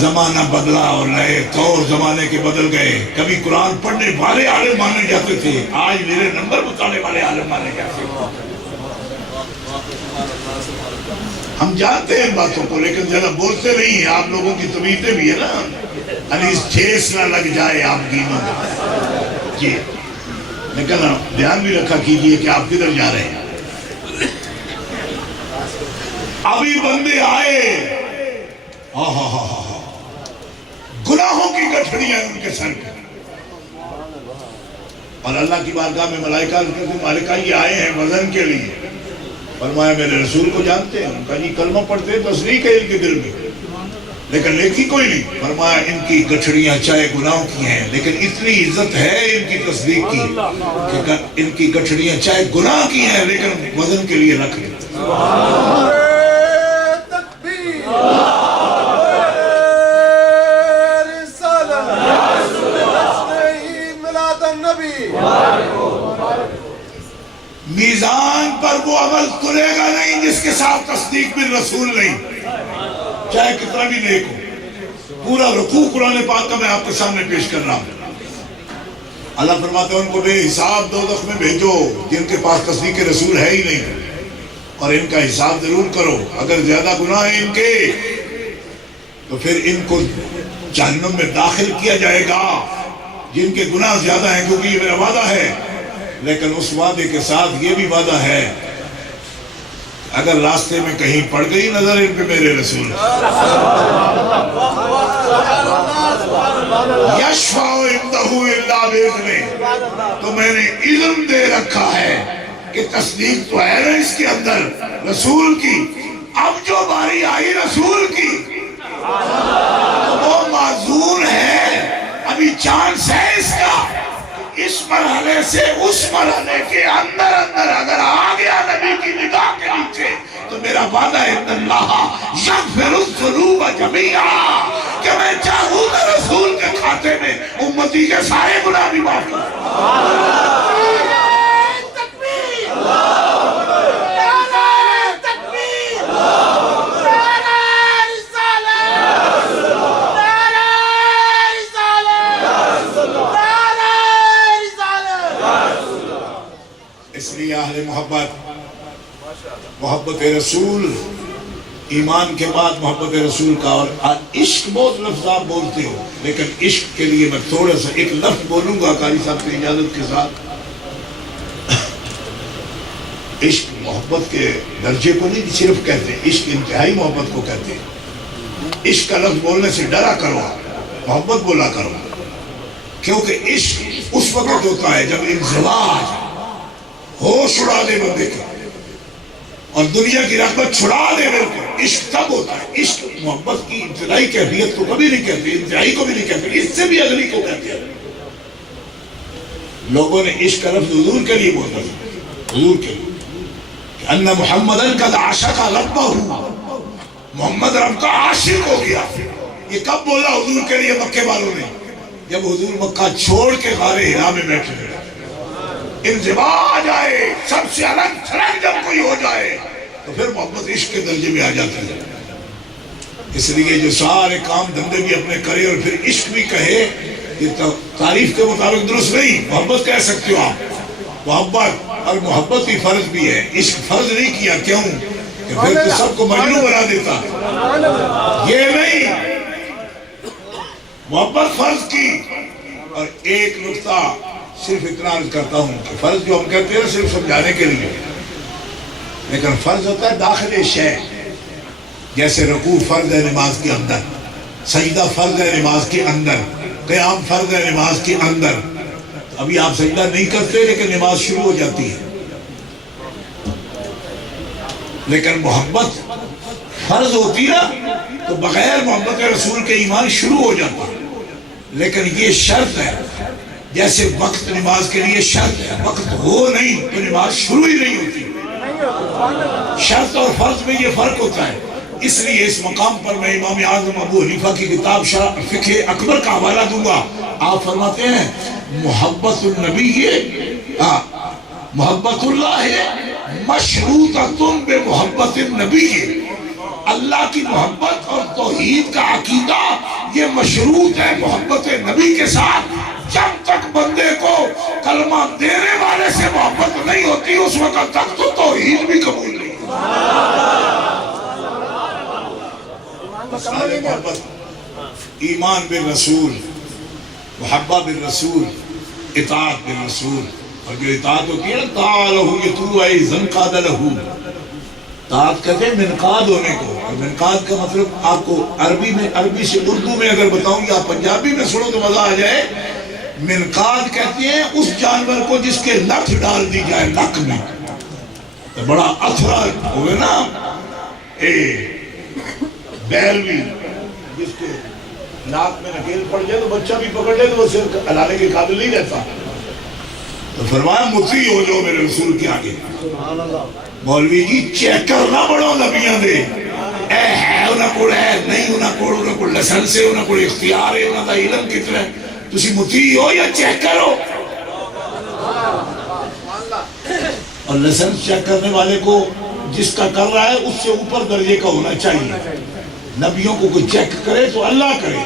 زمانہ بدلا اور نئے طور زمانے کے بدل گئے، کبھی قرآن پڑھنے والے عالم مانے جاتے تھے، آج میرے نمبر بتانے والے عالم مانے جاتے ہیں۔ ہم جانتے ہیں ان باتوں کو، لیکن زیادہ بولتے نہیں ہیں، آپ لوگوں کی طبیعتیں بھی ہے نا، انیس ٹھیس نہ لگ جائے آپ گینوں جی، لیکن دھیان بھی رکھا کیجئے کہ آپ کدھر جا رہے ہیں۔ ابھی بندے آئے، گناہوں کی گٹھڑیاں ان کے سر پہ، اور اللہ کی بارگاہ میں ملائکہ مالکہ یہ آئے ہیں وزن کے لیے۔ فرمایا میرے رسول کو جانتے ہیں؟ ان کا جی کلمہ پڑھتے ہیں، تصدیق ہے ان کے دل میں، لیکن نیکی کوئی نہیں۔ فرمایا ان کی گٹھڑیاں چاہے گناہوں کی ہیں، لیکن اتنی عزت ہے ان کی تصدیق کی کہ ان کی گٹھڑیاں چاہے گناہ کی ہیں لیکن وزن کے لیے رکھ لیں۔ میزان پر وہ عمل تلے گا نہیں جس کے ساتھ تصدیق بالرسول نہیں، چاہے کتنا بھی نیک ہو۔ پورا رکوع قرآن پاک کا میں آپ کے سامنے پیش کر رہا ہوں۔ اللہ فرماتا ہے ان کو بے حساب دوزخ میں بھیجو جن کے پاس تصدیق رسول ہے ہی نہیں، اور ان کا حساب ضرور کرو، اگر زیادہ گناہ ہیں ان کے تو پھر ان کو جہنم میں داخل کیا جائے گا جن کے گناہ زیادہ ہیں، کیونکہ یہ میرا وعدہ ہے۔ لیکن اس وعدے کے ساتھ یہ بھی وعدہ ہے اگر راستے میں کہیں پڑ گئی نظر ان پہ میرے رسول یشفع عندہ الا بإذنہ، تو میں نے علم دے رکھا ہے کہ تصدیق تو ہے نا اس کے اندر رسول کی، اب جو باری آئی رسول کی وہ معذور ہے، ابھی چانس ہے اس کا، اس مرحلے سے اس مرحلے کے اندر اگر آ گیا نبی کی نگاہ کے نیچے تو میرا وعدہ ہے ان اللہ یغفر الذنوب جمیعا، کہ میں چاہوں گا رسول کے کھاتے میں امتی کے سارے گناہ بھی معاف کروں۔ اس لیے اہل محبت رسول، ایمان کے بعد محبت رسول کا، اور عشق بہت لفظ آپ بولتے ہو، لیکن عشق کے لیے میں تھوڑا سا ایک لفظ بولوں گا قاری صاحب کی اجازت کے ساتھ۔ عشق محبت کے درجے کو نہیں صرف کہتے، عشق انتہائی محبت کو کہتے ہیں۔ عشق کا لفظ بولنے سے ڈرا کرو، محبت بولا کرو، کیونکہ عشق اس وقت ہوتا ہے جب انزواج ہوش اڑا دے بندے کا اور دنیا کی رغبت چھڑا دے میرے کو، عشق تب ہوتا ہے۔ عشق محبت کی ابتدائی کیفیت کو کبھی نہیں کہتے، انتہائی کو بھی نہیں کہتے، اس سے بھی اگلی کو کہتے ہیں۔ لوگوں نے عشق کا لفظ حضور کے لیے بولا، حضور کے لیے کہ ان محمدن قد عاشق ربہ، محمد رب کا عاشق ہو گیا۔ یہ کب بولا حضور کے لیے مکے والوں نے؟ جب حضور مکہ چھوڑ کے غار حرا میں بیٹھے ہیں، انزوا آ جائے، سب سے الگ تھلگ جب کوئی ہو جائے تو پھر محبت عشق کے درجے میں آ جاتی ہے۔ اس لیے جو سارے کام دھندے بھی اپنے کرے اور پھر عشق بھی کہے، یہ تعریف کے مطابق درست نہیں۔ محبت کہہ سکتے ہو آپ، محبت، اور محبت بھی فرض بھی ہے، عشق فرض نہیں کیا، کیوں کہ پھر تو سب کو مجنون بنا دیتا۔ یہ نہیں، محبت فرض کی۔ اور ایک نقطہ صرف اتنا عرض کرتا ہوں کہ فرض جو ہم کہتے ہیں صرف سمجھانے کے لیے، لیکن فرض ہوتا ہے داخل شے، جیسے رکوع فرض ہے نماز کے اندر، سجدہ فرض ہے نماز کے اندر، قیام فرض ہے نماز کے اندر۔ ابھی آپ سجدہ نہیں کرتے لیکن نماز شروع ہو جاتی ہے۔ لیکن محبت فرض ہوتی نا تو بغیر محبت رسول کے ایمان شروع ہو جاتا، لیکن یہ شرط ہے، جیسے وقت نماز کے لیے شرط ہے، وقت ہو نہیں تو نماز شروع ہی نہیں ہوتی۔ شرط اور فرض میں یہ فرق ہوتا ہے۔ اس لیے اس مقام پر میں امام اعظم ابو حنیفہ کی کتاب فقہ اکبر کا حوالہ دوں گا۔ آپ فرماتے ہیں محبت النبی محبت اللہ مشروطۃ بمحبت النبی، اللہ کی محبت اور توحید کا عقیدہ یہ مشروط ہے محبت نبی کے ساتھ۔ جب تک بندے کو کلمہ دینے والے سے محبت نہیں ہوتی اس وقت تک تو توحید بھی قبول نہیں ہوتی۔ ایمان بالرسول، محبت بالرسول، اطاعت بالرسول، اور جو اطاعت ہوتی ہے نا تعالہ یتو ایزن قاد لہو، اطاعت کہتے ہیں منقاد ہونے کو، اور منقاد کا مطلب آپ کو عربی سے اردو میں اگر بتاؤں یا پنجابی میں سنو تو مزہ آ جائے۔ منقاد کہتے ہیں اس جانور کو جس کے نک ڈال دی جائے نک میں، تو بڑا اتھرا ہوئے نا بیل بھی جس کے ناک میں نکیل پڑ جائے تو بچہ بھی پکڑ لے تو وہ صرف ہلانے کے قابل نہیں رہتا۔ تو فرمایا مطیع ہو جو میرے رسول کے آگے۔ مولوی جی چیک کرنا بڑھو نبیاں دے، اے ہے انہاں کو ہے نہیں انہاں کو لسنس ہے انہاں کو اختیار ہے انہاں دا علم کتنا ہے، تسی مطیع ہو یا چیک کرو؟ اور لسنس چیک کرنے والے کو جس کا کر رہا ہے اس سے اوپر درجے کا ہونا چاہیے۔ نبیوں کو کوئی چیک کرے تو اللہ کرے،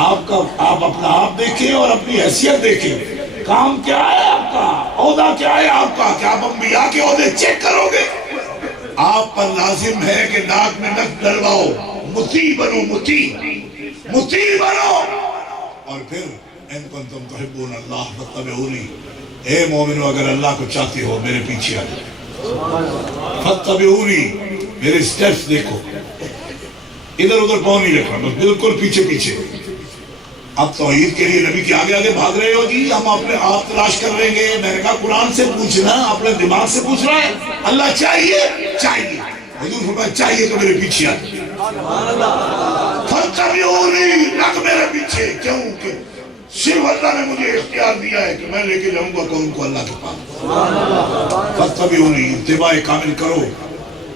آپ اپنا آپ دیکھیں اور اپنی حیثیت دیکھیں۔ کام کیا ہے آپ کا، عہدہ کیا ہے آپ کا، کیا آپ انبیاء کے عہدے چیک کرو گے؟ آپ پر لازم ہے کہ ناک میں نک ڈلواؤ، مطیع بنو، مطیع بنو۔ اور پھر ان کنتم تحبون اللہ فاتبعونی، اے مومنو اگر اللہ کو چاہتے ہو میرے پیچھے آ جاؤ، فاتبعونی، میرے سٹیپس دیکھو، ادھر ادھر پاؤں نہیں رکھنا، بس بالکل پیچھے پیچھے۔ اب توحید کے لیے نبی کے آگے آگے بھاگ رہے ہو جی، ہم اپنے آپ تلاش کر لیں گے۔ میں نے کہا قرآن سے پوچھنا، اپنے دماغ سے پوچھ رہا ہے اللہ چاہیے؟ چاہیے۔ حضور فرمایا چاہیے تو میرے پیچھے آ جاؤ، فاتبعونی، نک میرے پیچھے۔ کیوں کہ صرف اللہ نے مجھے اختیار دیا ہے کہ میں لے کے جاؤں گا قوم کو اللہ کے پاس۔ فاتبعونی، اتباع کامل کرو،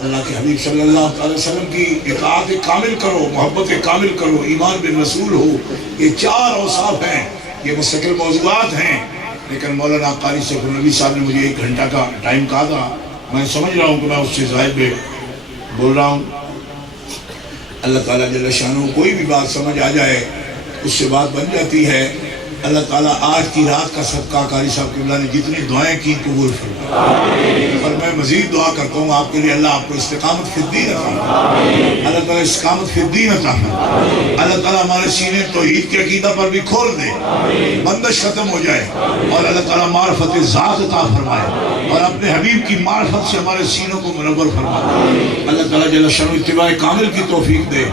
اللہ کے حبیب صلی اللہ علیہ وسلم کی اطاعت کامل کرو، محبت کامل کرو، ایمان بالرسول ہو۔ یہ چار اوصاف ہیں، یہ مستقل موضوعات ہیں، لیکن مولانا قاری سیف النبی صاحب نے مجھے 1 گھنٹہ کا ٹائم کہا تھا۔ میں سمجھ رہا ہوں کہ میں اس سے زائد میں بول رہا ہوں۔ اللہ تعالیٰ جل شانہ کوئی بھی بات سمجھ آ جائے اس سے بات بن جاتی ہے۔ اللہ تعالیٰ آج کی رات کا صدقہ قاری صاحب قبلہ نے جتنی دعائیں کی قبول فرمائے، اور میں مزید دعا کرتا ہوں آپ کے لیے اللہ آپ کو استقامت فی الدین عطا فرمائے، اللہ تعالیٰ استقامت فی الدین عطا فرمائے، اللہ تعالیٰ ہمارے سینے توحید کے عقیدہ پر بھی کھول دے، بندش ختم ہو جائے، اور اللہ تعالیٰ معرفت ذات عطا فرمائے، اور اپنے حبیب کی معرفت سے ہمارے سینوں کو منور فرمائے۔ اللہ تعالیٰ جل شانہ اتباع کامل کی توفیق دے،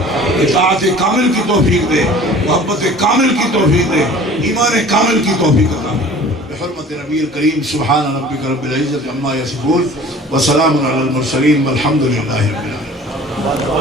اطاعت کامل کی توفیق دے، محبت کامل کی توفیق دے، ایمان کامل کی توفیق عطا فرمائے۔ بحرمت نبی الکریم سبحان ربک رب العزت عما یصفون وسلام علی المرسلین والحمد للہ رب العالمین۔